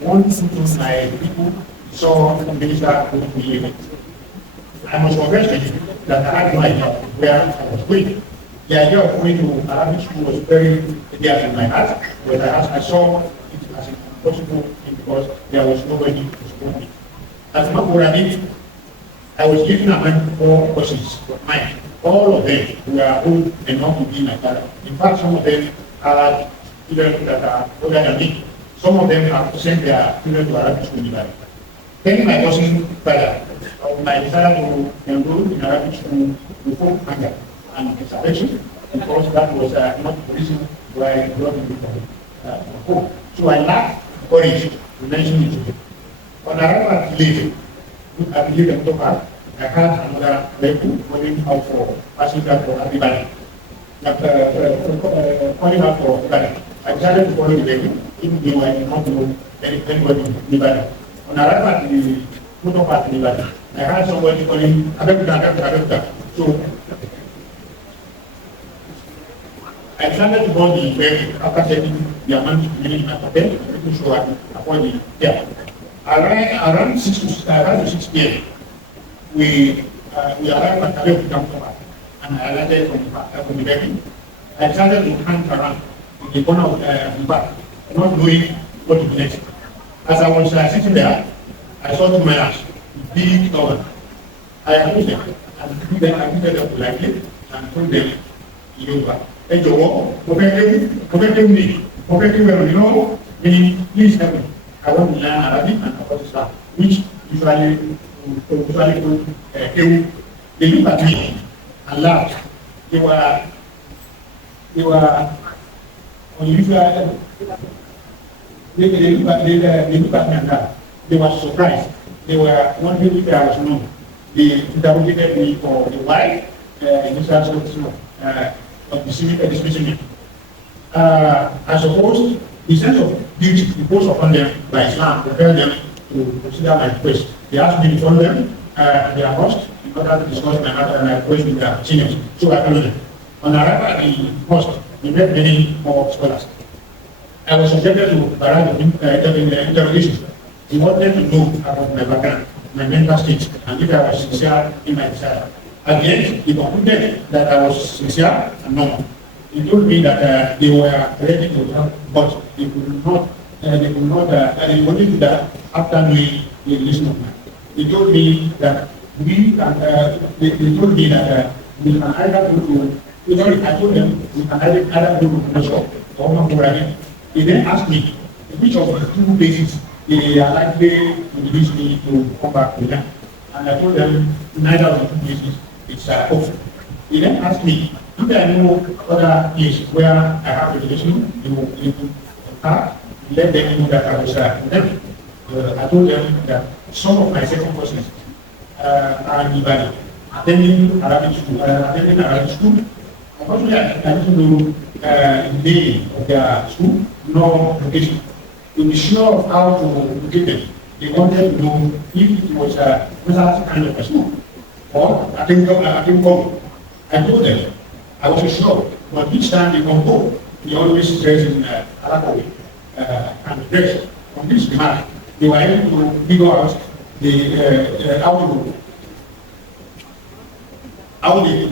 one who my people saw the minister who believed. I must confess to you that I had no idea where I was going. The idea of going to Arabic school was very dear in my heart, but I saw it as an impossible thing because there was nobody to support me. As Makurani, I was given among 4 questions of mine. All of them were old enough to be my father. In fact, some of them are children that are older than me. Some of them have sent their children to Arabic school in Ibadan. Telling my cousin father of my desire to enroll in Arabic school before anger and dissatisfaction, because that was not the reason why I brought him from home. So I lacked courage to mention it to him. On arrival at Lille, I believe in Tokar, I had another vehicle going out for passenger for everybody. Calling out for everybody. I decided to follow the vehicle, even though I did not know anybody in Ibadan. On arrival at the motor park in Ibadan, I heard somebody calling Abdulrafi. So I decided to board the vehicle after checking the amount of money in my pocket, making sure I afford the fare. Around 6 p.m. We arrived at Kaleo Park, and I landed from the vehicle. I decided to hang around in the corner of the park, not knowing what to do next. As I was sitting there, I saw 2 men with big turban. I approached them and greeted them politely and told them in Yoruba, "Hey, Jowo, meaning please help me. I want to learn Arabic and about Islam," which usually they looked at me and laughed. They were unusual. They looked at me and laughed. They were surprised. They were wondering if I was known. They interrogated me for the why of dismissing me. I suppose the sense of duty imposed upon them by Islam compelled them to consider my request. They asked me to follow them, their host, in order to discuss my matter and my request with their seniors. So I followed them. On arrival at the host, we met many more scholars. I was subjected to a variety of interrogations. He wanted to know about my background. my mental state and if I was sincere in my desire. At the end, he concluded that I was sincere and normal. He told me that they were ready to help, but they could not, they only do that after knowing the relation of mine. They told me that we can, they told me that we can either go to, I told them we can either go to Omotosho or Omotosho. He then asked me which of the two places they are likely to release me to come back to them. And I told them neither of the two places it's open. He then asked me if I know other places where I have a relation, they will contact, let them know that I was with them. I told them that some of my second courses are in Ibadan, attending Arabic school. Unfortunately, I didn't know the name of their school, nor location. To be sure of how to locate them, they wanted to know if it was a kind of a school. Or I think I told them I wasn't sure, but each time they come home, they always dress in Alakowi and dress. On this remark, they were able to figure out the how they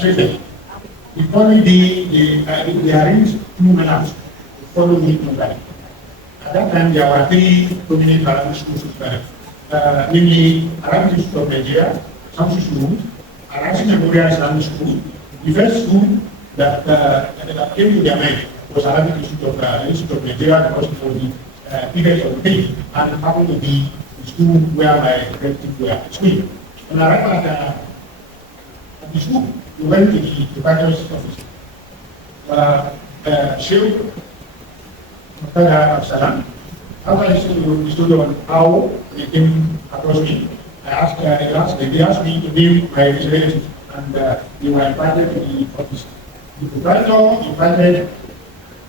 treat them. The following day, they arranged 2 men out to follow me to Ghana. At that time, there were 3 prominent Arabic schools in Ghana, namely Arabic School of Nigeria, Samsu School, Arabic Memorial Islamic School. The first school that came to their mind was Arabic Institute of Nigeria because it was the biggest of the day and happened to be the school where my relatives were schooling. When I arrived at the school, we went to the vice office. Sheikh Absalam, after listening to the story on how they came across me, they asked me to name my relatives and they were invited to the office. The proprietor invited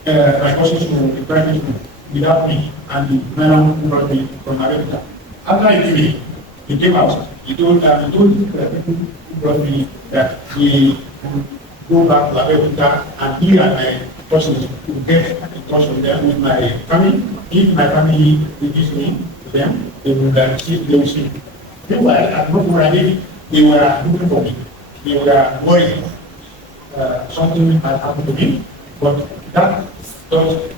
my cousins to the private room without me and the man who brought me from America. After he came, he came out. He told the people who brought me that he would go back to America and he and my cousins would get in touch with them with my family. If my family released me to them, they would see me. Meanwhile, at Mokuradi, they were looking for me. They were worried something had happened to me, but that was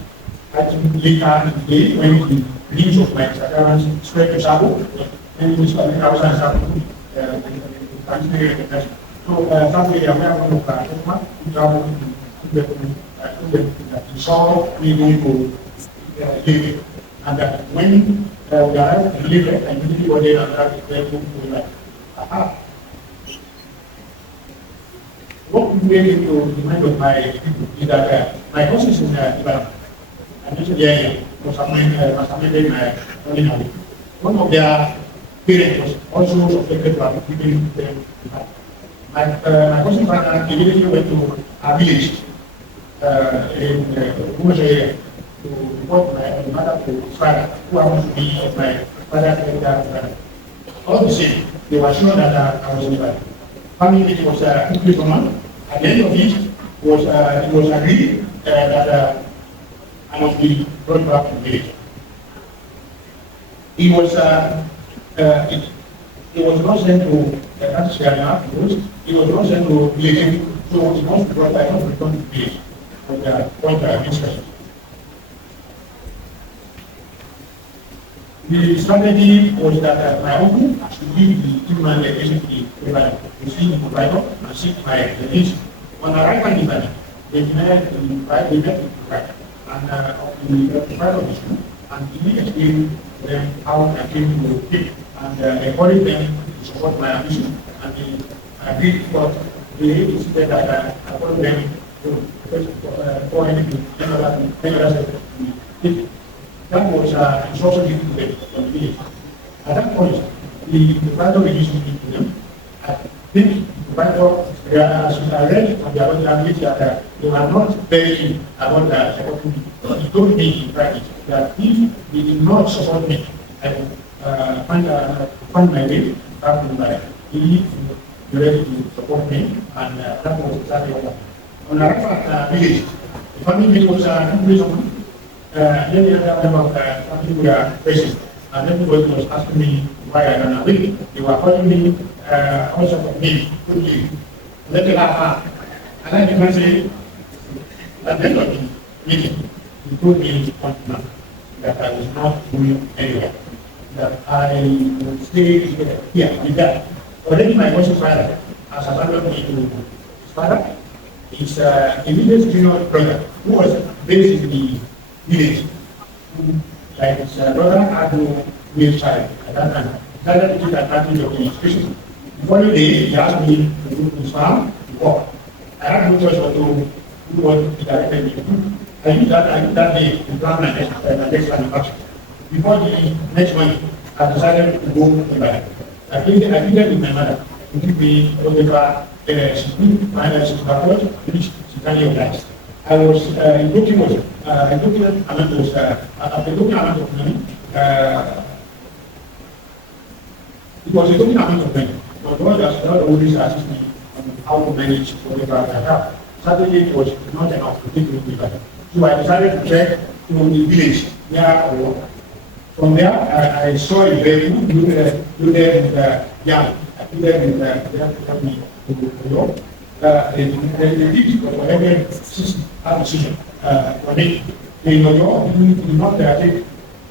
actually later in the day when the news of my disappearance spread to Sabo, and which was 1,000 Sabo, so Saturday, I went to travel to saw me going to live, and that when we arrived in Libre, I immediately ordered and started to like, aha. What made into the mind of my people is that my house is in Ibadan. I mentioned the area was amended in my family. One of their parents was also suspected to have given them my cousin father immediately went to a village in Omotosho area to report my mother to his father, who happens to be my father's elder brother. All the same, they were sure that I was in Ibadan. Family meeting was quickly common. At the end of it was agreed that I must be brought back to the village. He was not sent to he was not sent to village, so he was brought back to return to the village for the point of discussion. The strategy was that my uncle should give the human education to Ibadan to see the provider and seek my release. When I arrived in Ibadan, they met the provider and the provider of the school, and he explained to them how I came to pick and encouraged them to support my ambition. And they agreed, but they insisted that I follow them for anything, that was instruction given to them from the village. At that point, the provider released me to them. I think the provider read on their own language that they were not very keen about supporting me. He told me in private that if they did not support me, I would find my way back to my he was ready to support me, and that was exactly what happened. When I arrived at the village, the family was then the other member of the family were present, and everybody was asking me why I don't know. They were calling me also for me, quickly. Let me laugh. And then you can say, at the end of the meeting, he told me that I was not going anywhere, that I would stay here with that. Already my boss's father has abandoned me to his father. His immediate junior brother, who was based in the village, like his brother had no real child at that time. Decided to take advantage of the situation. The following day, he asked me to go to his farm to work. I had no choice but to do what he directed me to do. I used that day to plan my next manufacture. Before the next month, I decided to go to Ibadan. I pleaded with my mother to give me whatever she could find she could afford, which she can't organize. I was looking at amount of money. It was a token amount of money, but God has not always assist me on how to manage whatever I have. Certainly, it was not enough to take me to Ibadan. So I decided to trek to the village near I work. From there, I saw a vehicle loaded with yam. I put them in there to help me to work. They did whatever decision for me. They did not take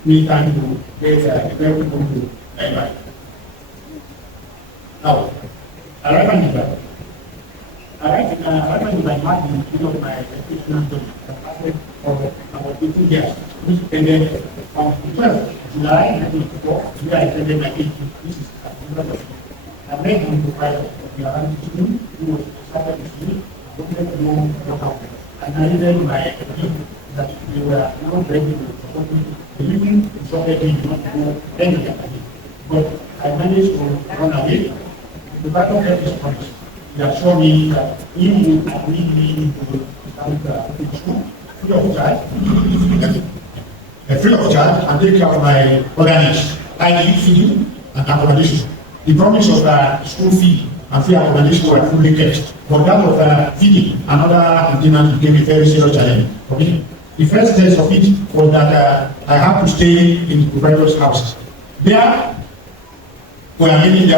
me time to get very good to Ibadan. Now, I recommend that. I recommend my mind of my educational journey for about 15 years. And then on 12th July 1984, I attended my 18th. This is I met him to fight the student who was excited to see me. I wanted to know what happened. And I realized my opinion that they were not ready to support me. The meeting is already not go anywhere. But I managed to run away. The battle kept his promise. He assured me that he would agree me to Islamic school free of charge, and take care of my other needs, like feeding and accommodation. The promise of school fee and free accommodation were fully kept, but that of feeding and other maintenance became a very serious challenge for me. The first test of it was that I had to stay in the proprietor's house. There were many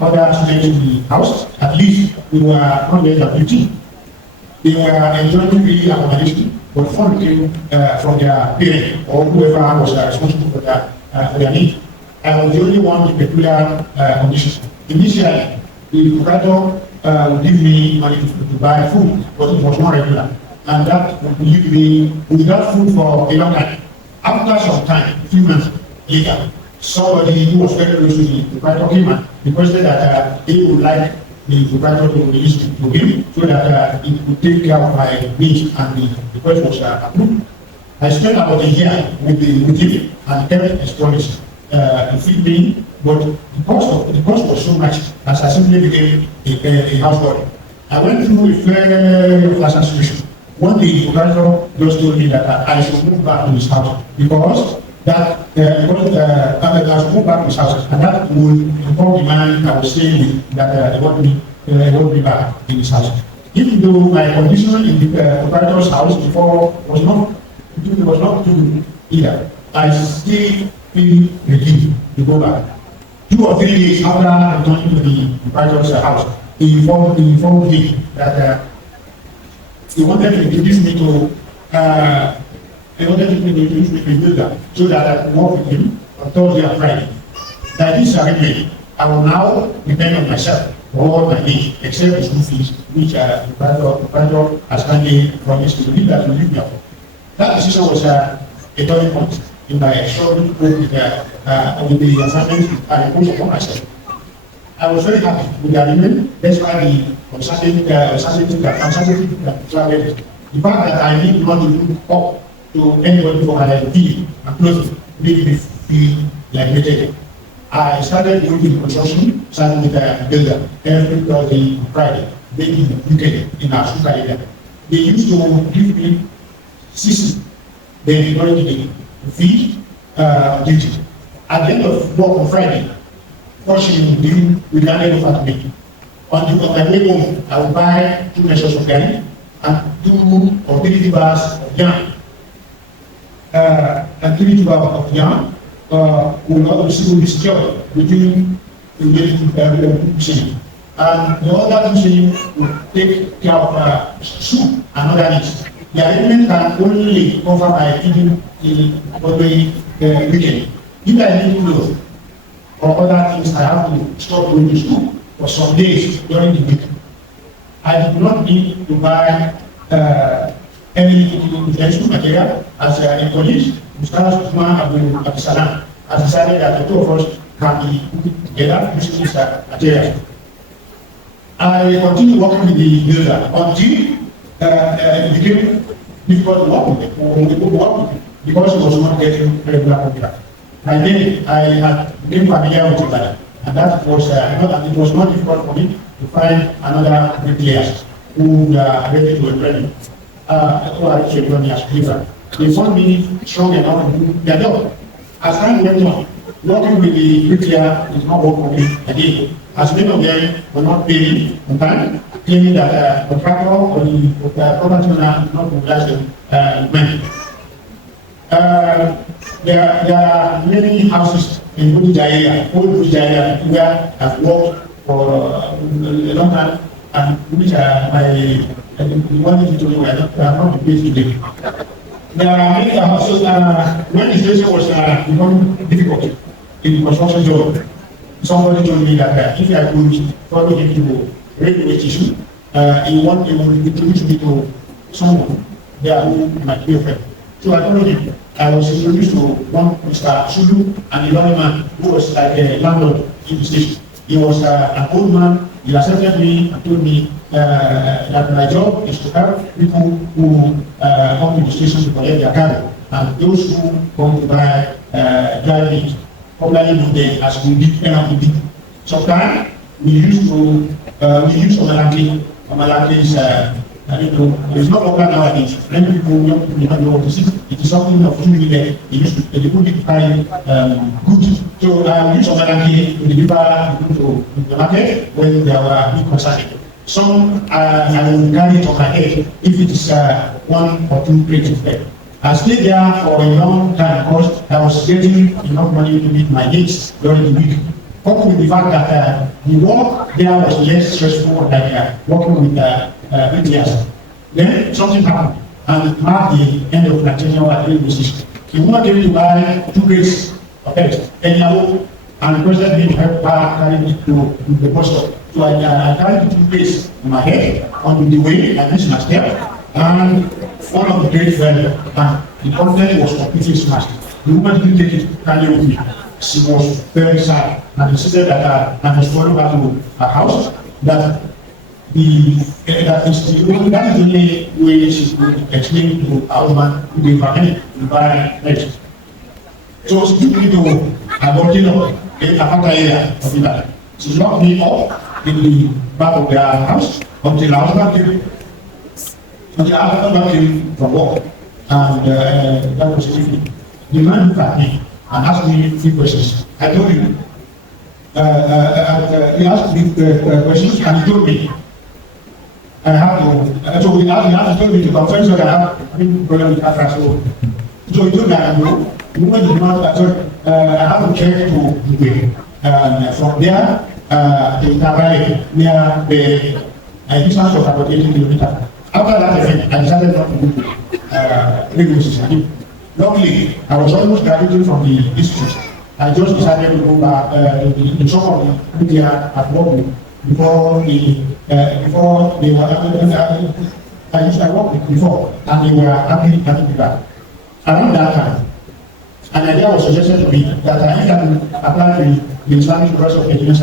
other students in the house. At least we were not less than 15. They were enjoying free accommodation, but fund came from their parent or whoever was responsible for their need. I was the only one with peculiar conditions. Initially, the proprietor would give me money to buy food, but it was not regular. And that would leave me without food for a long time. After some time, a few months later, somebody who was very close to the proprietor came and requested that he would like the proprietor to release to him so that he could take care of my needs, and the request was approved. I spent about a year with him and kept his promise to feed me, but the cost was so much as I simply became a houseboy. I went through a very pleasant situation. One day, the proprietor just told me that I should move back to his house because I should move back to his house, and that would inform the man I was staying with that they want me back in his house. Even though my condition in the proprietor's house before was not good either, I still feel relieved to go back. 2 or 3 days after returning to the proprietor's house, he informed me that he wanted to introduce me to builder so that I could work with him on Thursday and Friday. By this arrangement, I will now depend on myself for all my needs, except the school fees, which the proprietor has kindly promised to leave that to leave me up. That decision was a turning point in my struggle with the assignments I imposed upon myself. I was very happy with the arrangement. That's why the uncertainty that traveled. The fact that I need not to look up to anybody for my feet and clothing made me feel liberated. I started going to the construction, starting with a builder every Thursday and Friday, making the weekend in our sugar area. They used to give me 60, then encouraged me to feed duty. At the end of work on Friday, fortunately, we landed over to me. On my way home, I would buy 2 measures of garlic and 2 or 3 bars of yam. will be secured between the teaching. And the other teaching will take care of soup and other needs. The arrangement can only cover my feeding the weekend. If I need clothes or other things, I have to stop going to school for some days during the week. I do not need to buy any school material as a police. Mr. Usman Abdulsalam has decided that the two of us can be put together using this material. I continue working with the builder until it became difficult to work with because he was not getting regular contract. By then, I had become familiar with it, and that was it was not difficult for me to find another players who are ready to employ me, who are ready to employ me as believer. They found me strong enough to do their job. As time went on, working with the bricklayer is not work for me again. As many of them were not paying on time, claiming that the contractor or the property owner did not mobilize the money. There are many houses in Budija area, old Budija area, where I've worked for a long time, and which my one is to me, I have not been paid today. There are many houses when the situation was becoming difficult in the construction job. Somebody told me that if I could follow him to railway station, he would introduce me to someone there who might be a friend. So I told him I was introduced to one Mr. Sulu, and the young man who was like a landlord in the station. He was an old man. He accepted me and told me that my job is to help people who come to the station to collect their cargo, and those who come to buy dry meat, popularly known as Kubi. Sometimes we used Omalaki. Omalaki is it's not popular nowadays. Many people do not know what to see. It is something of 2 million. They put it to carry goods. So we use Omalaki to deliver to the market when there were big concerns. Some I will carry it on my head if it is 1 or 2 crates of them. I stayed there for a long time because I was getting enough money to meet my needs during the week. Coupled with the fact that the work there was less stressful than working with BTS. Then something happened, and it marked the end of Nathaniel at railway station. He wanted me to buy 2 crates of eggs, and requested me to help carry it to the bus stop. So I carried the 2 crates in my head on the way. I missed my step, and one of the crates fell, and the content was completely smashed. The woman didn't take it to carry with me. She was very sad, and insisted that I must follow her to her house. That is the only way she could explain to her husband who gave her money to buy eggs. So she took me to a body of a Apata area of Ibadan. She locked me up in the back of their house until her husband came from work, and that was the evening. The man looked at me and asked me a few questions. I told him. He asked me questions, and he told me I have to. So he told me to confess that I have a problem with Accra. So he told me I know. The woman did not. I have to check to the way. From there, in Tabale, near the distance of about 18 kilometers. After that event, I decided not to go to railway station. Luckily, I was almost graduating from the institute. I just decided to go back to some of the media at work before they were. I worked with before, and they were happy to be back. Around that time, an idea was suggested to me that I can apply to the Islamic University of Engineering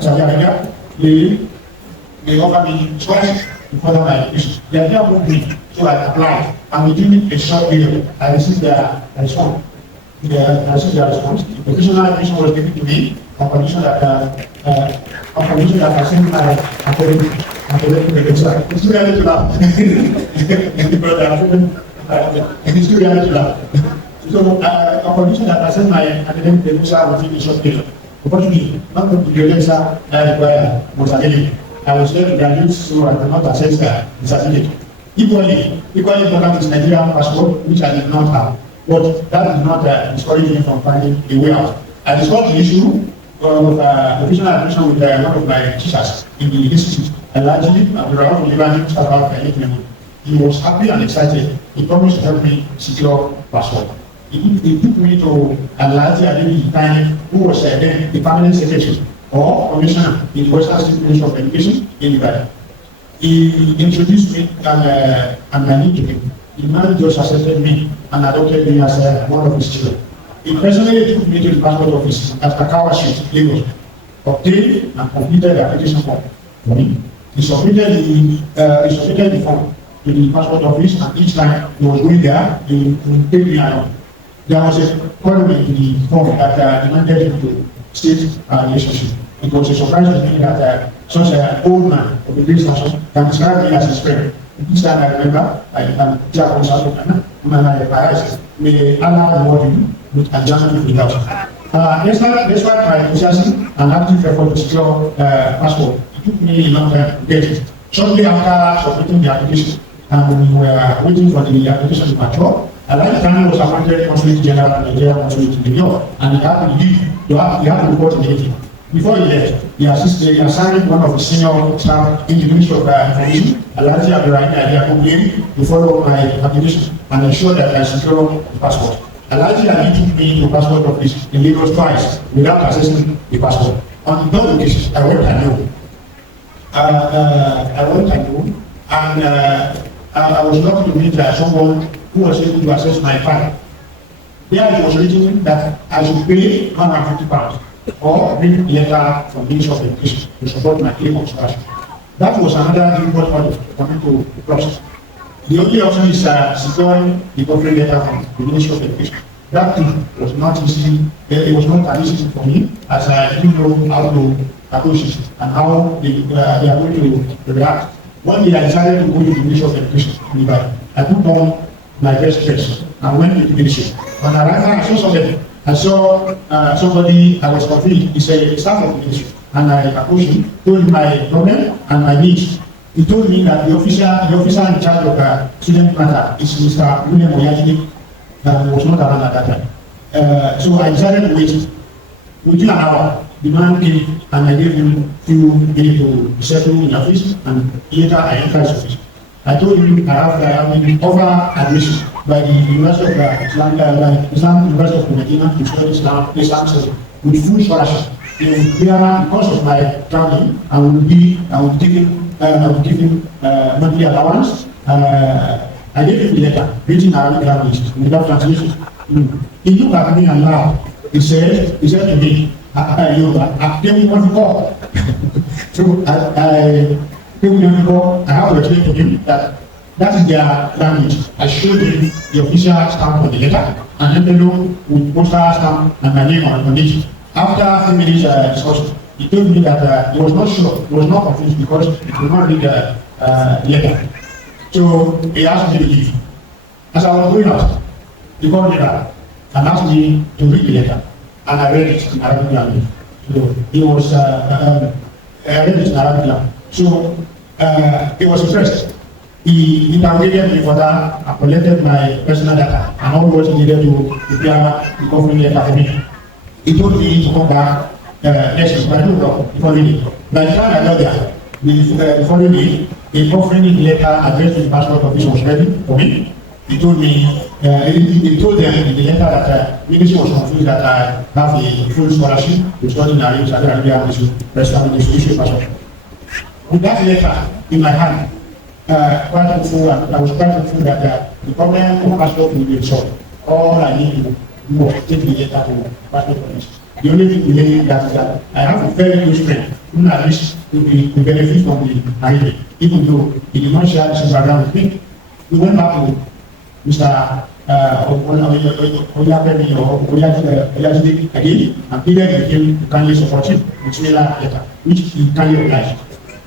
Saudi Arabia. They offered me scholarship to further my education. The idea moved me, so I applied. And within a short period, I received their response. The professional admission was given to me on condition that I sent my academic result. It's too early to laugh. It's too early to laugh. So, on condition that I sent my academic result within a short period. Unfortunately, not the credential I required was available. I was able to graduate, so I could not access the certificate. Equally important is Nigerian passport, which I did not have. But that did not discourage me from finding a way out. I discussed the issue of professional admission with one of my teachers in the institute. And largely, he was happy and excited. He promised to help me secure passport. He took me to Alhaji Ademi Itani, who was then the permanent secretary or commissioner in the Western State Ministry of Education in Ibadan. He introduced me and my need to him. The man just accepted me and adopted me as one of his children. He personally took me to the passport office at Kakawa Street, Lagos, obtained and completed the application form for me. He submitted the form to the passport office, and each time he was going there, he would take me along. There was a problem in the form that demanded him to state our relationship. It was a surprise to me that such an old man of the great nation can describe me as his friend. This time I remember, I am Jacob Sasokana, may Allah reward you with a journey to the house. Despite my enthusiasm and active effort to secure passport, it took me a long time to get it. Shortly after submitting the application, and we were waiting for the application to mature, at that time was appointed Consulate General of Nigeria Consulate in New York, and he had to leave. You have to report immediately. Before he left, he assigned one of the senior staff in the Ministry of Information, Alhaji Abdulrafi, to follow my application and ensure that I secure the passport. Alhaji took me to the passport office in Lagos twice without accessing the passport. On those occasions, I went alone. And I was lucky to meet someone who was able to access my file. There it was written that I should pay £150 or bring a letter from the Ministry of Education to support my claim of scholarship. That was another difficult order for me to process. The only option is securing the offering letter from the Ministry of Education. That thing was not easy. It was not an easy for me, as I didn't know how to approach it and how they are going to react. One day I decided to go to the Ministry of Education in Ibadan. I put on my best dress and went to the ministry. When I arrived, I saw somebody. I saw somebody. I was confused. He said, "It's staff of the ministry." And I approached him, told him my problem and my needs. He told me that the officer in charge of student matter is Mr. William Oyajide, who was not around at that time. So I decided to wait. Within an hour, the man came and I gave him few minutes to settle in the office, and later I entered his office. I told him I have been offered admission by the University of Islamic University of Medina to study Islam studies with full scholarship. Because of my traveling, I will be giving monthly allowance. I gave him the letter, written Arabic language, without translation. He looked at me and laughed. He said to me, I gave him one before. So I have to explain to him that is their language. I showed him the official stamp on the letter, and envelope with postal stamp and my name on it. After a few minutes discussion, he told me that he was not sure, he was not confused because he could not read the letter. So he asked me to leave. As I was going out, he called me back and asked me to read the letter, and I read it in Arabic language. So he was I read it in Arabic language. So he was impressed. He interrogated me further and collected my personal data and all what he needed to prepare the covering letter for me. He told me to come back next week, but I don't know the following day. By the time I got there, the following day, the covering letter addressed to the passport office was ready for me. He told me, he told them in the letter that ministry was confused that I have a full scholarship to study in Arabic, Saudi Arabia, and to issue a passport. With that letter in my hand, I was quite hopeful that the problem of passport will be resolved. All I need to do was take the letter to passport office. The only thing remaining is that I have a very close friend who at least will benefit from the idea, even though he did not share this background with me. We went back to Mr. Oyapemi or Oyajide again and pleaded with him to kindly support him with similar letter, which he kindly obliged.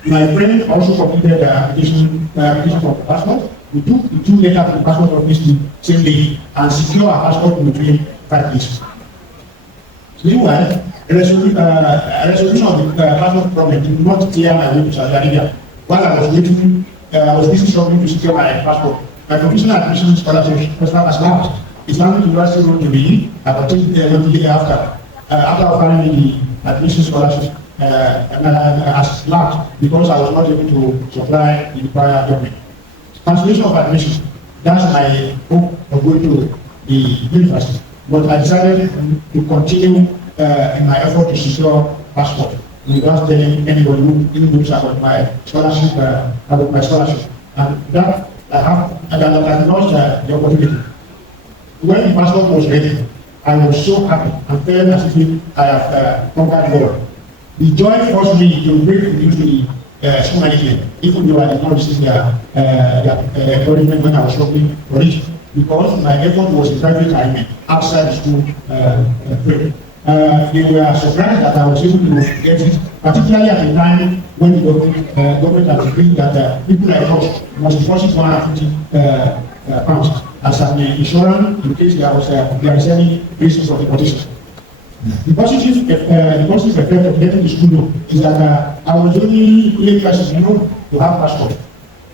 My friend also completed the application for the passport. We took the two letters to the passport office the same day and secured our passport between 5 days. Meanwhile, a resolution of the passport problem did not clear my way to Saudi Arabia. While I was waiting, I was busy struggling to secure my passport. My professional admission scholarship was not as large. Islamic University wrote to me about 1 year after offering the admission scholarship as lacked because I was not able to supply the required document. Cancellation of admission, that's my hope of going to the university. But I decided to continue in my effort to secure passport without telling anybody who knows about my scholarship, and that I lost the opportunity. When the passport was ready, I was so happy and felt as if I have conquered the world. The joy forced me to break the news to the school management, even though I did not receive their encouragement when I was working for it, because my effort was in private arrangement outside the school frame. They were surprised that I was able to get it, particularly at the time when the government had agreed that people like us must deposit £150 as an insurance in case there is any reason for deportation. The positive effect of getting the school loan is that I was the only person to have passport.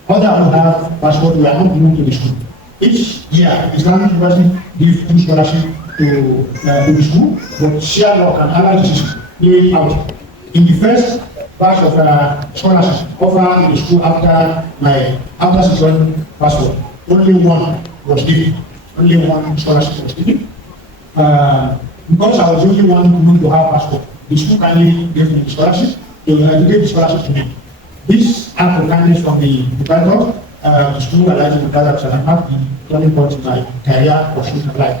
Others who have passport were not moved to the school. Each year, Islamic University gives 2 scholarships to the school, but sheer luck and analysis play out. In the first batch of scholarships offered in the school after securing passport, only one was given. Only one scholarship was given. Because I was the only one who to have passport, the school kindly gave me the scholarship, to give the scholarship to me. This act of kindness from the provider, the school allowed me to gather and have the turning point in my career or student life.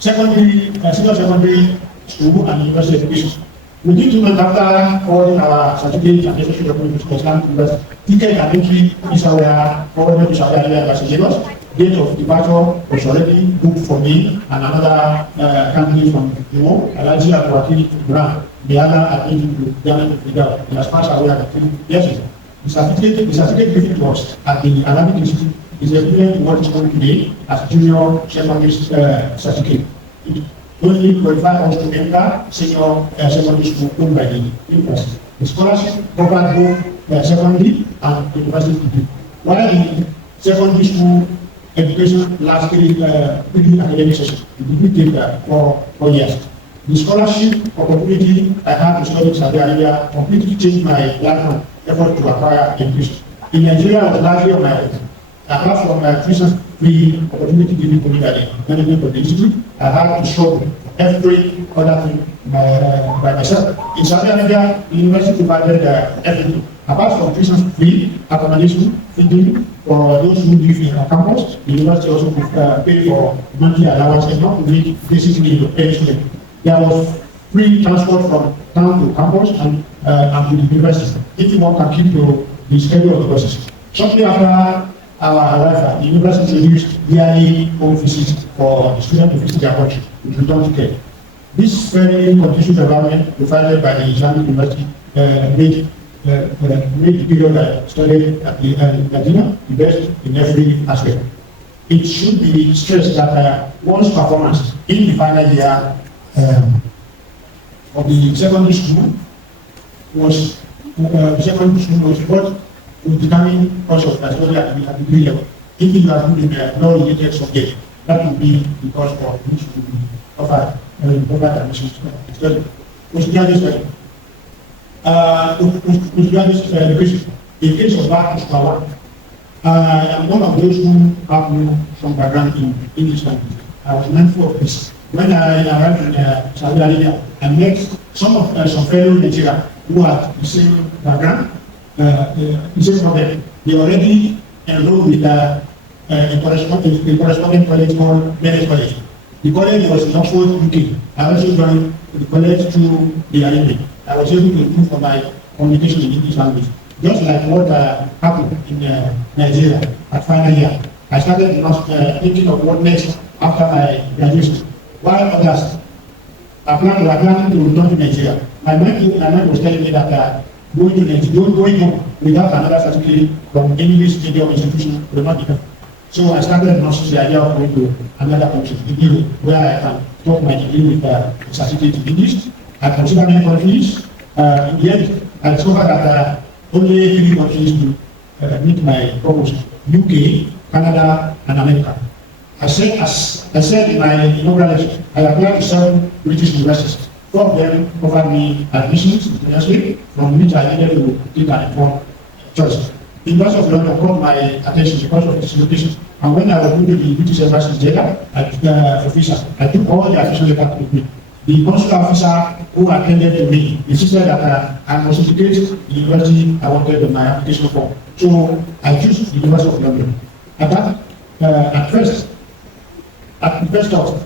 Secondary, senior secondary school and university education. Within 2 months after all our certificates and necessary documents to Islamic University, ticket and entry visa forwarded to Saudi Arabia Embassy Lagos. Date of departure was already booked for me and another candidate from Alhaji Abdulrafi Brown. The other attended to Ghana to Fidel. And as far as I was at 3 years ago, the certificate given to us at the Arabic Institute is equivalent to what is called today as junior secondary certificate. It only qualifies us to enter senior secondary school owned by the university. The scholarship covers both secondary and university degree. While the secondary school education lasts 3 academic sessions, the degree takes 4 years. The scholarship opportunity I had to study in Saudi Arabia completely changed my lifelong effort to acquire education. In Nigeria, I was largely on my own. Apart from free opportunity given to me by the management of the institute, I had to struggle every other thing by myself. In Saudi Arabia, the university provided everything. Apart from tuition free accommodation, feeding for those who live in our campus, the university also paid for monthly allowance and not to meet basic needs of any student. There was free transport from town to campus and to the university. If one can keep to the schedule of the buses. Shortly after our arrival, the university introduced yearly home visits for the students to visit their country with return to care. This very conducive environment provided by the Islamic University made the period I studied at the Medina the best in every aspect. It should be stressed that one's performance in the final year of the secondary school was what would determine course of study at the degree level. If you are good in a non-related subject, that would be the course for which you will be offered admission to study. Postgraduate study. Postgraduate education. In case of back to square one, I am one of those who have no strong background in English language. I was mindful of this. When I arrived in Saudi Arabia, I met some fellow Nigerians who had the same background, the same problem. They already enrolled with a corresponding college called Merit College. The college was in Oxford, UK. I also joined the college through the arrangement. I was able to improve on my communication in English language. Just like what happened in Nigeria at final year. I started thinking of what next after my graduation. While others are planning to return to Nigeria, my mind was telling me that going home without another certificate from English medium institution will not be enough. So I started nurturing the idea of going to another country, Europe, where I can talk my degree with a certificate in English. I consider many countries. In the end, I discovered that only 3 countries to meet my purpose: UK, Canada, and America. As I said in my inaugural lecture, I applied to 7 British universities. 4 of them offered me admissions internationally, from which I needed to take an informed choice. The University of London caught my attention because of its location. And when I was going to the British Embassy in Jeddah, for visa, I took all the official letters with me. The consular officer who attended to me insisted that I must indicate the university I wanted in my application form. So I chose the University of London. At first thought,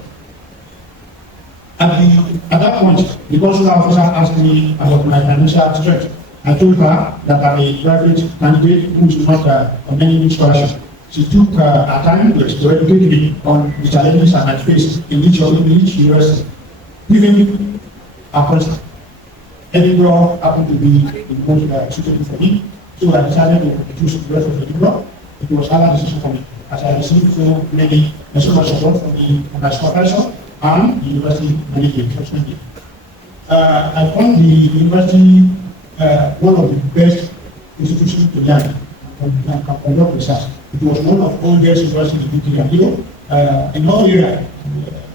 at that point, the consular officer asked me about my financial strength. I told her that I'm a private candidate who is not on any scholarship. She took her time to educate me on the challenges I might face in each university. Given a constant, Edinburgh happened to be the most suitable for me, so I decided to choose the rest of Edinburgh. It was a hard decision for me, as I received so much support from my supervisor and the university management. I found the university one of the best institutions to learn and conduct research. It was one of the oldest universities in the UK. In all areas,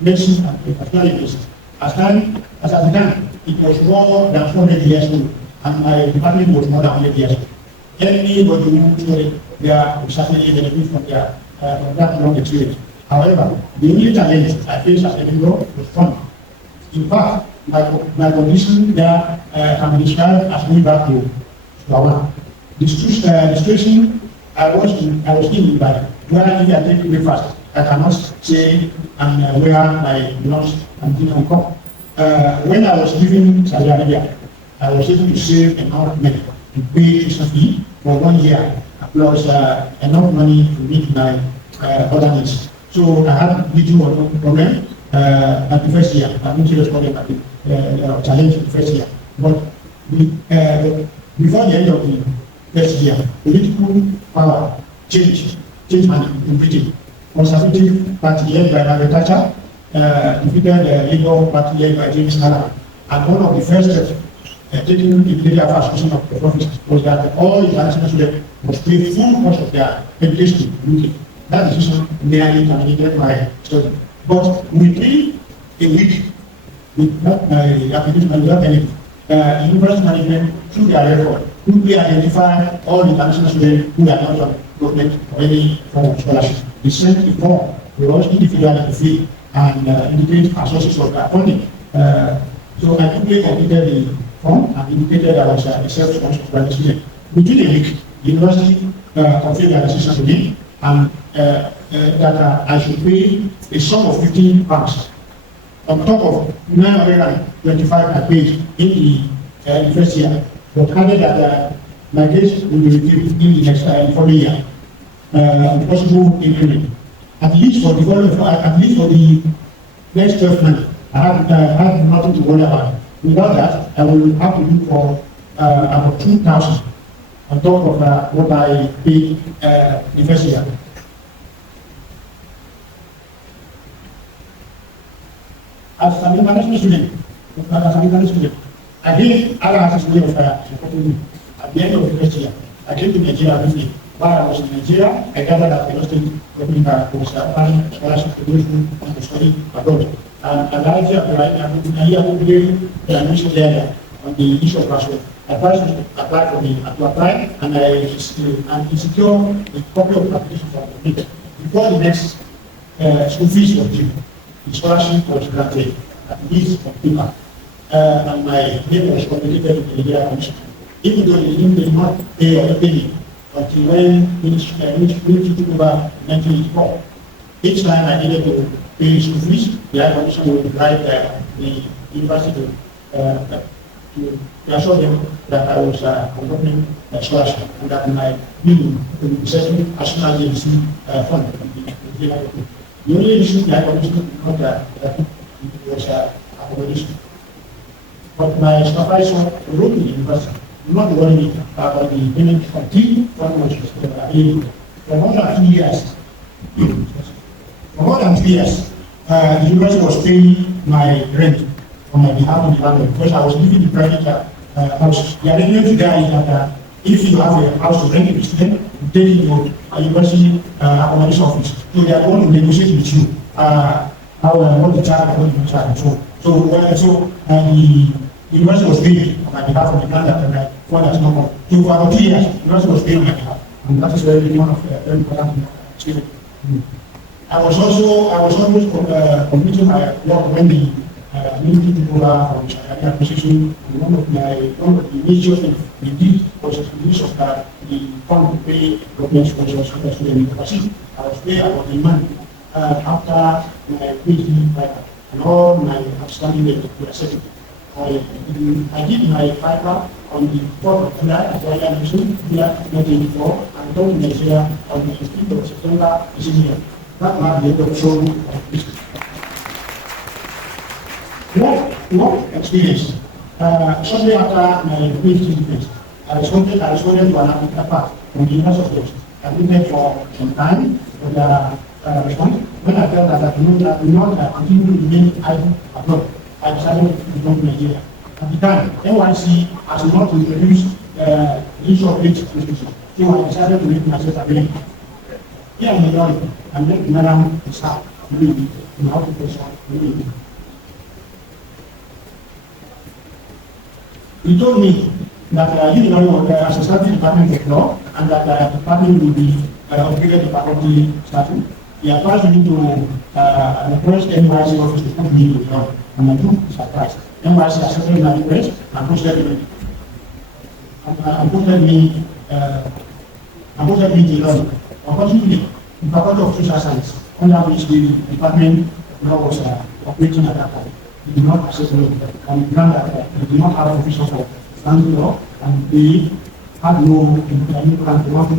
medicine and particularly medicine. As at the time, it was more than 400 years old, and my department was more than 100 years old. Anybody who studied there would certainly benefit from that long experience. However, the only challenge I faced at Edinburgh was funding. In fact, my condition there can be described as going back to Ghana. The situation I was in by where if I take breakfast, I cannot say and where my lunch and dinner will come. When I was living in Saudi Arabia, I was able to save enough money to pay tuition fee for 1 year, plus enough money to meet my other needs. So I had little or no problem at the first year. I didn't serious problem at the challenge in the first year. But before the end of the first year, political power changed in Britain. Conservative party led by Margaret Thatcher defeated the Labour party led by James Callaghan. And one of the first steps taken immediately after association of the Prof was that all international students must pay full cost of their education in UK. That decision nearly terminated my study. But within a week, with my application and without anything, university management, through their record, quickly identified all the international students who are not on government or any form of scholarship. They sent a form to us individually to fill and indicate our sources of funding. So I quickly completed the form and indicated I was a self-sponsored graduate student. Within a week, the university confirmed their decision to me and that I should pay a sum of £15 on top of 925 I paid in the first year, but added that my grades will be reviewed in the next following year, possible increment. At least for the next 12 months, I had nothing to worry about. Without that, I will have to look for about 2,000 on top of what I paid the first year. As an international student, I gave Allah his way of supporting me. At the end of the first year, I came to Nigeria briefly. While I was in Nigeria, I gathered that the state government was planning scholarship to those who want to study abroad. And I gave the admission there on the issue of passport. I tried to apply and I secure a copy of the application for the before the next school fees were due. The scholarship was granted at least for paper, and my name was communicated with the Nigeria Commission. Even though they did not pay or pay me until when ministry took over in 1984. Each time I needed to pay school fees, the High Commission would write the university to assure them that I was conducting a scholarship and that my bill would be settled as soon as they receive funds from the The only issue the High Commission did not was accommodation. But my supervisor wrote to the university, not worrying about the payment until fund was available. For more than 2 years, the university was paying my rent on my behalf of the landlord because I was living in private house. The arrangement there is that If you have a house to rent with a student, you take it to a university accommodation office. So they are going to negotiate with you what the charge and what the charge. So the university was paid on my behalf of the grant that I funded no more. So for about 2 years, the university was paid on my behalf. And that is very one of the very important achievements. I was always completing my work when the military people are from Sharia position. One of the major things we did was the use of the fund to pay government sponsors to the university. I was there about a month after my PhD and all my outstanding data were settled. I did my paper on the 4th of July at the University, July 1984, and got to Nigeria on the 15th of September this year. That marked the end of show of business. Work experience. Shortly after my PhD defense, I responded to an application part from the University of Wales. I waited for some time for the response. When I felt that I could not continue to remain idle abroad, I decided to come to Nigeria. At the time, NYC has not introduced the issue of age restriction, so I decided to make myself available. Here in Nigeria, I met Madam Isaac, in how to professor. He told me that he was as a starting department of law and that the department will be upgraded to faculty status. He advised me to request NYC office to put me to law, and I took surprise. NYC accepted my request and posted me to law. Unfortunately, the faculty of social science, under which the department of law was operating at that time, did not accept me, and they did not have official for standing law, and they had no plan to work.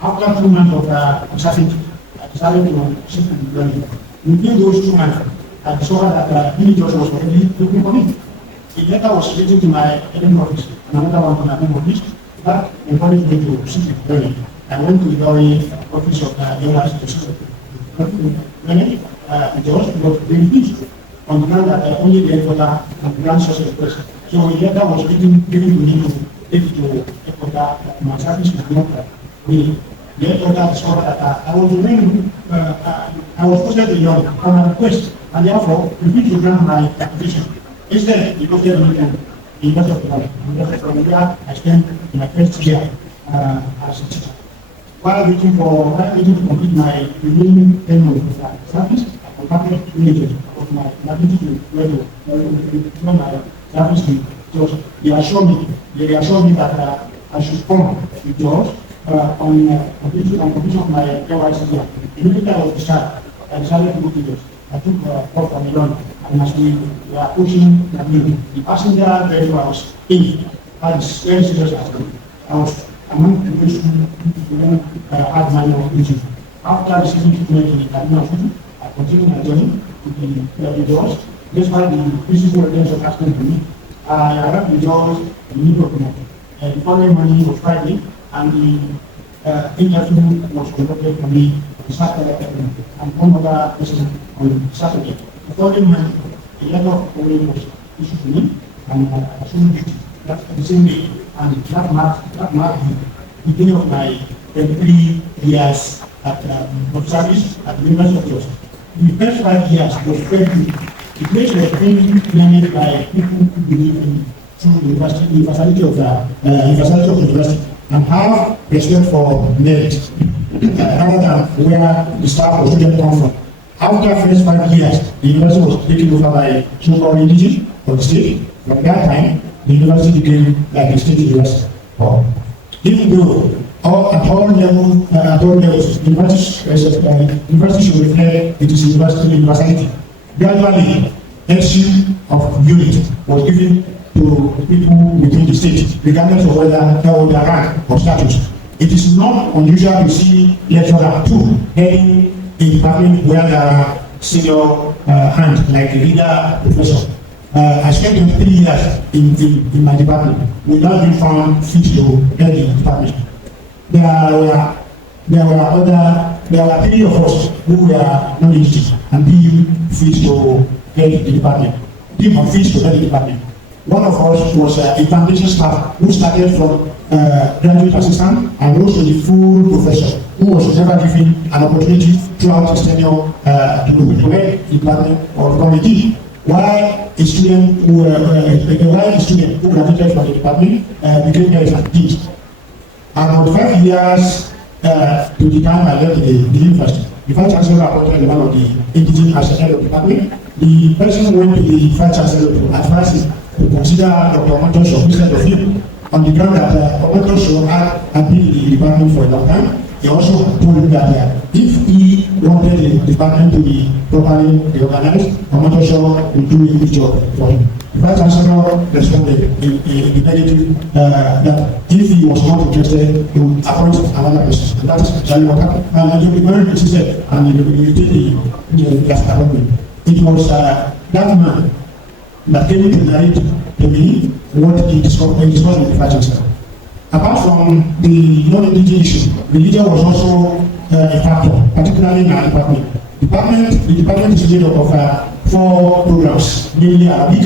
After 2 months of uncertainty, I decided to shift to learning. Within those 2 months, I discovered that the judge was already looking for me. A letter was written to my Edinburgh office, and another one to my home office, that encouraged me to seek learning. I went to the office of the university to seek learning. The judge was very pleased on the ground that I only the headquarter and the grand source request. So a letter was given to me to take it to headquarter. My service was not me. The headquarter discovered that I was posted in your request, and therefore refused to grant my application. Instead, he posted me in the University of Islamic. From there, I spent my first year as a teacher. While waiting to complete my remaining tenure of service, I contacted immediately of my ability to my service to George. They assured me that I should come to George on completion of my KYC year. Immediately I was discharged, I decided to go to George. I took Prof from London, and as we were approaching the building, the passenger vehicle I was in had very serious accident. I was among the people who had minor injury. After receiving treatment in the Cardinal Hospital, I continued my journey to the George. Despite the physical evidence of accident to me, I arrived in George in the middle of the night. The following morning was Friday, and the interview was conducted for me on Saturday afternoon, and one other person on Saturday. The following morning, a letter of appointment was issued to me, and I assumed duty. That's the same day, and that marked the beginning of my 23 years of service at the University of George. The first 5 years was very good. The place was mainly managed by people who believe in true universality of the university and have respect for merit, rather than where the staff or students come from. After the first 5 years, the university was taken over by so-called religion of the state. From that time, the university became like a state university. Even though at all levels, university should reflect it is universality. Gradually, issue of unit was given to people within the state, regardless of whether their rank or status. It is not unusual to see lecturer 2 heading a department where there are senior hand, like a leader professor. I spent 3 years in my department without being found fit to head the department. There were 3 of us who were not eligible and being fit to head the department. Being unfit to head the department. One of us was a foundation staff who started from graduate assistant and rose to the full professor, who was never given an opportunity throughout his tenure to head the department or become a dean. While a student who graduated from the department became head of dean. About 5 years to the time I left the university, the Vice Chancellor appointed one of the indigenous as head of the department. The person went to the Vice Chancellor to advise him to consider Dr. Omotosho instead of him, on the ground that Omotosho had been in the department for a long time. He also told him that if he wanted the department to be properly reorganized, Omotosho would do a good job for him. The Vice Chancellor responded in the negative that if he was not interested, he would appoint another person. And that is exactly what happened. And he will be very insistent and he will take the last appointment. It was that man that came to narrate to me what he discussed with the Vice Chancellor. Apart from the non-indigenous issue, religion was also a factor, particularly in our department. The department is made up of 4 programs, mainly Arabic,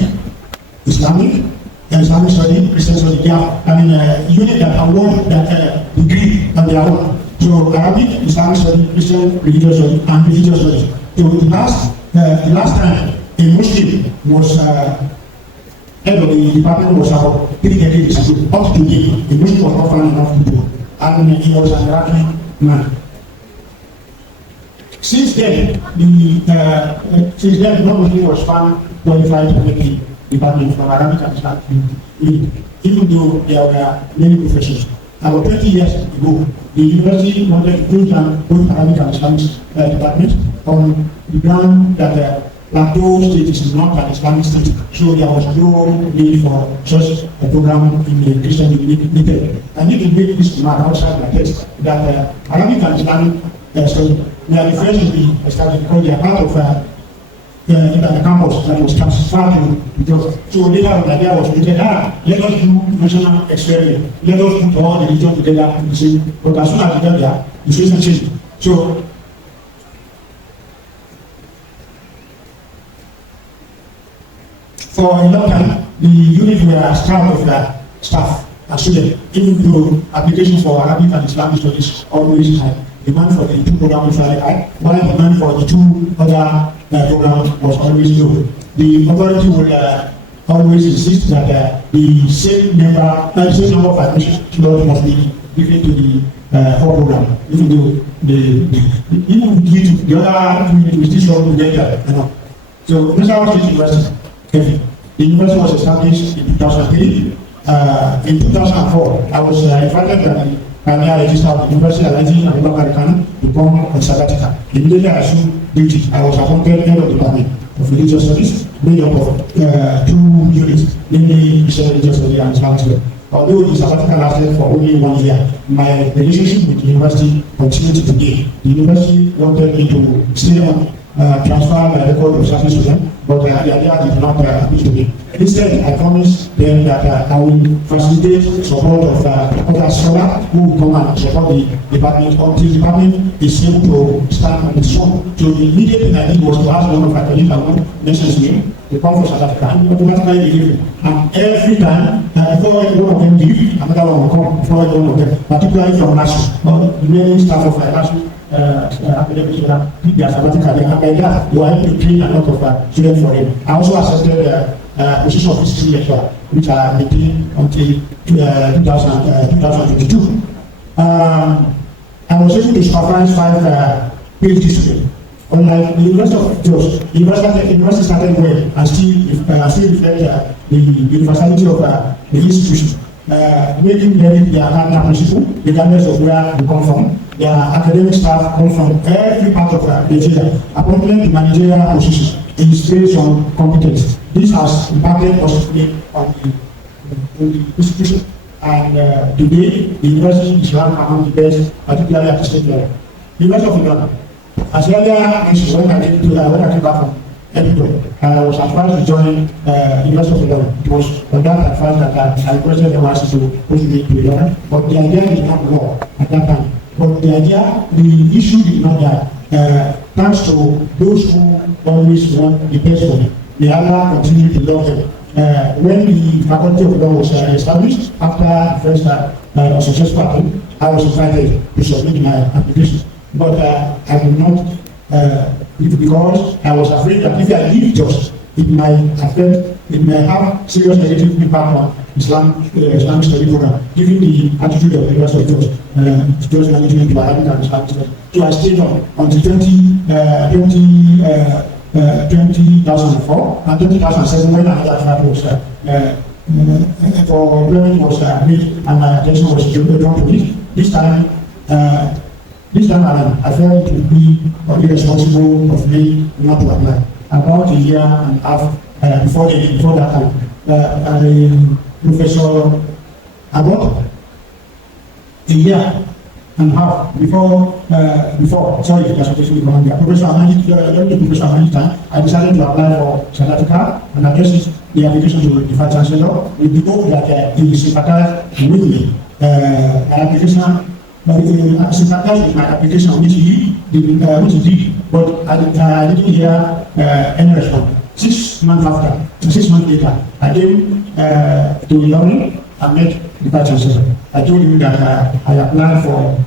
Islamic study, Christian study. They are, unit that award that degree on their own. So Arabic, Islamic study, Christian, religious study, and religious study. So the last time a Muslim was head of the department was about 3 decades ago. Up to date, the Muslim was not found enough people, and he was an Iraqi man. Since then, no Muslim was found qualified to make the department from Arabic and Islamic, even though there were many professors. About 20 years ago, the university wanted to close down both Arabic and Islamic departments on the ground that Plateau State is not an Islamic state, so there was no need for such a program in the Christian University. I need to make this remark outside my text that Arabic and Islamic study, they are the first to be established because they are part of the campus that was transferred to Jos. So later on, the idea was created, let us do national experiment, let us put all the religions together in the same, but as soon as we get there, the situation changed. So for a long time, the unit were starved of their staff and students, even though applications for Arabic and Islamic studies always high. Demand for the 2 programs was very high, while demand for the 2 other programs was always low. The authority would always insist that the same number of admission slots must be given to the 4 programs, even though the other 2 units will still struggle to get that. So, National State University. The university was established in 2003. In 2004, I was invited by the pioneer registrar of the university, to come on sabbatical. Immediately I assumed duty. I was appointed head of the department of religious studies, made up of 2 units, namely religious studies and Islamic studies. Although the sabbatical lasted for only 1 year, my relationship with the university continued to today. The university wanted me to stay on, transfer my record of service to them, but the idea did not appeal to me. Instead, I promised them that I will facilitate support of other scholars who will come and support the department until the department is able to stand on its own. So the immediate thing I did was to ask one of my colleagues, I won't mention his name, to come for South Africa, and automatically deliver. And every time, before one of them leave, another one will come before one of them, particularly from NASU. The remaining staff of NASU academics will pick their sabbatical, and by that, you are able to train a lot of students for him. I also accepted position of history lecturer, which I maintained until 2022. I was able to supervise 5 PhD students. Unlike the University of Jos, the university started well and still reflect the universality of the institution. Making their partner principle, regardless of where they come from. Their academic staff come from every part of Nigeria. Appointment to managerial positions is based on competence. This has impacted positively on the institution. And today, the university is ranked among the best, particularly at the state level. The University of Ghana. As earlier mentioned, when I came back from Edinburgh, I was advised to join the University of Ghana. It was on that advice that I requested MRC to push me to Ghana, but the idea did not work at that time. But the issue did not die. Thanks to those who always want the best for me. May Allah continue to love them when the Faculty of Law was established, after the first successful attempt, I was invited to submit my application. But I could not, because I was afraid that if I leave just, it may have serious negative impact on Islamic study program, given the attitude of the rest of us, students management to Arabic and Islamic studies. So I stayed on until 2004 and 2007 when another flight was for employment was made and my attention was drawn to it. This time around, I felt it would be irresponsible of me not to apply. About a year and a half before that time, Professor about a year and a half before sorry, Professor Amani time, I decided to apply for sabbatical and addressed the application to the Vice Chancellor with the hope that he will sympathize with me. Sympathize with my application, which he did, but I didn't hear any response. 6 months later, I came to London and met the Vice Chancellor. I told him that I applied for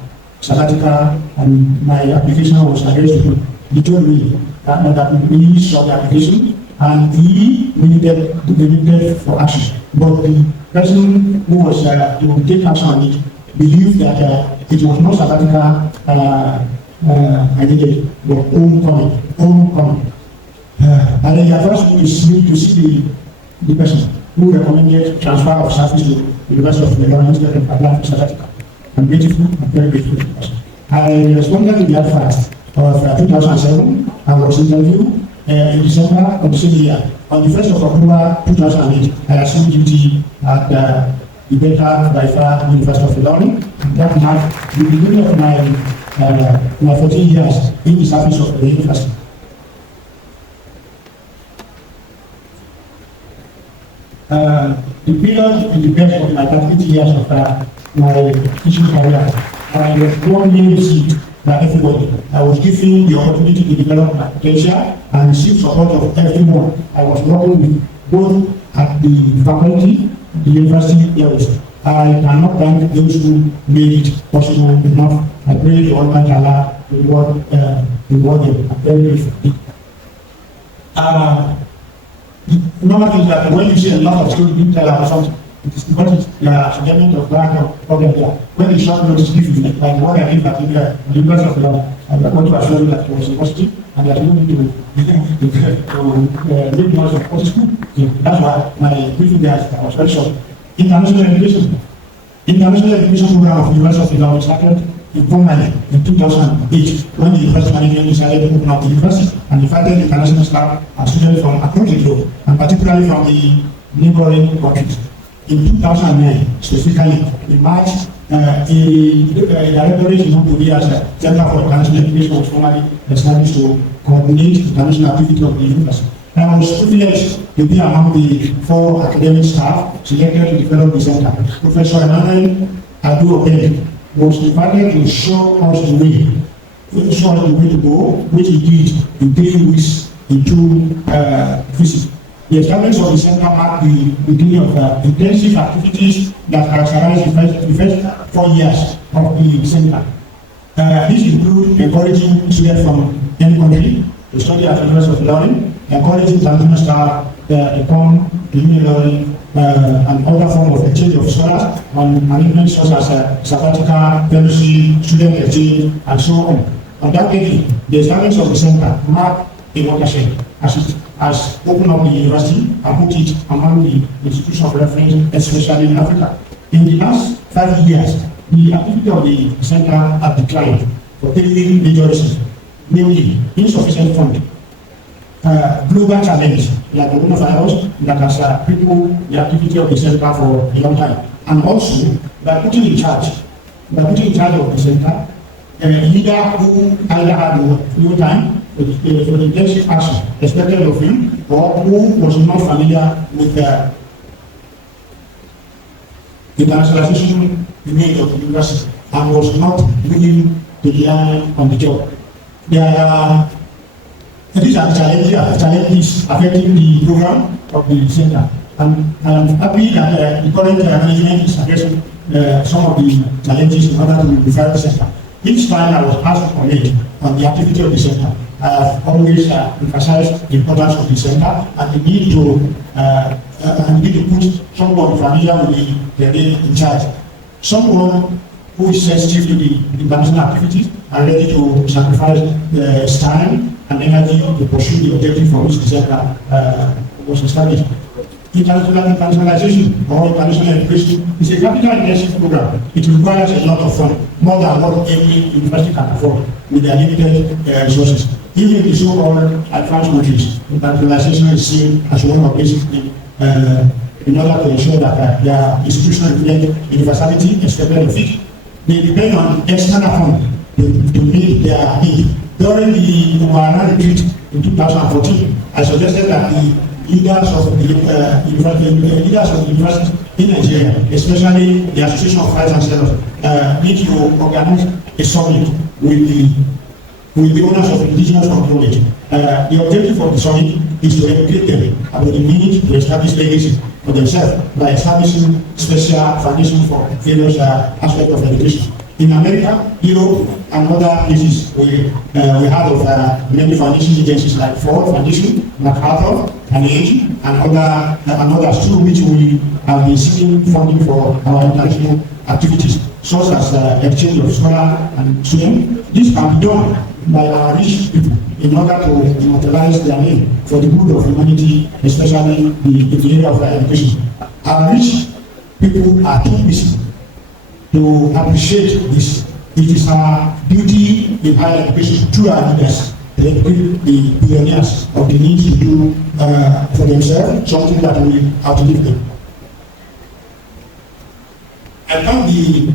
sabbatical and my application was addressed to him. He told me that he saw the application and he needed for action. But the person who was to take action on it believed that it was not sabbatical I needed, but homecoming. And then he advised me to see the person who recommended transfer of service to the University of Maryland instead of applying for sabbatical. I'm grateful, I'm very grateful to the person. I responded to the advice of 2007 and was interviewed in December of the same year. On the 1st of October 2008, I assumed duty at the Better by far University of Ilorin. That marked the beginning of my 14 years in the service of the university. The period in the best of my 30 years of my teaching career, I was warmly received by everybody. I was given the opportunity to develop my potential and receive support of everyone I was working with, both at the faculty, the university levels. I cannot thank those who made it possible enough. I pray to Almighty Allah to reward them. I'm very grateful. Another thing is that when you see a lot of students being tell about something, it is because the academic of background problem there. When the short notice given, like what I did at the University of Ilorin, I want to assure you that it was positive and that you need to make noise of positive. That's why my briefing there was very short. International education program of the University of Ilorin started informally in 2008 when the university management decided to open up the university and invited international staff and students from across the globe and particularly from the neighboring countries. In 2009, specifically in March, a directorate known to be as a Center for International Education was formally established to coordinate international activity of the university. I was privileged to be among the 4 academic staff selected to develop the center. Professor Emmanuel Abdulrafi was invited to show us the way to go, which he did in 3 weeks in 2 visits. The establishment of the center marked the beginning of intensive activities that characterize the first 4 years of the center. These include encouraging students from any country to study at the University of Ilorin, encouraging international staff to come to Ilorin, and other forms of exchange of scholars on arrangements such as sabbatical, fellowship, student exchange, and so on. Undoubtedly, the establishment of the center marked a watershed as it has opened up the university and put it among the institutions of reference, especially in Africa. In the last 5 years, the activity of the center has declined for 3 major reasons, namely insufficient funding, global challenge like coronavirus that has crippled the activity of the center for a long time, and also by putting in charge of the center a leader who either had no time for the intensive action expected of him, or who was not familiar with the internationalization image of the university and was not willing to learn on the job. These are challenges affecting the program of the center. I'm happy that the current management is addressing some of the challenges in order to revive the center. Each time I was asked to comment on the activity of the center, I have always emphasized the importance of the center and the need to put someone familiar with the area in charge. Someone who is sensitive to the international activities and ready to sacrifice time and energy to pursue the objective for which the center was established. Internationalization or international education is a capital-intensive program. It requires a lot of fund, more than what every university can afford with their limited resources. Even in the so-called advanced countries, internationalization is seen as one of basic things in order to ensure that their institutional universality is expected of it. They depend on external funds to meet their need. During the Umara retreat in 2014, I suggested that the leaders of the university in Nigeria, especially the Association of Friars and Sellers, need to organize a summit with the owners of indigenous knowledge. The objective of the summit is to educate them about the need to establish legacy for themselves by establishing special foundation for various aspects of education. In America, Europe, and other places, we have of many foundation agencies like Ford Foundation, MacArthur, Carnegie, and others too, which we have been seeking funding for our international activities, such as exchange of scholars and students. This can be done by our rich people in order to immortalize their name for the good of humanity, especially the area of education. Our rich people are too busy to appreciate this. It is our duty in higher education through our leaders to educate the pioneers of the need to do for themselves something that will outlive them. I thank the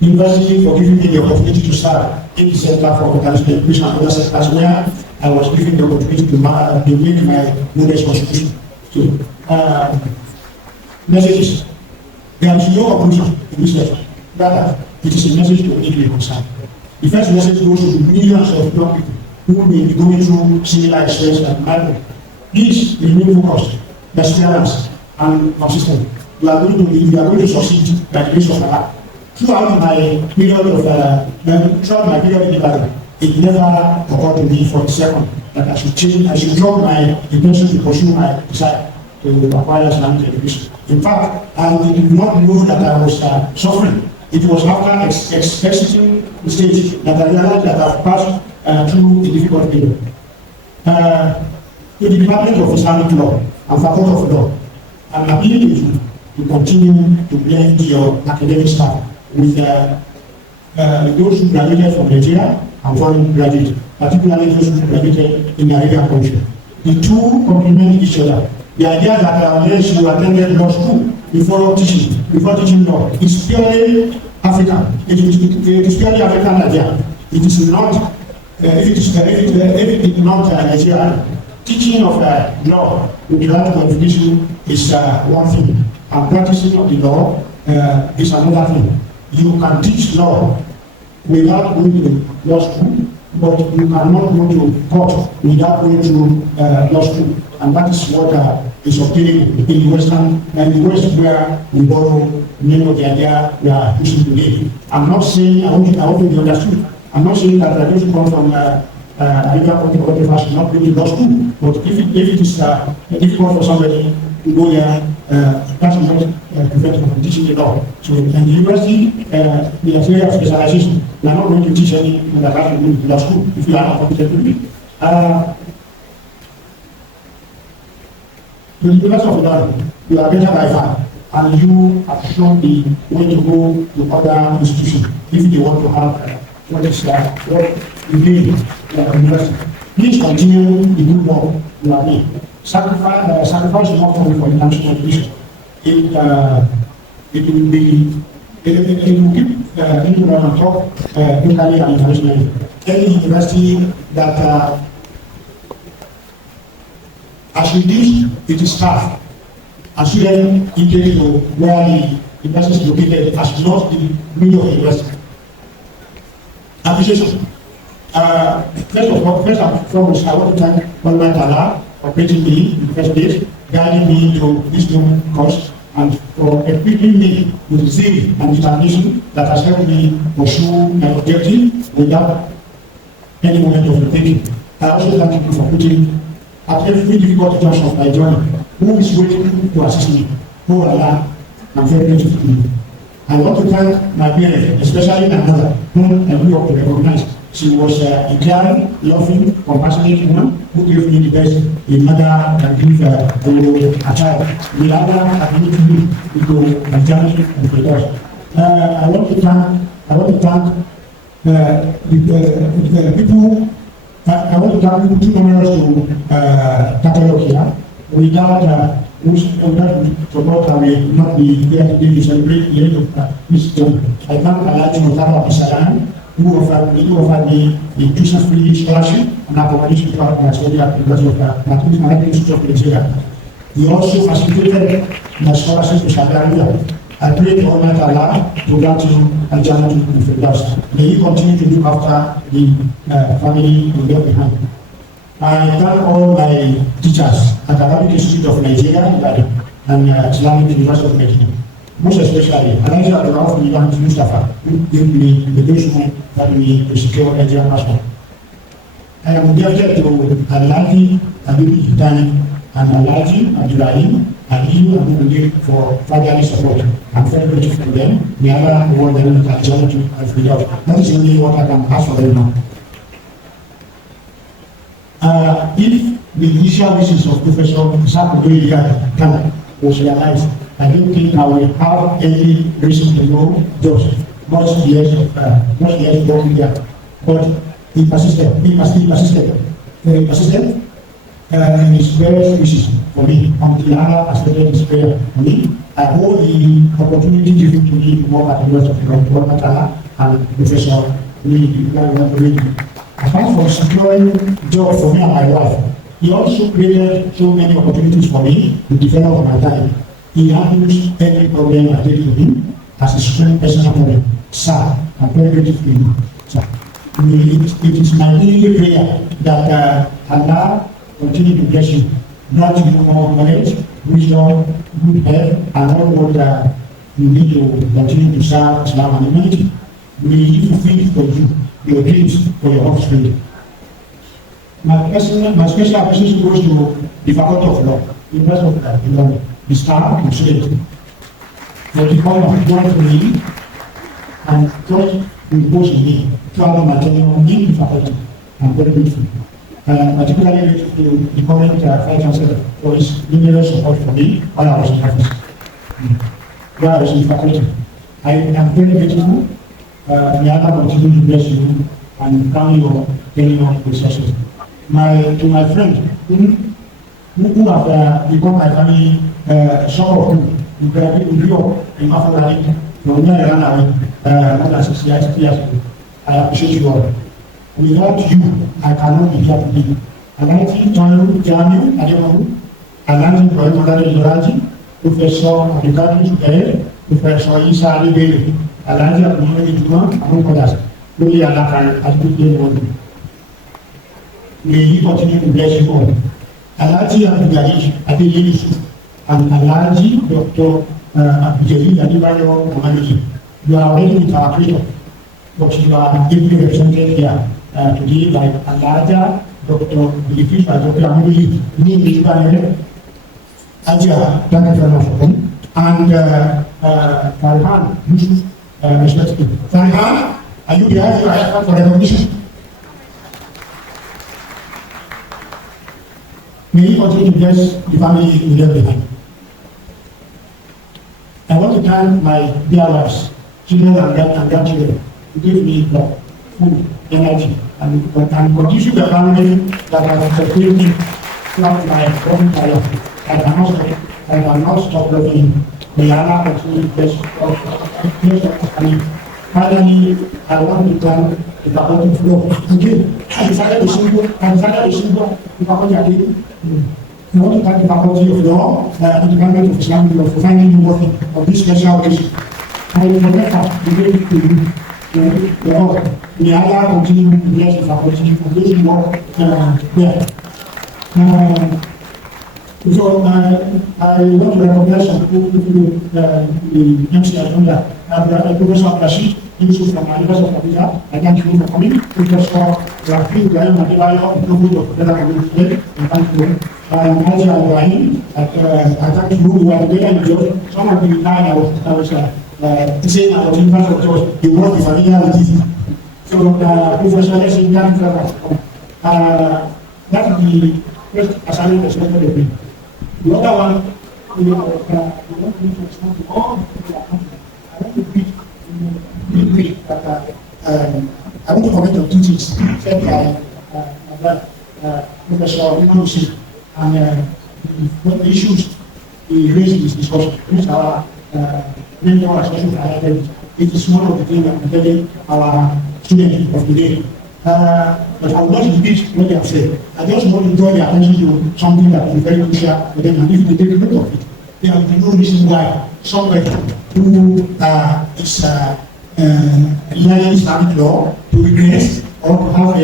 university for giving me the opportunity to serve in the Center for International Education and other sectors where I was given the opportunity to make my modest contribution. So, messages. There is no conclusion in this letter. Rather, it is a message to only be concerned. The first message goes to millions of young people who may be going through similar experience like mine. Please remain focused, perseverance, and consistent. You are going to succeed by the grace of Allah. Throughout my period in Ibadan, it never occurred to me for a second that I should drop my intention to pursue my desire to acquire Islamic education. In fact, I did not know that I was suffering. It was after exiting the stage that I realized that I've passed through a difficult period. To the Department of Islamic Law and Faculty of Law, I'm appealing to you to continue to blend your academic staff with those who graduated from Nigeria and foreign graduates, particularly those who graduated in the Arabian country. The two complement each other. The idea that unless you attended law school before teaching law is purely African. It is purely African idea. It is not. If it is not Nigerian, teaching of law with the right qualification is one thing, and practicing of the law is another thing. You can teach law without going to law school, but you cannot go to court without going to law school, and that is what is obtaining in the West, where we borrow many of the idea we are using today. I'm not saying I want to be understood. I'm not saying that those who come from Arabian country or whatever should not go to law school, but if it is difficult for somebody to go there, that's not prevent from teaching the law. So in the university, the area of specialization, we are not going to teach any undergraduate to go to law school if you are not competent to do it. To the University of Ibadan, you are better by far, and you have shown the way to go to other institutions if you want to have what you need in university. Please continue the good work you are doing. Sacrifice is not only for international education. It will keep people on top locally and internationally. Any university that has reduced its staff and student intake to where the university is located has lost the meaning of the university. Appreciation. First and foremost, I want to thank Alumnus for creating me in the first place. guiding me to this new course and for equipping me with zeal and determination that has helped me pursue my objective without any moment of thinking. I also thank you for putting at every difficult junction of my journey who is waiting to assist me. Oh Allah, I'm very grateful to you. I want to thank my parents, especially my mother, whom I grew up to recognize. She was a caring, loving, compassionate woman who gave me the best a mother can give a child. The other ability to my journey and the Lord. I want to thank the people. I want to thank two members to catalog here. Without support, I will not be here today to celebrate the end of this journey. I thank Alhaji Mutara Abdulsalam, who offered me the tuition-free scholarship and accommodation throughout my study at the University of Mathematics Institute of Nigeria. He also facilitated my scholarship to Saudi Arabia. I pray to Almighty Allah to grant you and Jannah to the Firdaus. May He continue to look after the family we left behind. I thank all my teachers at Arabic Institute of Nigeria and Islamic University of Medina. Most especially, Alhaji Abdulrafi and Mustafa, who gave me the those who helped me to secure Nigerian passport. I am indebted to Alhaji Abibi Itani and Alhaji Abdulrahim and you and Mundi for fatherly support. I'm very grateful to them. May Allah reward them with a journey to freedom. That is only what I can ask for them now. If the initial wishes of Professor Sakudori Khan was realized, I don't think I will have any reason to go just much less going there. But he persisted in his various wishes for me until Allah accepted his prayer for me. I hold the opportunity given to me to work at the University of Guatemala and Professor Lee. Apart from securing job for me and my wife, he also created so many opportunities for me to develop my time. He handles any problem I take to him as his own personal problem. Sir, I'm very grateful to you. Sir, it is my daily prayer that Allah continue to bless you, grant you more knowledge, wisdom, good health, and all what you need to continue to serve Islam and humanity. May He fulfill for you your dreams for your offspring. My special appreciation goes to the Faculty of Law, University of Islamic, the staff and students, for the call of joint to me and trust imposed in me throughout my tenure in the faculty. I'm very grateful. I am particularly grateful to the current Vice Chancellor for his numerous support for me while I was in office. While I was in the faculty, I am very grateful. May Allah continue to bless you and crown your tenure with success. To my friend who have become my family, some of whom we grew up in Mafalani from near Ghana more than 60 years ago. I appreciate you all. Without you, I cannot be here today. Alhaji Jamiu Ademamu, Alhaji Ibrahim Zoraji, Professor Abdulrafi, Professor Isa Alibele, Alhaji Abdulrafi Juma, among others. Really, Allah can attribute them all. May He continue to bless you all. Alhaji Abdulrafi Ademamu and Alhaji Dr. Abdulrafi Ademamu, you are already with our Creator, but you are ably represented here today by Alhaja Dr. Bilifis by Dr. Amuli, Ajia, thank you very much for them, and Farhan Yusuf, respectively. Farhan, are you behind your effort for recognition? May He continue to bless the family you left behind. I want to thank my dear wives, children and grandchildren who gave me love, food, energy, and condition the family that has supported me throughout my working career. I cannot stop loving you. May Allah continue to bless you. Finally, I want to thank the faculty of law. Again, I decided to simple the faculty again. I want to thank the faculty of law and the Department of Islamic Law for finding me worthy of this special occasion. I will forever be grateful to you. May Allah continue to bless the faculty for those who work there. So I want to recognize some people, the MC has done that. Professor Abdulrafi, Yusuf from the University of Abuja, I thank you for coming. Professor Rafi, Ibrahim, Adibayo, Nobu of Federal Community, I thank you. Ajay Ibrahim, I thank you. We were together in Georgia. Some of the time I was saying I was University of Georgia, you won't be familiar with it. So, Professor Leslie, thank you very much. That's the first assignment expected of me. The other one, we want to respond to all the people that come. I want to read that I want to comment on two things said by Professor Omotosho and the issues he raised in this discussion, which our mentor association highlighted. It is one of the things I'm telling our students of the day. But I will not repeat what they have said. I just want to draw their attention to something that is very crucial for them, and if they take note of it, there will be no reason why somebody who is learning Islamic law to regress or to have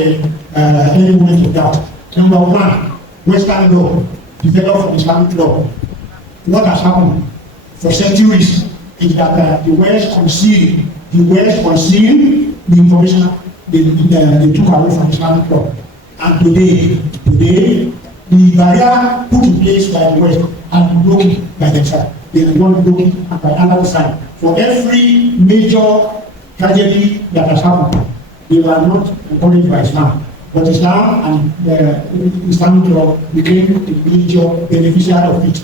any moment of doubt. Number one, Western law developed from Islamic law. What has happened for centuries is that the West concealed the information they took away from Islamic law. And today, the barrier put in place by the West has been broken by themselves. They are not broken by another side. For every major tragedy that has happened, they were not encouraged by Islam. But Islam and Islamic law became the major beneficiary of it.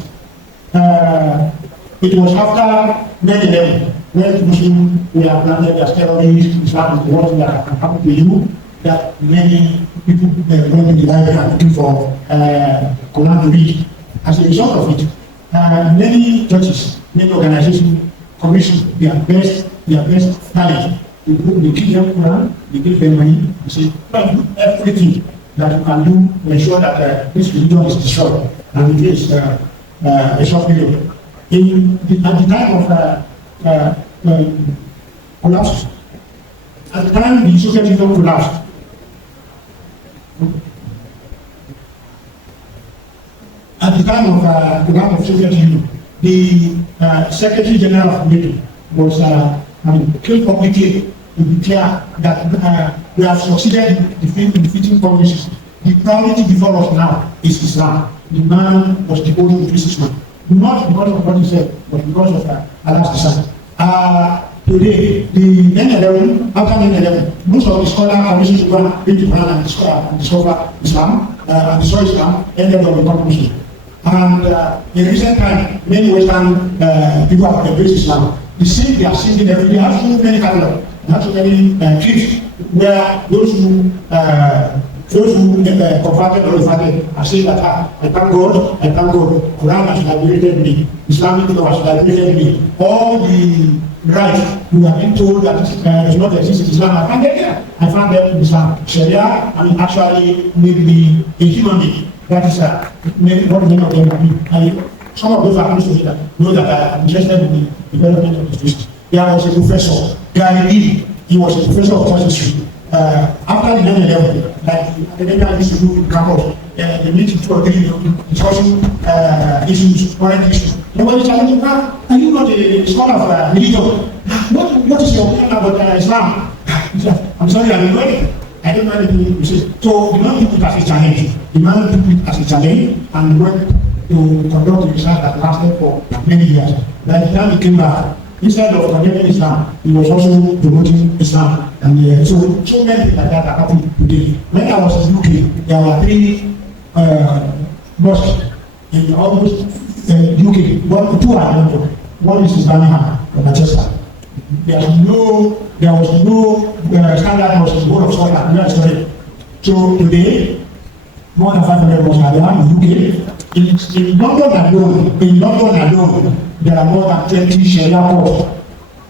It was after 9/11 when Muslims were branded as terrorists. Islam is the worst that can happen to you, that many people went to the library and looking for Quran to read. As a result of it, many churches, many organizations commission their best talent. They give them Quran, they give them money, they say, do everything that you can do to ensure that this religion is destroyed. And it is a short period. At the time of collapse, at the time the Soviet Union collapsed, at the time of the collapse of Soviet Union, the Secretary General of NATO was killed publicly to declare that we have succeeded in defeating communism. The priority before us now is Islam. The man was devoted to Islam. Not because of what he said, but because of Allah's design. Today, the 9/11, after 9/11, most of the scholars commissioned to go and read the Quran and discover Islam, and destroy Islam, ended up becoming Muslim. And in recent time, many Western people have embraced Islam. The same they are singing every day. They have so many catalogs, they have so many clips where those who converted or reverted are saying that I thank God, Quran has liberated me, Islamic law has liberated me. All the rights we have been told that does not exist in Islam, I found them in Islam. Sharia, actually made me a human being. That is what many of them be. Some of those are close to me that know that I am interested in the development of the Christian. There was a professor, Gary Lee, he was a professor of church history. After the 9/11, like academia used to do in campus, they meet 2 or 3 discussing issues, current issues. Nobody challenging her. Are you not a scholar of religion? What is your opinion about Islam? I'm sorry, I don't know anything. I don't know anything you say. So the man took it as a challenge. The man took it as a challenge and went to conduct a research that lasted for many years. By the time he came back, instead of condemning Islam, he was also promoting Islam. And so many things like that are happening today. When I was in UK, there were 3 mosques in almost UK. 2 are in London. One is in Birmingham, Manchester. There was no standard mosque in the whole of Scotland. So today, more than 500 mosques are there in UK. In London alone, there are more than 20 Sharia courts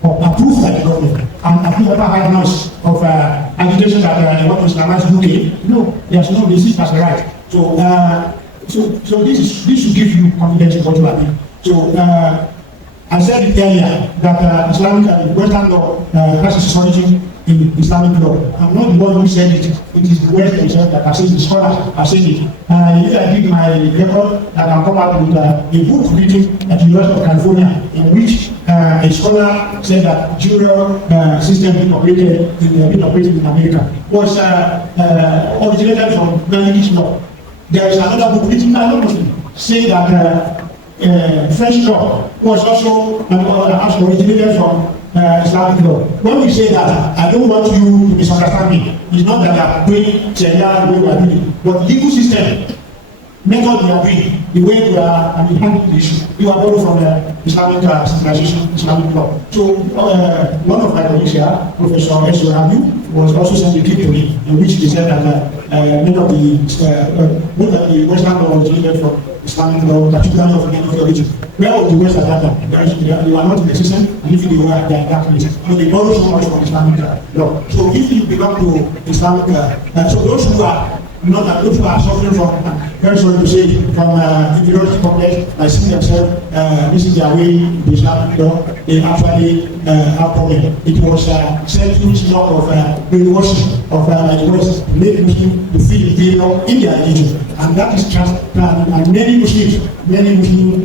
approved by the government. And have you ever heard noise of agitation that they want to Islamize UK? No, there's no basis as a right. So this should give you confidence in what you are doing. So I said it earlier that Islamic Western law has its origin in Islamic law. I'm not the one who said it. It is the West itself that has said it. The scholars have said it. If I did my record, I can come out with a book written at the University of California, in which a scholar said that jury system being operated in America was originated from Mennonite law. There is another book written by a Muslim saying that French law was also originated from Islamic law. When we say that, I don't want you to misunderstand me. It's not that I'm doing Sharia the way we are doing it, but legal system, method we are doing, the way we are handling the issue, you are borrowed from the Islamic civilization, Islamic law. So one of my colleagues here, Professor Abdulrafi, was also sent a clip to me in which they said that many of the Western law originated from Islamic law, particularly of the origin. Where was the West at that time? They were not in existence, and if they were, they are in that place. So they borrow so much from Islamic law. So if you belong to Islamic, so those who are not those who are suffering from, very sorry to say, from inferiority complex, by seeing themselves missing their way to Islamic law, they actually have problem. It was said huge lot of brainwashing of the West, made Muslims to feel inferior in their religion, and that is trans. And many Muslims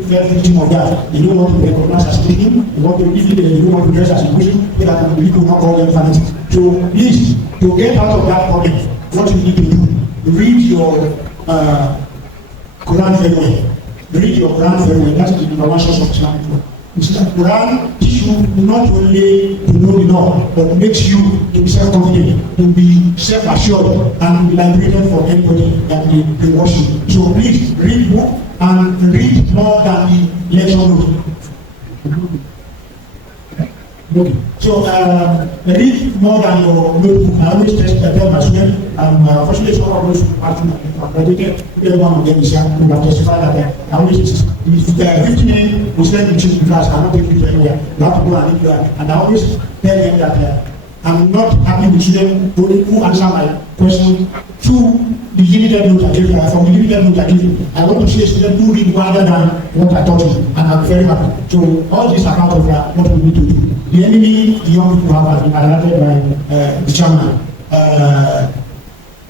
fell victim of that. They don't want to be recognized as Muslim. They want to be dressed as a Muslim, so that people will not call them fanatics. So please, to get out of that problem, what you need to do, read your Quran very well. Read your Quran very well. That is the number one source of Islamic law. Quran teaches you not only to know the law, but makes you to be self-confident, to be self-assured, and to be liberated from anybody that they worship. So please read book and read more than the lecture note. Okay. So read more than your notebook. I always tell my students, unfortunately, some of those who graduated, one of them is here who have testified that I always if 15 minutes we spend in teaching class, I cannot take you to anywhere. You have to go and eat there. And I always tell them that I'm not happy with students who answer my question through the limited note I give you. From the limited note I give you, I want to see a student who read rather than what I taught you, and I'm very happy. So all this are part of what we need to do. The enemy the young people have been highlighted by the chairman,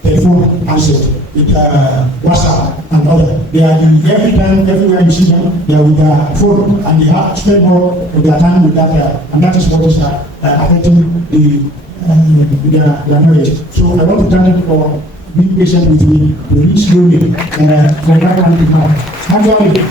telephone handset, with WhatsApp and other. They are every time, everywhere you see them, they are with their phone, and they have to spend more of their time with that, and that is what is affecting their knowledge. So I want to thank you for being patient with me, to read slowly, from that point to now. Actually,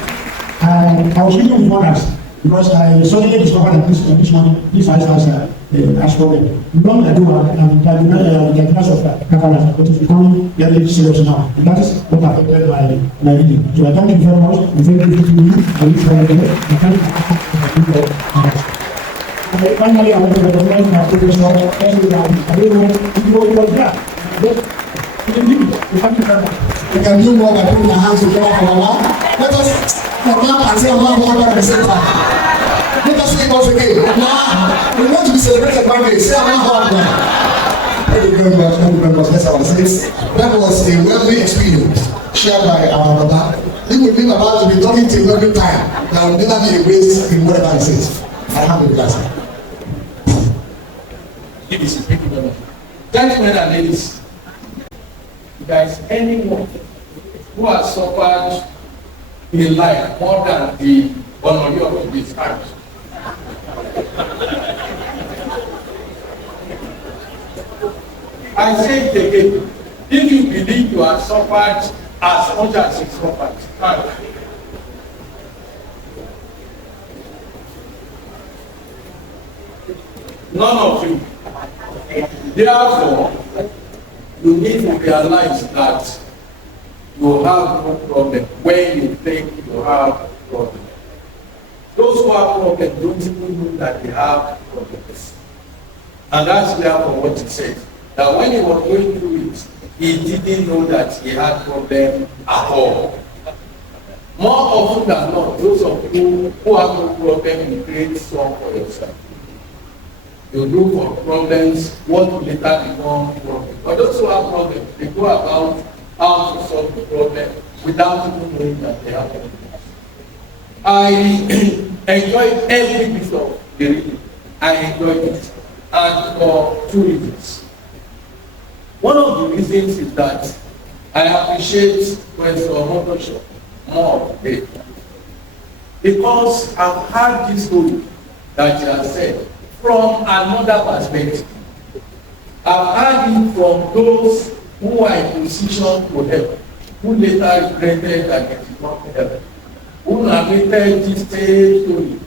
I was reading with others, because I suddenly discovered that this morning, this house has problem. Long ago, I'm diagnosed of cataract, but it's becoming very serious now. And that is what affected my reading. So I thank you very much. I'm very grateful to you. I wish you all the best. I thank you for and finally, I want to recognize my professor, I don't know if you was there. You can do more by putting your hands together for Allah. Let us clap and say Allah at the same time. Let us say it once again. Now, we want to be celebrated by me. Say Allah Akbar. Thank you very much. Thank you very much. That's our sense. That was a wealthy experience shared by our brother. He would be about to be talking to you every time. There will never be a waste in whatever he says. Alhamdulillah. Thank you very much. Gentlemen and ladies, if there is anyone who has suffered in life more than the honor of this act, I say it again, if you believe you have suffered as much as he suffered, none of you. Therefore, you need to realize that you have no problem when you think you have problem. Those who have problems don't even know that they have problems. And that's therefore what he said. That when he was going through it, he didn't know that he had problem at all. More often than not, those of you who have no problem, you create some for yourself. You look for problems, what will later become problems. But those who have problems, they go about how to solve the problem without even knowing that they have problems. I enjoyed every bit of the reading. I enjoyed it, and for two reasons. One of the reasons is that I appreciate Professor Omotosho more today, because I've heard this story that he has said from another perspective. I've heard it from those who are in position to help, who later regretted that they did not help, who narrated this same story,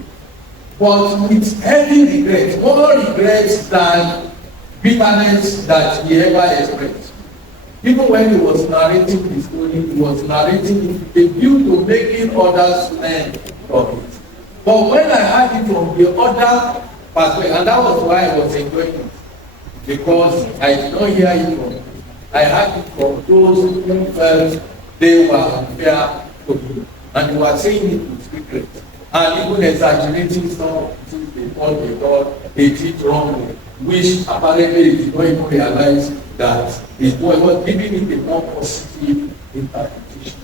but with heavy regret, more regret than bitterness that he ever expressed. Even when he was narrating the story, he was narrating it with a view to making others learn from it. But when I heard it from the other perspective, and that was why I was enjoying it, because I did not hear it from, I heard it from those who felt they were unfair to me, and they were saying it with regret, and even exaggerating some things they thought they did wrong, which apparently they did not even realize that it was giving it a more positive interpretation.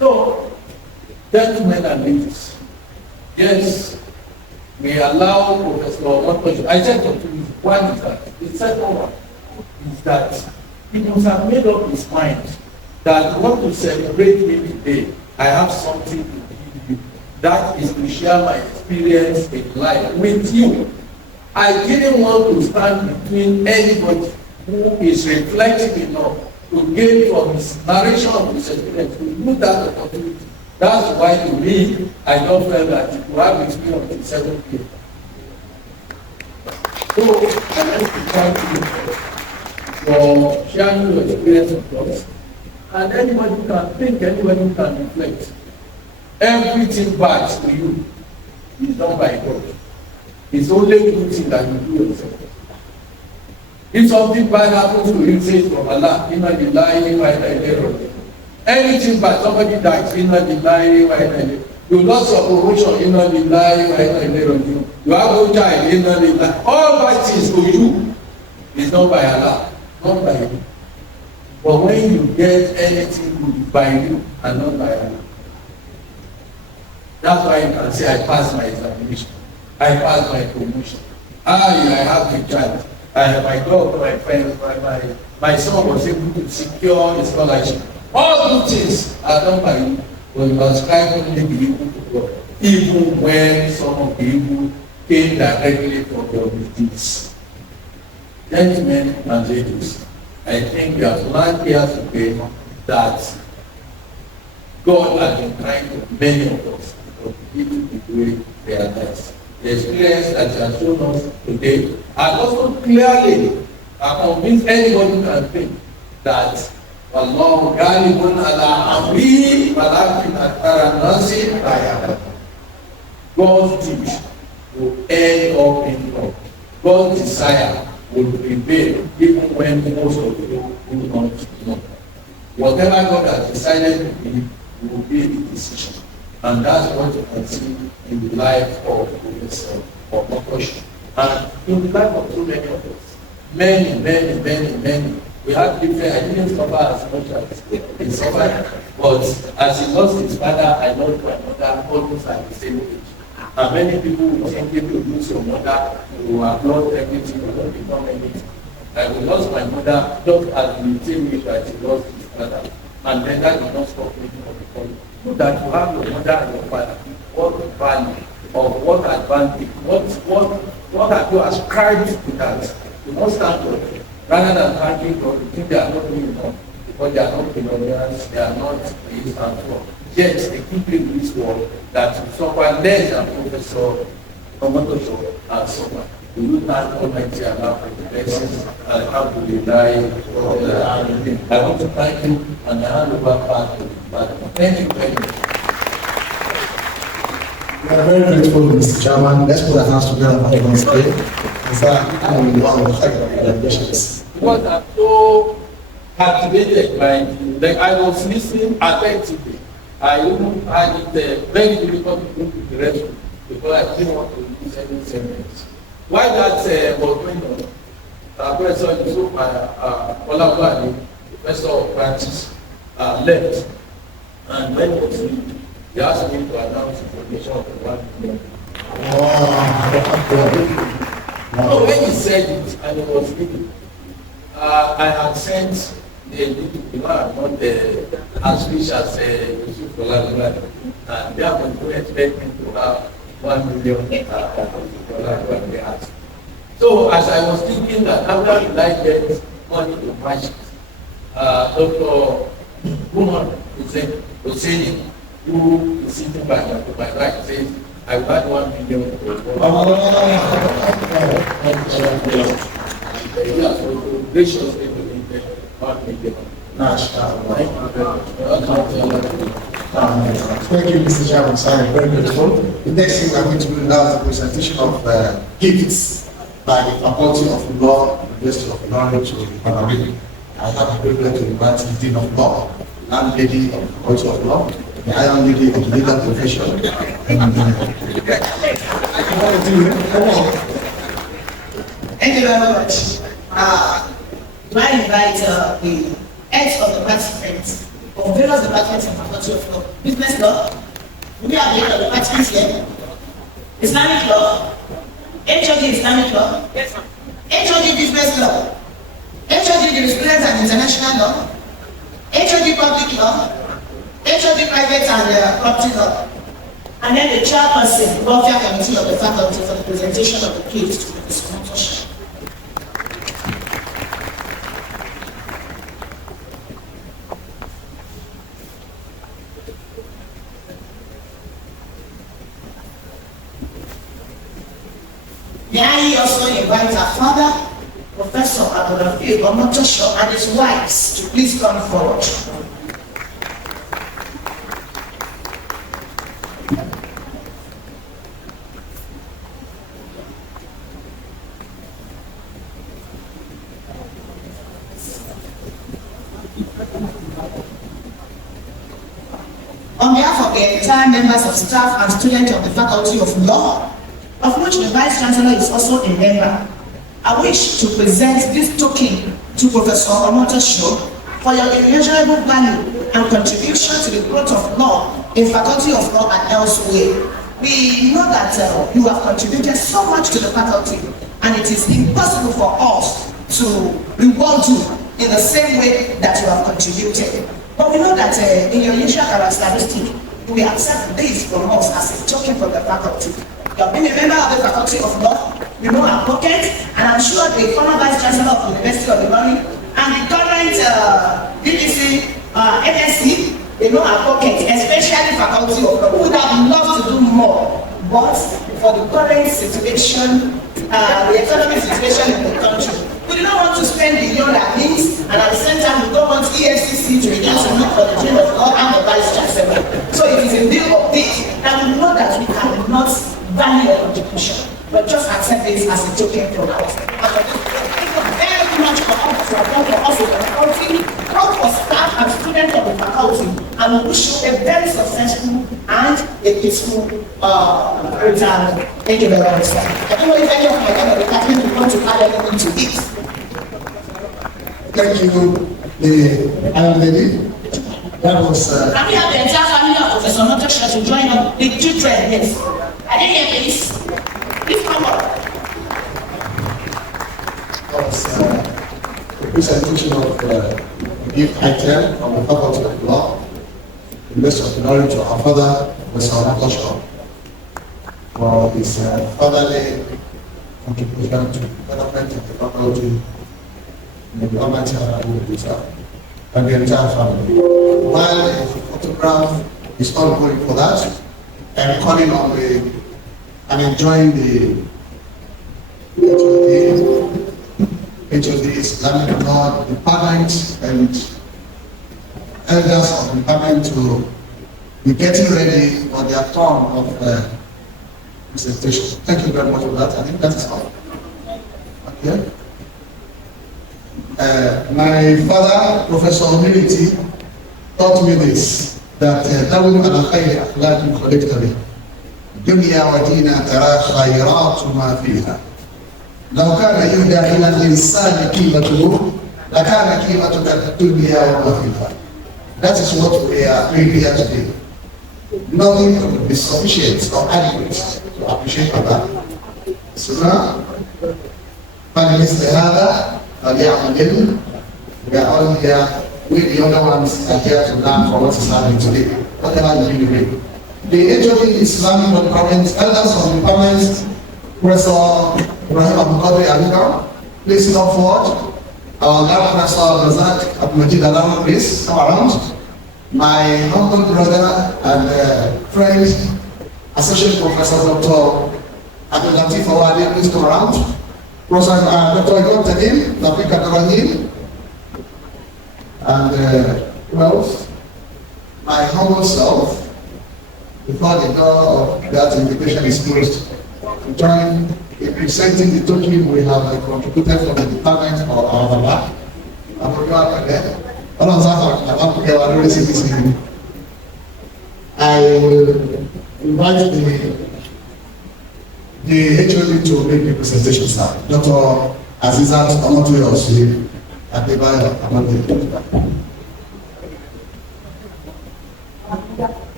So, gentlemen and ladies, yes, we allow Professor Omotosho. I said to you, one is that. The second one is that he must have made up his mind that want to celebrate me today. I have something to give you. That is to share my experience in life with you. I didn't want to stand between anybody who is reflective enough to gain from his narration of his experience, to use that opportunity. That's why to me, I don't feel that you have experience until 7 p.m. So, I want to thank you for sharing your experience with us. And anybody can think, anybody can reflect. Everything bad to you is done by God. It's only good thing that you do yourself. If something bad happens to you, say from Allah, you know the lie, anything bad, somebody dies, you know the lie, you lost your promotion, you know the lie, you have no child, you know the lie. All bad things to you is done by Allah, not by you. But when you get anything good by you and not by Allah, that's why you can say, I passed my examination, I passed my promotion. I have a child. I have my dog, my friend, my son was able to secure his scholarship. All good things are done by you, but you ascribe only the evil to God, even when some of the evil came directly from your misdeeds. Gentlemen and ladies, I think we have learned here today that God has been kind to many of us for people to do their best. The experience that you have shown us today, and also clearly convince anybody can think that Wallahu ghalibun ala amri walakin akthara nasi la ya'lamun. God's wish will end up in love. God's desire will prevail even when most of you do not know. Whatever God has decided to be will be the decision. And that's what you can see in the life of Professor Omotosho. And in the life of so many of us. Many. We have different, I didn't suffer as much as he suffered, but as he lost his father, I lost my mother almost at the same age. And many people will think if you lose your mother, you have lost everything, you don't become anything. I lost my mother just as the same age that he lost his father. And then that did not stop me from becoming. So that you have your mother and your father, what value or what advantage, what have you ascribed to that? You must stand up. Rather than thanking God, you think they are not doing enough because they are not billionaires, they are not this and so on. Yet they keep in this world that you suffer less than Professor Omotosho and suffer. We will thank Almighty Allah for the blessings. Alhamdulillah. I want to thank you and I hand over back to you. Thank you very much. We are very grateful, Mr. Chairman. Let's put our hands together for everyone's day. What I'm so captivated by, like I was listening attentively. I even had it very difficult to go to the restroom because I didn't want to lose any sentence. Why that was going on? Professor Yusuf Olabani, Professor of Practice, left, and when he was leaving, he asked me to announce the donation of 1 million. So when he said it and it was reading, I had sent the not as rich as Yusuf Olalala, and therefore to expect me to have 1 million $1. So as I was thinking that how will I get money to match it, Dr. Woman was saying, who is sitting back to my right, says, I want 1 million. Graciously donated 1 million. Thank you, Mr. Chairman. Sorry, very grateful. The next thing we're going to do now is the presentation of gifts by the Faculty of Law, University of Ilorin to the Honorary. I have the privilege to invite the Dean of Law, Landlady of the Faculty of Law, the Iron Lady of the Legal Profession. Thank you very much. I invite the heads of the departments of various departments in the Faculty of Law, Business Law, we have the head of departments here, Islamic Law, HOD Islamic Law, HOD Business Law, HOD Jurisprudence and International Law, HOD Public Law, HOD Private and Property Law, and then the chairperson, welfare committee of the faculty for the presentation of the case to Ms. Omotosho. May I also invite our father, Professor Abdulrafi Omotosho, and his wives to please come forward. On behalf of the entire members of staff and students of the Faculty of Law, of which the Vice Chancellor is also a member, I wish to present this token to Professor Omotosho for your immeasurable value and contribution to the growth of law in Faculty of Law and elsewhere. We know that you have contributed so much to the faculty, and it is impossible for us to reward you in the same way that you have contributed. But we know that in your usual characteristic, you will accept this from us as a token from the faculty. You have been a member of the Faculty of Law, you know our pocket, and I'm sure the former Vice Chancellor of the University of Ilorin and the current BBC NSC, they know our pocket, especially Faculty of Law, who would have loved to do more. But for the current situation, the economic situation in the country, we do not want to spend beyond our means, and at the same time, we don't want EFCC to begin to look for the Dean of Law and the Vice Chancellor. So it is in view of this that we know that we cannot value your contribution, but just accept this as a token from us. Thank you very much for all that you have done for us in the faculty, both for staff and students of the faculty, and we wish you a very successful and a peaceful return. Thank you very much, sir. I don't know if any of my member of the department would want to add anything to this. Thank you, the Iron Lady. That was. Can we have the entire family of Professor Omotosho to join up the children? Yes. I didn't hear please. Please come up. That was the presentation of the gift item from the Faculty of Law, the University of Ilorin, to our father, Professor Omotosho, for his fatherly contribution to the development of the faculty and the development of the and the entire family. While a photograph is ongoing for that, and calling on the and enjoying the HOD Islamic Law Department and elders of the department to be getting ready for their turn of presentation. Thank you very much for that. I think that is all. Okay. My father, Professor Omiliti, taught me this, that داوم على خير أخلاق valedictory. دنيا ودينا ترى خيرات ما فيها. لو كان يهدى إلى الإنسان قيمته لكان قيمتك الدنيا وما فيها. That is what we are doing here today. Nothing could be sufficient or adequate to appreciate Allah. Sunnah, فَلْيَسْتَ هَذَا فَلْيَعْمَلْ. We are all here, we the other ones are here to learn from what is happening today, whatever you do. The HOD Islamic non-government elders of the department, Professor Abdulrafi, please come forward. Our God, Professor Razak Abdulmajid, please come around. My humble brother and friend, Associate Professor Dr. Abdulrafi, please come around. Professor Dr. Igor Tadim, Dr. Abdulrahim, and well, my humble self, before the door of that invitation is closed, to join in presenting the token we have contributed from the department of our Baba. I will invite the HOD to make the presentation start. Dr. Azizat Omotosho at the bio Amande.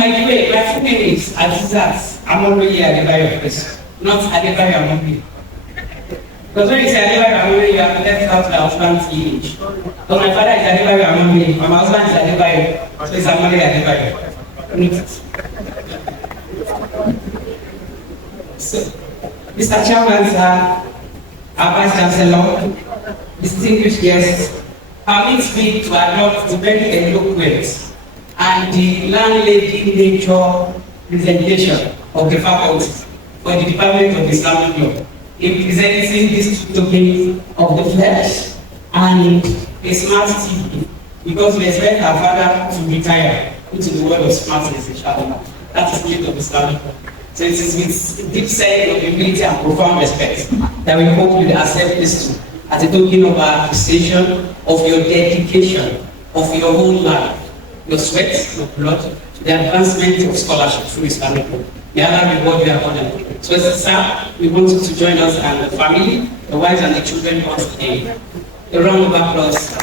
My full name is Azizat Amande Adebayo, not Adebayo Amande. Because when you say Adebayo Amande, you have left out my husband's image. So my father is Adebayo Amande, my husband is Adebayo, so it's Amande Adebayo. So, Mr. Chairman, sir, our Vice Chancellor, distinguished guests, permit me to adopt the very eloquent and the landlady nature presentation of the faculty for the Department of Islamic Law in presenting this token of the flesh and a smart TV, because we expect our father to retire into the world of smartness, inshallah. That is the gift of Islamic Law. So it is with deep sense of humility and profound respect that we hope you accept this too, as a token of our appreciation of your dedication, of your whole life, your sweat, your blood, to the advancement of scholarship through Islamic law. May Allah reward you abundantly. So as a sir, we want you to join us and the family, the wives and the children once again. A round of applause.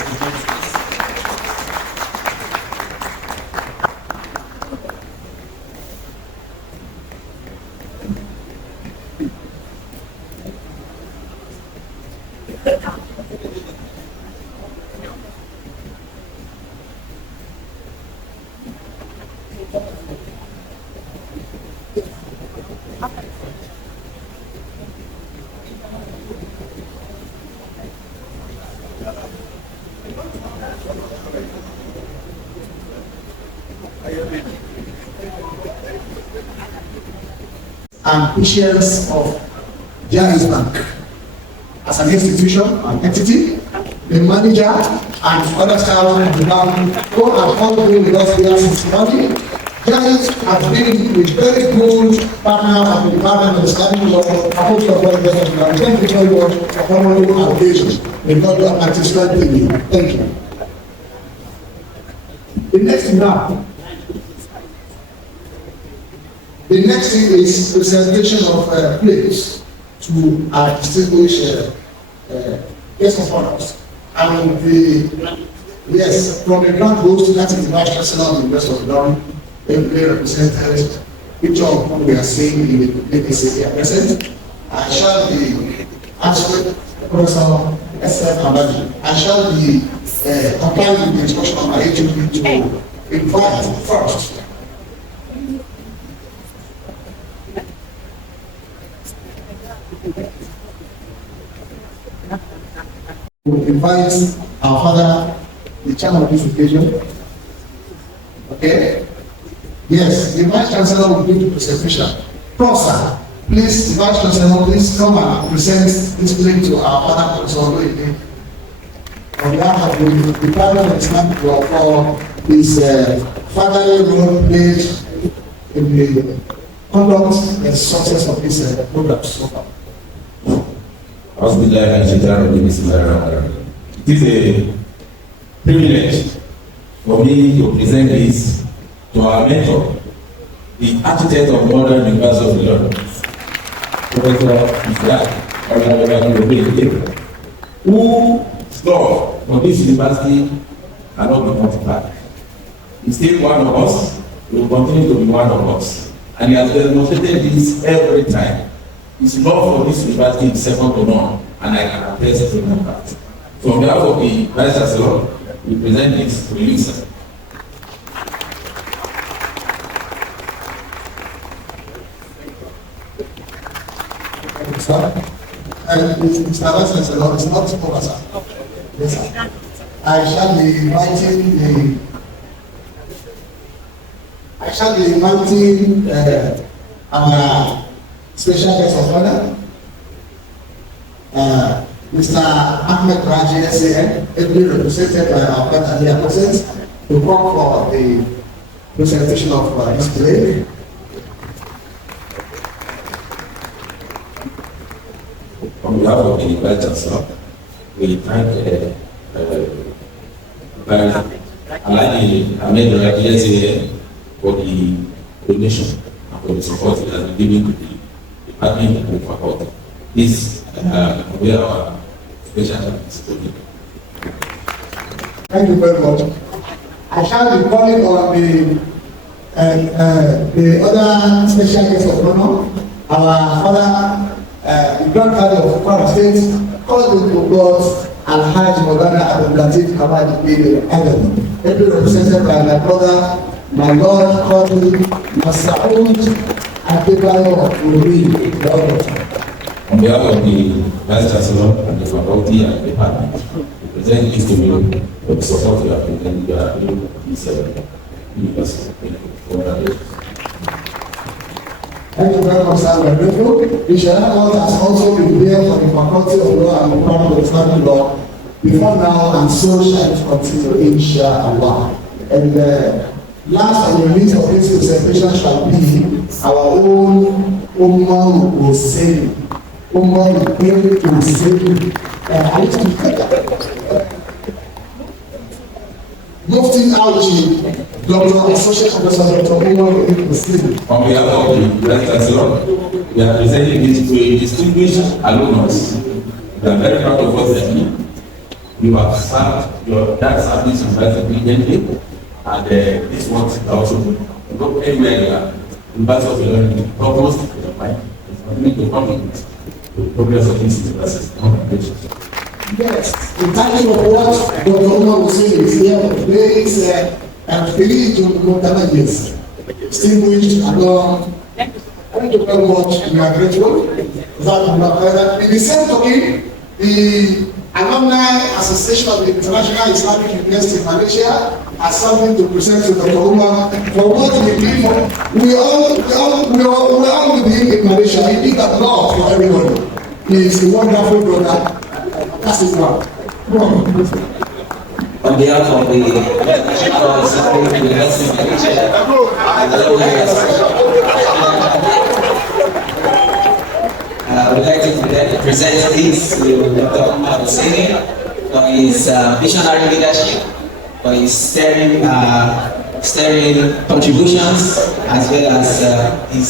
Ambitions of Jaiz Bank as an institution, an entity, the manager and other staff of the bank who have all been with us here since morning. Jaiz has been a very good partner of the Department of Islamic Law, a host of organizations. Thank you very much for following our vision. May God be satisfied with you. Thank you. The next now. The next thing is presentation of plates to our distinguished guest of honors. And from the grand host, that is the Vice Chancellor of the University of Ilorin, they represented picture of whom we are seeing in the PPC here present. I shall be answering Professor S.F. Hamadi. I shall be complying with the instruction of my HOD to invite first. We invite our father, the chairman of this occasion. Okay? Yes, the Vice Chancellor will do the presentation. Prof, sir, please, the Vice Chancellor, please come and present this plate to our father, Professor Oloide, on behalf of the Department of Islamic Law for his fatherly role played in the conduct and success of this program so far. It is a privilege for me to present this to our mentor, the architect of modern University of London, Professor Islamic, whose love for this university cannot be quantified. He's still one of us, he will continue to be one of us. And he has demonstrated this every time. His love for this university is second to none, and I can attest to that fact. So on behalf of the Vice Chancellor, we present this to you, sir. Sir, and Mr. Vice Chancellor, it's not over, sir. Yes, sir. I shall be inviting our special guest of honor, Mr. Ahmed Raji SAN, ably represented by our partner here present, to come for the presentation of his play. On behalf of the Vice Chancellor, we thank Alhaji Ahmed Raji SAN for the donation and for the support he has been giving to the Department of Faculty. This we are our special thanks to him. Thank you very much. I shall be calling on the other special guest of honor, our father, the grandfather of Kwara State, called to God Alhaji Maulana Abdulrafi Hamad bin Adam, ably represented by my brother, my Lord, Qadi Masaoud Adebayo Uri. On behalf of the Vice Chancellor and the faculty and the department, we present this to you for the support you have given this university. Thank you very much, sir. We're grateful. The Sharia Court has also been there for the Faculty of Law and the Department of Islamic Law before now, and so shall it continue, inshallah. And last on the list of this presentation shall be our own Umar Hussein. Umar Hussein. I need to Mufti Alji, Dr. Associate Professor Dr. Umar Hussein. On behalf of the Vice Chancellor, we are presenting this to a distinguished alumnus. We are very proud of what you have served your that service very brilliantly, and this works also go anywhere you are. University of Learning, provost, is to come in to progress of this university. Yes, in title of what Dr. Umar Hussein is here for today is Philly to Montabages, distinguished along. Thank you very much. We are grateful. In the same token, the Alumni Association of the International Islamic University in Malaysia has something to present to Dr. Umar for what we did for. We all with him in Malaysia. He did a lot for everybody. He is a wonderful brother. That's his one. On behalf of the International Islamic University in I would like to present this to Dr. Umar Hussein for his visionary leadership, for his steering contributions, as well as his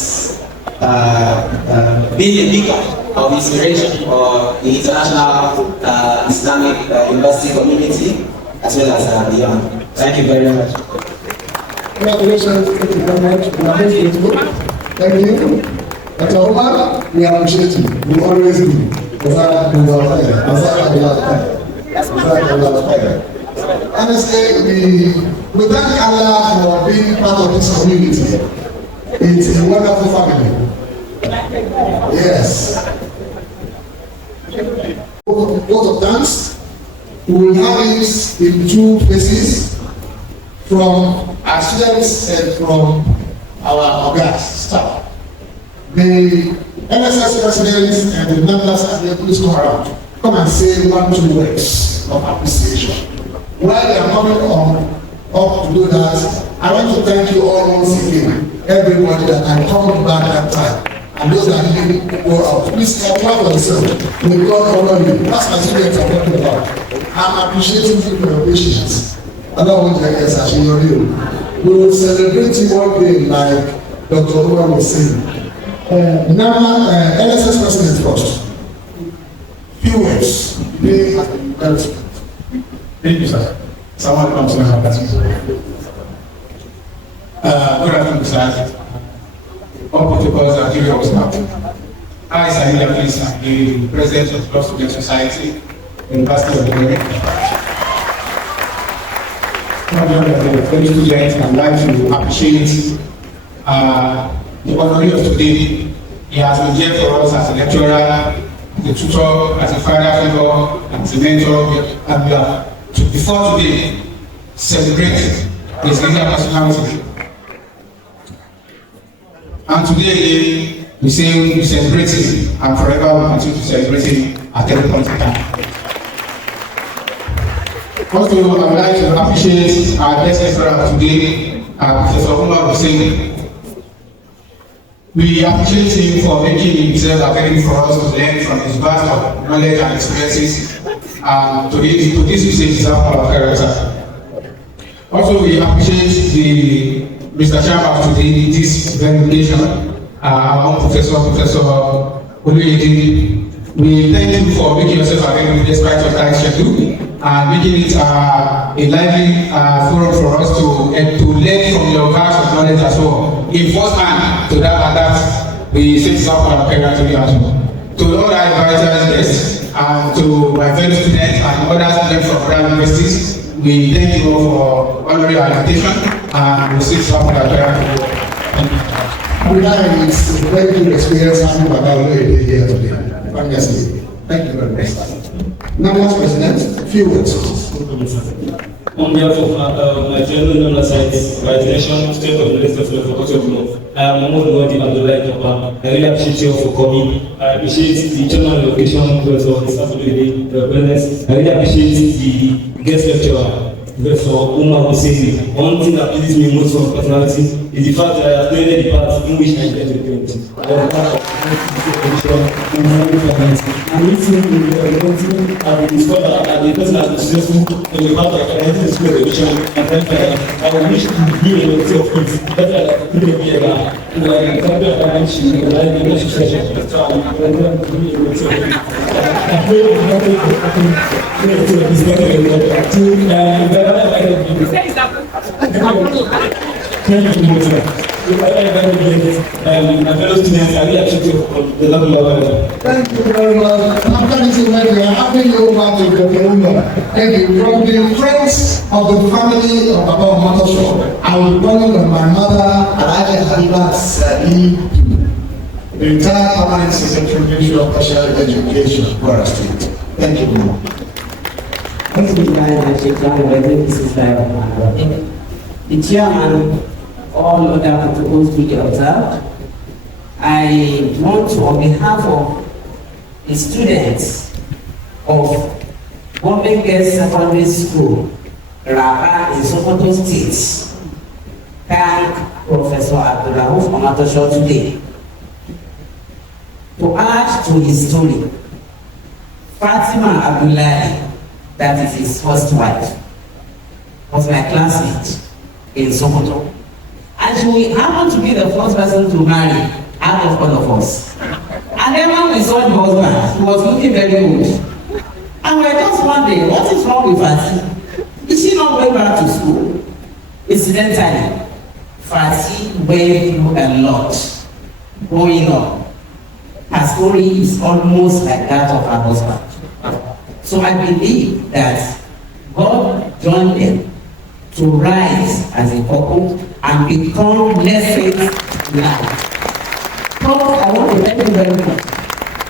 being a beacon of inspiration for the international Islamic university community, as well as beyond. Thank you very much. Congratulations. Thank you very much. We are very grateful. Thank you. Dr. Umar, we appreciate you. We always do. Honestly, we thank Allah for being part of this community. It's a wonderful family. Yes. Vote of thanks. We will have it in two places, from our students and from our staff. The NSS president and the members of the police come around. Come and say 1-2 words of appreciation. While they are coming up to do that, I want to thank you all once again, everybody that I come back that time. And those that didn't go out, please clap for yourself. May God honor you. That's my students I'm talking about. I'm appreciating you for your patience. Allah will take us as you. We will celebrate you one day like Dr. Umar was saying. Now, LSS president first. Few words. Thank you, sir. Someone comes to have that. Good afternoon, sir. All protocols are duly observed. I, Samir Please, am the president of the Prof Student Society, University of Islamic. Fellow students, I'd like to appreciate the honoree of today. He has been here for us as a lecturer, as a tutor, as a father figure, as a mentor, and we have before today celebrate his leader personality. And today we say we celebrate him, and forever we continue to celebrate him at every point in time. Also, I would like to appreciate our guest lecturer today, Professor Umar Hussein. We appreciate him for making himself available for us to learn from his vast knowledge and experiences, and to this usage of our character. Also, we appreciate the Mr. Chairman today, this very occasion, our own Professor Oluyede. We thank you for making yourself available despite your tight schedule and making it a lively forum for us to learn from your vast of knowledge as well. In first hand to that, we set up our Valedictory as well. To all our advisors, guests, and to my fellow students and other students from other universities, we thank you all for honoring our invitation and we set up our Valedictory. It's a very good experience having Baba here today. Thank you very much. Now, Vice President, a few words. On behalf of my fellow member sites, Vice State of the List of Law, I am Abdulrafi. I really appreciate you for coming. I appreciate the chairman of the occasion, Professor Saturday, the presence. I really appreciate the guest lecturer, Professor Umar Hussein. One thing that pleases me most from personality is the fact that I have played the part in which I get the parent. I'm listening to the country and the scholar and the person has been successful in the part of the school education and I wish to be able to of it. That's why I put it here and I can tell you about the leadership session. So I'm going to be able to I pray thank you much. My fellow students, I really appreciate you for the love of Thank you very much. After this event, we are having you over to Dr. Umar. Thank you. From the friends of the family of Baba Omotosho, I will call on my mother, Alaja Habiba Sadi, the entire permanent secretary of special education, Kwara State. Thank you. The chairman, all other protocols to be observed. I want to, on behalf of the students of Government Girls Secondary School, Raba in Sokoto State, thank Professor Abdulrafi Omotosho today. To add to his story, Fatima Abdullahi, that is his first wife, was my classmate in Sokoto. And she happened to be the first person to marry out of all of us. And then when we saw the husband, he was looking very good. And we were just wondering, what is wrong with Fati? Is she not going back to school? Incidentally, Fati went through a lot growing up. Her story is almost like that of her husband. So I believe that God joined them to rise as a couple and become lessons learned. Prof, I want to thank you very much.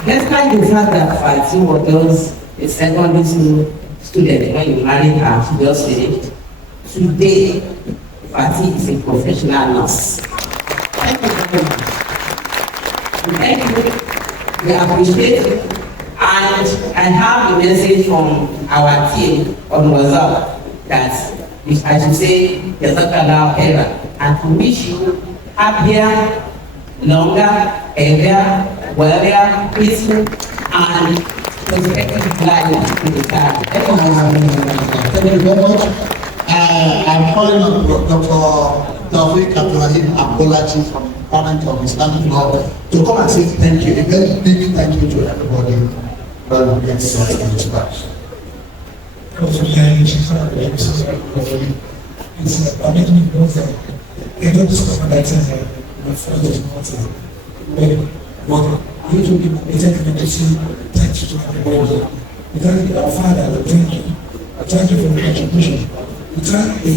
Despite the fact that Fati was a secondary school student when you married her, she just finished. Today, Fati is a professional nurse. Thank you very much. Thank you. We appreciate it. And I have a message from our team on WhatsApp that I should say, Jazakallah Khairan, and to wish you happier, longer, healthier, wealthier, peaceful, and prospective life in the time. Thank you very much. I'm calling on Dr. Abdulrafi from the Department of Islamic Law to come and say thank you, a very big thank you to everybody when we get started in this class. It's permitting me to know that they don't discover that my father is not but you to be permitted to say thank you to everybody. We thank our father, thank you. Thank you for the contribution. We thank the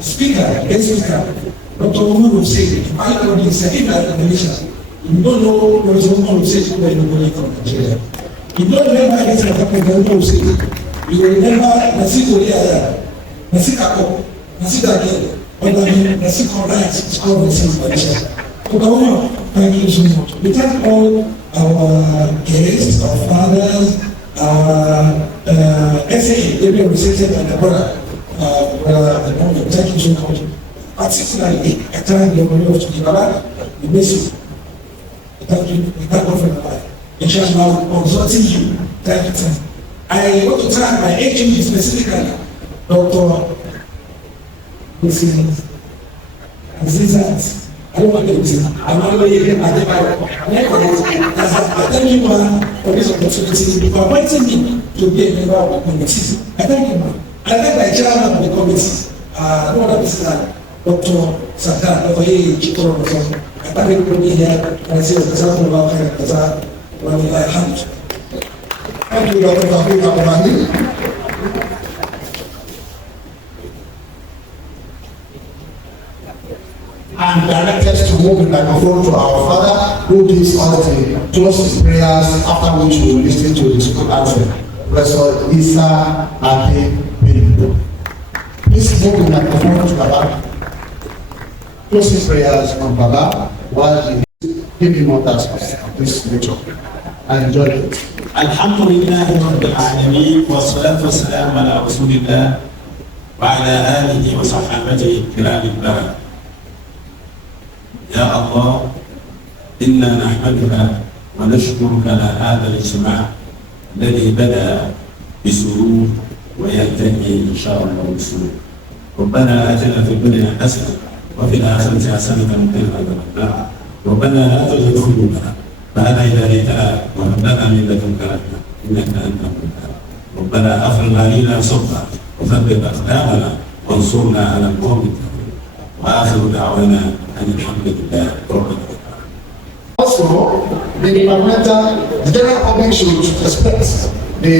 speaker, guest speaker, Dr. Omar Hussein. I know this, even at the Malaysia. You don't know Dr. Omar Hussein when you go from Nigeria. You don't remember this at the Omar Hussein. You remember Nasiko Liaya, Nasikako, Nasidagel, but I mean Nasiko Rights, it's called the same Malaysia. Dr. Omar, thank you so much. We thank all our guests, our fathers, essay, Gabriel recited and the brother, thank you so much. Particularly, I thank the money of Tukibala, we miss you. Thank you, we thank God for your life. Inshallah, consulting you, thank you. I want to thank my agent specifically, Dr. Azizat. I don't want to do it. I'm not going to I thank you, man, for this opportunity, for appointing me to be a member of the committee. I thank you, man. I thank my chairman of the committee, no other person, Dr. Sakar, Dr. Chikoro. I thank you for being here, and I say, Thank you, Dr. Abdulrafi. And directed to move the microphone to our father, who gives us the closest prayers, after which we will listen to the school answer. Professor Isa Ake Bin. Please move the microphone to Baba. Closing prayers from Baba while he gives him more tasks of this lecture. I enjoy it. Alhamdulillah Rabbil Alameen wa salatu wa salam ala Rasulillah wa ala alihi wa sahbihi kiramil baraka. يا الله إنا نحمدك ونشكرك على هذا الاجتماع الذي بدأ بسرور وينتهي إن شاء الله بسرور. ربنا آتنا في الدنيا حسنة وفي الآخرة حسنة وقنا عذاب النار. ربنا لا تزغ قلوبنا بعد إذ هديتنا وهب لنا من لدنك رحمة إنك أنت الوهاب. ربنا أفرغ علينا صبرا وثبت أقدامنا وانصرنا على القوم الكافرين. وآخر دعوانا أن الحمد لله رب العالمين. Also, the general public should respect the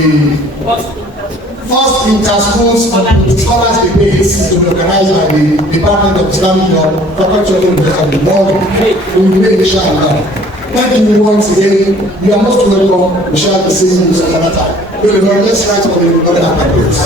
first inter-school scholars debates to be organized by the Department of Islamic Law, Faculty of the morning. We will make inshallah. Thank you once again. You are most welcome. We shall be seeing you some other time. Let's write for the other candidates.